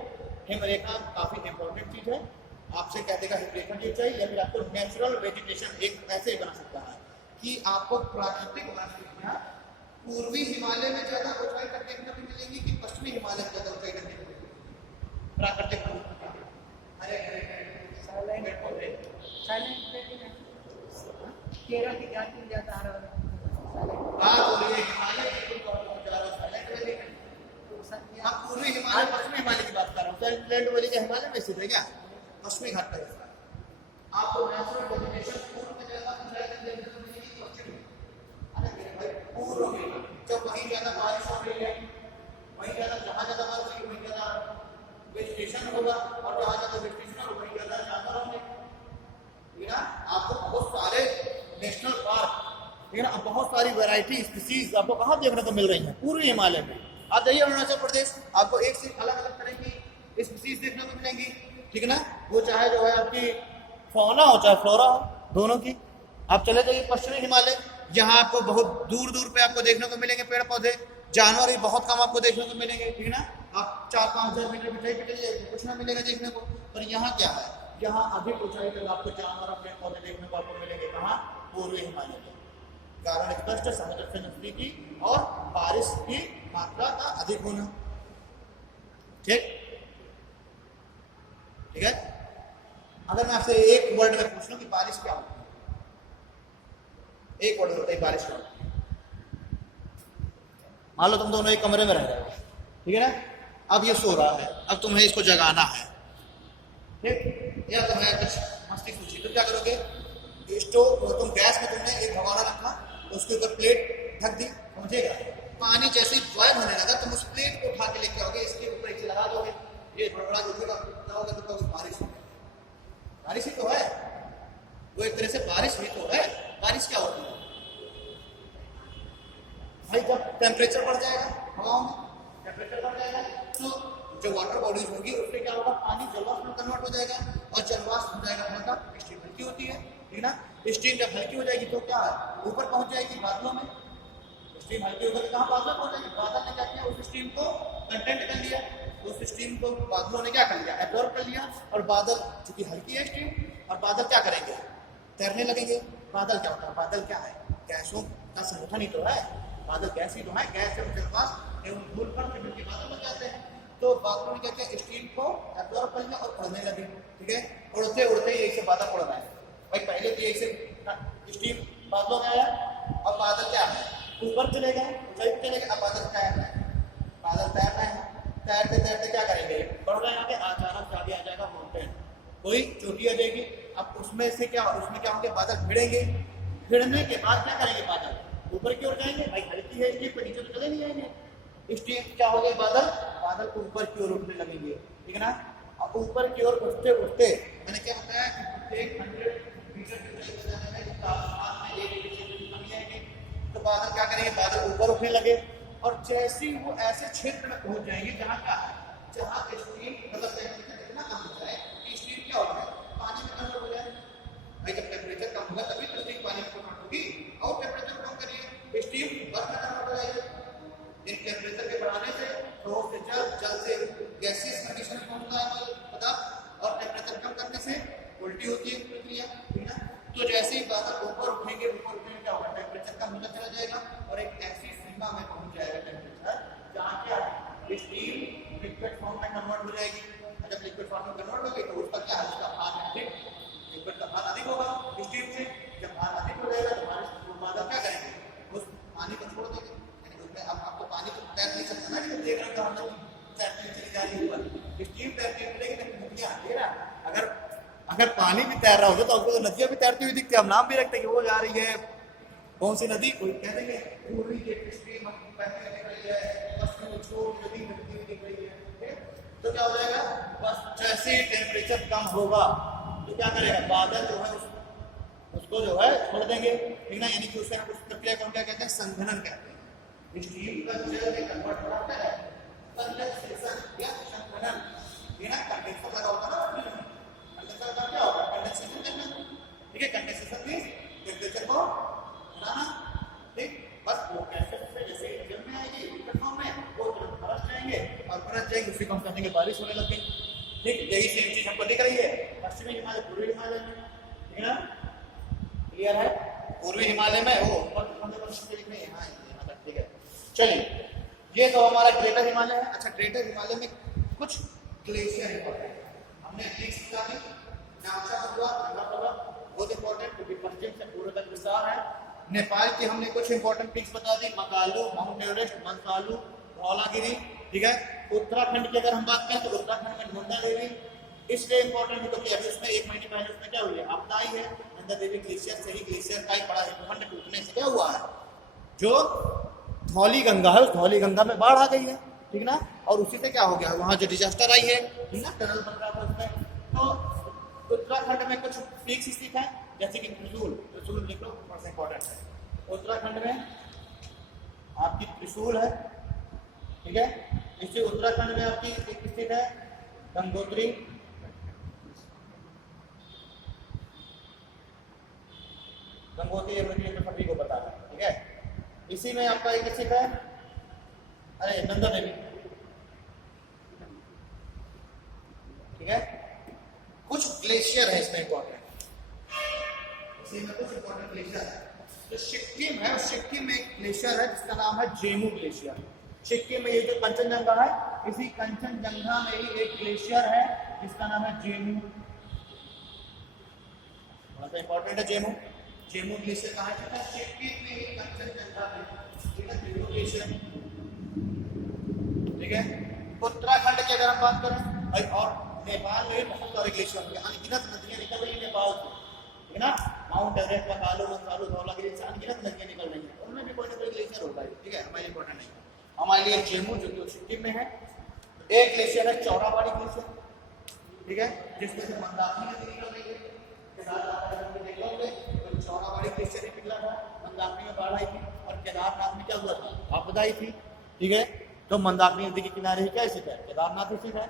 हिमरेखा काफी इंपॉर्टेंट चीज है, आपसे कह देगा हिमरेखा की ऊंचाई, या फिर आपको नेचुरल वेजिटेशन एक ऐसे बना सकता है कि आपको प्राकृतिक वनस्पतियां पूर्वी हिमालय में ज्यादा ऊंचाई तक देखने को मिलेंगी कि पश्चिमी हिमालय में ज्यादा ऊंचाई तक देखने को मिलेंगी, प्राकृतिक वनस्पतियां, हरे पेड़ पौधे, केरल की जाती जाता है बात हो रही है हिमालय की, हम पूर्वी हिमालय पश्चिमी हिमालय की बात कर रहा हूँ, साइलेंट वैली के हिमालय में स्थित है क्या, पश्चिमी घाट का हिस्सा। आपको नेचुरल वेजिटेशन पूर्व में ज्यादा देखने को मिलेगी, पश्चिम में, अरे मेरे भाई पूर्व में जब वहीं ज्यादा बारिश हो रही है, वहीं ज्यादा जहाँ ज्यादा बारिश होगी वहीं ज्यादा वेजिटेशन होगा, और जहाँ ज्यादा वेजिटेशन होगा वहीं ज्यादा जानवर होंगे, ठीक है ना। आपको बहुत सारे नेशनल पार्क, ठीक है ना, बहुत सारी वैरायटी स्पीसीज आपको कहाँ देखने को मिल रही है, पूर्वी हिमालय में। आप जाइए अरुणाचल प्रदेश, आपको एक से अलग अलग तरह की स्पीसीज देखने को मिलेंगी, ठीक है ना। वो चाहे जो है आपकी फौना हो चाहे फ्लोरा हो, दोनों की। आप चले जाइए पश्चिमी हिमालय, जहाँ आपको बहुत दूर दूर पे आपको देखने को मिलेंगे पेड़ पौधे, जानवर भी बहुत कम आपको देखने को मिलेंगे, ठीक है ना। आप 4-5 हज़ार मीटर ऊंचाई पे चलिए कुछ ना मिलेगा देखने को, पर यहाँ क्या है, यहाँ अधिक ऊंचाई पर आपको जानवर और पेड़ पौधे देखने को आपको मिलेंगे, कहाँ, पूर्वी हिमालय में। कारण स्पष्ट, समुद्र से नजदीकी और बारिश की मात्रा का अधिक होना, ठीक, ठीक है। अगर मैं आपसे एक वर्ड में पूछ लूं कि बारिश क्या होती है, एक वर्ड होता है बारिश क्या होती है। मान लो तुम दोनों एक कमरे में रह रहे हो, ठीक है ना, अब ये सो रहा है, अब तुम्हें इसको जगाना है, ठीक, या तुम्हें कुछ मस्ती पूछी, तो क्या करोगे, स्टोव तुम गैस में तुमने एक भगोना रखा, उसके ऊपर प्लेट ढक दी, समझेगा, पानी जैसे ही बॉयल होने लगा तुम उस प्लेट को उठा के लेके आओगे, इसके ऊपर इसे लगा दोगे, ये बड़ा उठेगा, तो बारिश हो, बारिश ही तो है, वो एक तरह से बारिश ही तो है। बारिश क्या होती है भाई, जब टेम्परेचर बढ़ जाएगा, हवाओं में टेम्परेचर बढ़ जाएगा तो जो वाटर बॉडीज होगी उससे क्या होगा, पानी जलवाष्प में कन्वर्ट हो जाएगा, और जलवाष्प हो जाएगा मतलब स्टीम हल्की होती है, ठीक ना। स्टीम जब हल्की हो जाएगी तो क्या है, ऊपर पहुंच जाएगी बादलों में, स्टीम हल्की होकर कहाँ, बादल पहुंच जाएगी, बादल ने क्या किया, उस स्टीम को कंटेंट कर लिया, उस स्टीम को बादलों ने क्या कर लिया, एब्जॉर्ब कर लिया, और बादल चूंकि हल्की है स्टीम, और बादल क्या करेंगे, तैरने लगेंगे। बादल क्या होता है, बादल क्या है, गैसों का संगठन ही तो है, बादल गैस ही तो है, गैस जब जलवाष्प एवं धूल पर मिलकर बादल बन जाते हैं, तो बादलों ने क्या किया, स्टीम को एब्जॉर्ब कर लिया और उड़ने लगे, ठीक है। उड़ते उड़ते ही एक से बादल उड़ रहा है भाई, पहले तो एक से स्टीम बादलों में आया, और बादल क्या है, ऊपर चले गए, ऊंचाई पे चले गए, अब बादल तैर रहे हैं, बादल तैर रहे हैं, तैरते तैरते क्या करेंगे, बढ़ रहे हैं आगे, अचानक से आगे आ जाएगा माउंटेन, कोई चोटी आ जाएगी, अब उसमें से क्या, उसमें क्या होंगे, बादल भिड़ेंगे, भिड़ने के बाद क्या करेंगे, बादल ऊपर की ओर जाएंगे, भाई हल्की है स्टीम, नीचे तो चले नहीं जाएंगे, स्टीम क्या हो गए, बादल, बादल को ऊपर की ओर उठने लगेंगे, ठीक है ना। अब ऊपर की ओर उठते उठते मैंने क्या बताया कि 100 मीटर की ऊंचाई पर जाने में तापमान में 1 डिग्री सेल्सियस की कमी आएगी, सूखने लगे, और जैसे ही वो ऐसे क्षेत्र में पहुंच जाएंगे जहाँ का जहाँ स्टीम मतलब टेम्परेचर इतना कम हो जाए कि स्टीम क्या हो जाए, पानी में कन्वर्ट हो जाए। भाई जब टेम्परेचर कम होगा तभी तो स्टीम पानी में कन्वर्ट होगी, और टेम्परेचर कम करिए स्टीम बर्फ में कन्वर्ट हो जाएगी। इन टेम्परेचर के बढ़ाने से ठोस से जल से गैसियस कंडीशन में पहुंचता है पदार्थ, और टेम्परेचर कम करने से उल्टी होती है प्रक्रिया, ठीक है। तो जैसे ही बादल ऊपर उठेंगे क्या होगा, टेम्परेचर कम होता चला जाएगा और एक ऐसी सीमा में पहुंच जाएगा टेम्परेचर जहाँ क्या है स्टीम लिक्विड फॉर्म में कन्वर्ट हो जाएगी। जब लिक्विड फॉर्म में कन्वर्ट होगी तो उसका क्या है, उसका भार अधिक, लिक्विड का भार अधिक होगा स्टीम से। जब भार अधिक हो जाएगा तो हमारे बादल क्या करेंगे, उस पानी को छोड़ देंगे। अब आपको पानी तो तैर नहीं सकता ना, कि देख रहे हो हम लोग तैरते चली जा रही है ऊपर, स्टीम तैरती हुई मिलेगी, लेकिन नदियाँ आती है ना, अगर पानी भी तैर रहा होगा तो आपको तो नदियाँ भी तैरती हुई दिखती है, हम नाम भी रखते हैं कि वो जा रही है कौन सी नदी, कोई कह देंगे पूर्वी स्ट्रीम बहती दिख रही है, पश्चिमी छोर नदी बहती हुई दिख रही है। तो क्या हो जाएगा, बस जैसे ही टेम्परेचर कम होगा तो क्या करेगा, बादल जो है उसको जो है छोड़ देंगे, ठीक ना, यानी कि उससे हम उस प्रक्रिया को क्या कहते हैं, संघनन कहते हैं। स्टीम का जल में कन्वर्ट होता है कंडेंसेशन या संघनन, ये ना कंडेंसर लगा होता है ना, कंडेंसर का क्या होगा, कंडेंसेशन करना, ठीक है। कंडेंसेशन मींस टेम्परेचर को बढ़ाना, ठीक। बस वो कैसे जैसे जल में आएगी लिक्विड फॉर्म में, वो बरस जाएंगे और बरस जाएंगे, उसी को हम कहते हैं बारिश होने लग गई, ठीक। यही सेम चीज हमको दिख रही है पश्चिमी हिमालय पूर्वी हिमालय में, ठीक है ना, क्लियर है। पूर्वी हिमालय में वो पश्चिम में यहाँ तक, ठीक है। चलिए, ये तो हमारा ग्रेटर हिमालय है। अच्छा, ग्रेटर हिमालय में कुछ ग्लेशियर इंपॉर्टेंट हमने लिख दिया है, नामसा हुआ बहुत इंपॉर्टेंट क्योंकि पश्चिम से पूर्व तक विस्तार है। नेपाल के हमने कुछ इंपॉर्टेंट पीक्स बता दी, मकालू, माउंट एवरेस्ट, मंसालू, धौलागिरी, ठीक है। उत्तराखंड की अगर हम बात करें तो उत्तराखंड में नंदा देवी इसलिए इंपॉर्टेंट है क्योंकि अभी उसमें 1 महीने पहले उसमें क्या हुई है, आपदा आई है। नंदा देवी ग्लेशियर से ही ग्लेशियर का ही बड़ा हिमखंड टूटने से क्या हुआ है, जो धौली गंगा है उस धौली गंगा में बाढ़ आ गई है, ठीक ना, और उसी से क्या हो गया, वहां जो डिजास्टर आई है, ठीक ना, टनल बन रहा था उसमें। तो उत्तराखंड में कुछ पीक्स स्थित है, जैसे कि त्रिशूल लिख लो, बहुत इंपॉर्टेंट है। उत्तराखंड में आपकी त्रिशूल है, ठीक है। इसी उत्तराखंड में आपकी एक स्थित है गंगोत्री, गंगोत्री तो सभी को पता है, ठीक है। इसी में आपका एक स्थित है अरे नंदा देवी, ठीक है। कुछ ग्लेशियर है इसमें इंपॉर्टेंट, इसी में कुछ इंपॉर्टेंट ग्लेशियर है। जो सिक्किम है, सिक्किम में एक ग्लेशियर है जिसका नाम है जेमू ग्लेशियर। सिक्किम में ये जो कंचनजंगा है, इसी कंचनजंगा में ही एक ग्लेशियर है जिसका नाम है जेमू, थोड़ा सा इंपॉर्टेंट है जेमू। जेमू ग्लेशियर कहाँ है, सिक्किम में ही कंचनजंगा में, ठीक है, जेमू ग्लेशियर, ठीक है। उत्तराखंड की अगर हम बात करें भाई, और नेपाल में बहुत सारे ग्लेशियर होंगे, अनगिनत नदियां निकल रही है नेपाल से, ठीक है ना, माउंट एवरेस्ट, मकालू, मंसालू, धौलागिरी से अनगिनत नदियां निकल रही है, उनमें भी कोई ना कोई ग्लेशियर होगा, ठीक है। हमारे इंपॉर्टेंट नहीं, हमारे लिए जेमू जो कि सिक्किम में है। एक ग्लेशियर है चौराबाड़ी ग्लेशियर, ठीक है, जिसमें से मंदाकिनी नदी निकल रही है, चौराबाड़ी ग्लेशियर निकला था, मंदाकिनी में बाढ़ आई थी और केदारनाथ में क्या हुआ था, आपदा आई थी, ठीक है। तो मंदाकिनी नदी के किनारे ही क्या स्थित है, केदारनाथ स्थित है।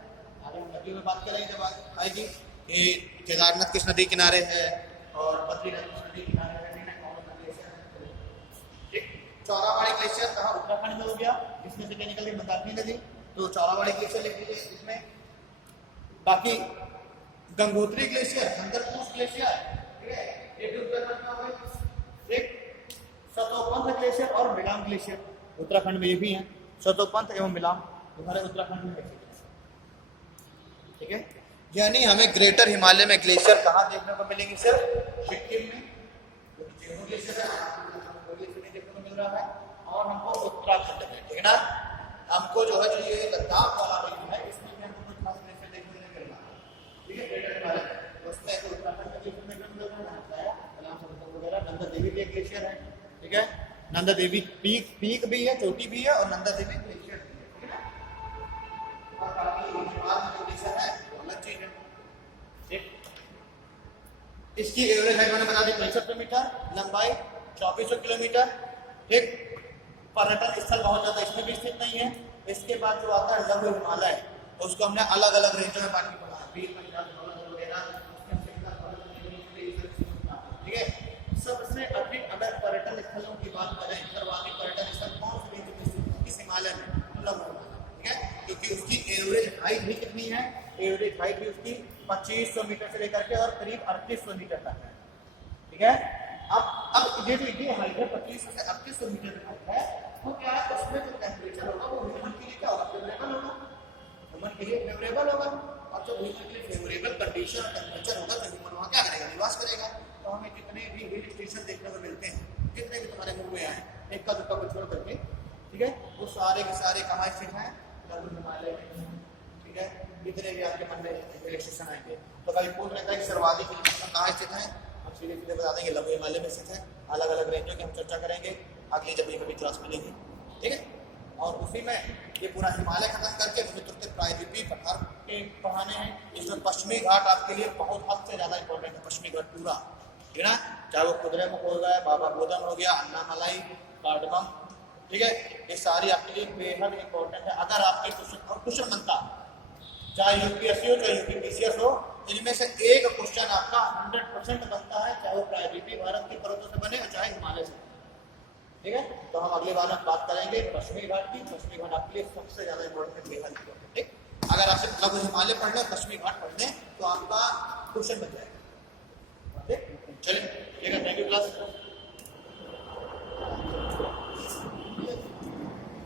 आगे हम नदियों में बात करेंगे जब आएगी कि केदारनाथ किस नदी किनारे है और बद्रीनाथ किस नदी किनारे है, ठीक। चौराबाड़ी ग्लेशियर कहाँ, उत्तराखंड में हो गया, इसमें से क्या निकल रही, मंदाकिनी नदी, तो चौराबाड़ी ग्लेशियर लिख लीजिए इसमें। बाकी गंगोत्री ग्लेशियर, संदरपूर ग्लेशियर, ठीक है, ये भी उत्तराखंड में हो गई। एक सतोपंथ ग्लेशियर और मिलाम ग्लेशियर उत्तराखंड में ये भी हैं, सतोपंथ एवं मिलाम हमारे उत्तराखंड में है, ठीक है। यानी हमें ग्रेटर हिमालय में ग्लेशियर कहाँ देखने को मिलेंगे, सिर्फ सिक्किम में जेमू ग्लेशियर है, देखने को मिल रहा है, और हमको उत्तराखंड में, ठीक है ना। हमको जो है जो ये लद्दाख वाला रीजन है इसमें भी हमको कुछ खास ग्लेशियर देखने को मिल रहा है, ठीक है, ग्रेटर हिमालय उसमें उत्तराखंड में देखने को मिल रहा है, वगैरह। नंदा देवी भी एक ग्लेशियर है, ठीक है, नंदा देवी पीक भी है, चोटी भी है, और नंदा देवी ग्लेशियर भी है, ठीक है ना। और बाकी नेपाल में जो ग्लेशियर है वो अलग चीज है, ठीक। इसकी एवरेज हाइट मैंने बता दी 65 मीटर, लंबाई 2400 किलोमीटर, ठीक। पर्यटन स्थल बहुत ज्यादा इसमें भी स्थित नहीं है। इसके बाद जो आता है लघु हिमालय, तो उसको हमने अलग अलग रेंजों में बांट के पढ़ा, ठीक है। सबसे अधिक अगर पर्यटन स्थलों की बात करें, सर्वाधिक पर्यटन स्थल कौन से रेंज में स्थित है? किस हिमालय में? लघु हिमालय, ठीक है, क्योंकि उसकी एवरेज हाइट भी कितनी है? एवरेज हाइट भी उसकी 2500 मीटर से लेकर के और करीब 3800 मीटर तक है, ठीक है। अब ये जो ये हाइट है 2500 से 3800 मीटर हाइट है, तो क्या है उसमें जो टेम्परेचर होगा वो ह्यूमन के लिए क्या होगा? फेवरेबल होगा, ह्यूमन के लिए फेवरेबल होगा। और जब ह्यूमन के लिए फेवरेबल कंडीशन और टेम्परेचर होगा तो ह्यूमन वहाँ क्या करेगा? निवास करेगा। तो हमें जितने भी हिल स्टेशन देखने को मिलते हैं, जितने भी तुम्हारे मुंह में आए, एक का दुक्का को छोड़ करके, ठीक है, वो सारे के सारे कहाँ स्थित हैं? लघु हिमालय में, ठीक है। जितने भी आपके मन में हिल स्टेशन आएंगे, तो कभी पूछ लेता है कि सर्वाधिक हिल स्टेशन कहाँ स्थित है? हम सीधे सीधे बता देंगे लघु हिमालय में स्थित है। अलग अलग रेंजों की हम चर्चा करेंगे अगली जब ये कभी क्लास मिलेगी, ठीक है। और उसी में ये पूरा हिमालय खत्म करके मुझे तुरंत प्रायद्वीपीय पठार के पढ़ाने हैं। इसमें पश्चिमी घाट आपके लिए बहुत हद से ज्यादा इंपॉर्टेंट है, पश्चिमी घाट पूरा, ठीक है ना, चाहे वो कुद्रेमुख हो गया, बाबा बोधन हो गया, अन्नामलाई, कार्डमम, ठीक है, ये सारी आपके लिए बेहद इंपॉर्टेंट है। अगर आपके क्वेश्चन बनता, चाहे यूपीएससी हो चाहे यूपीपीसीएस हो, इनमें से एक क्वेश्चन आपका 100% बनता है, चाहे वो प्रायद्वीपीय भारत की पर्वतों से बने और चाहे हिमालय से, ठीक है। तो हम अगली बार में बात करेंगे पश्चिमी घाट की। पश्चिमी घाट आपके लिए सबसे ज्यादा इंपॉर्टेंट है, ठीक। अगर आपसे लघु हिमालय पढ़ लें, पश्चिमी घाट पढ़ लें, तो आपका क्वेश्चन बन जाएगा, ठीक। चलिए, ठीक है, थैंक यू क्लास।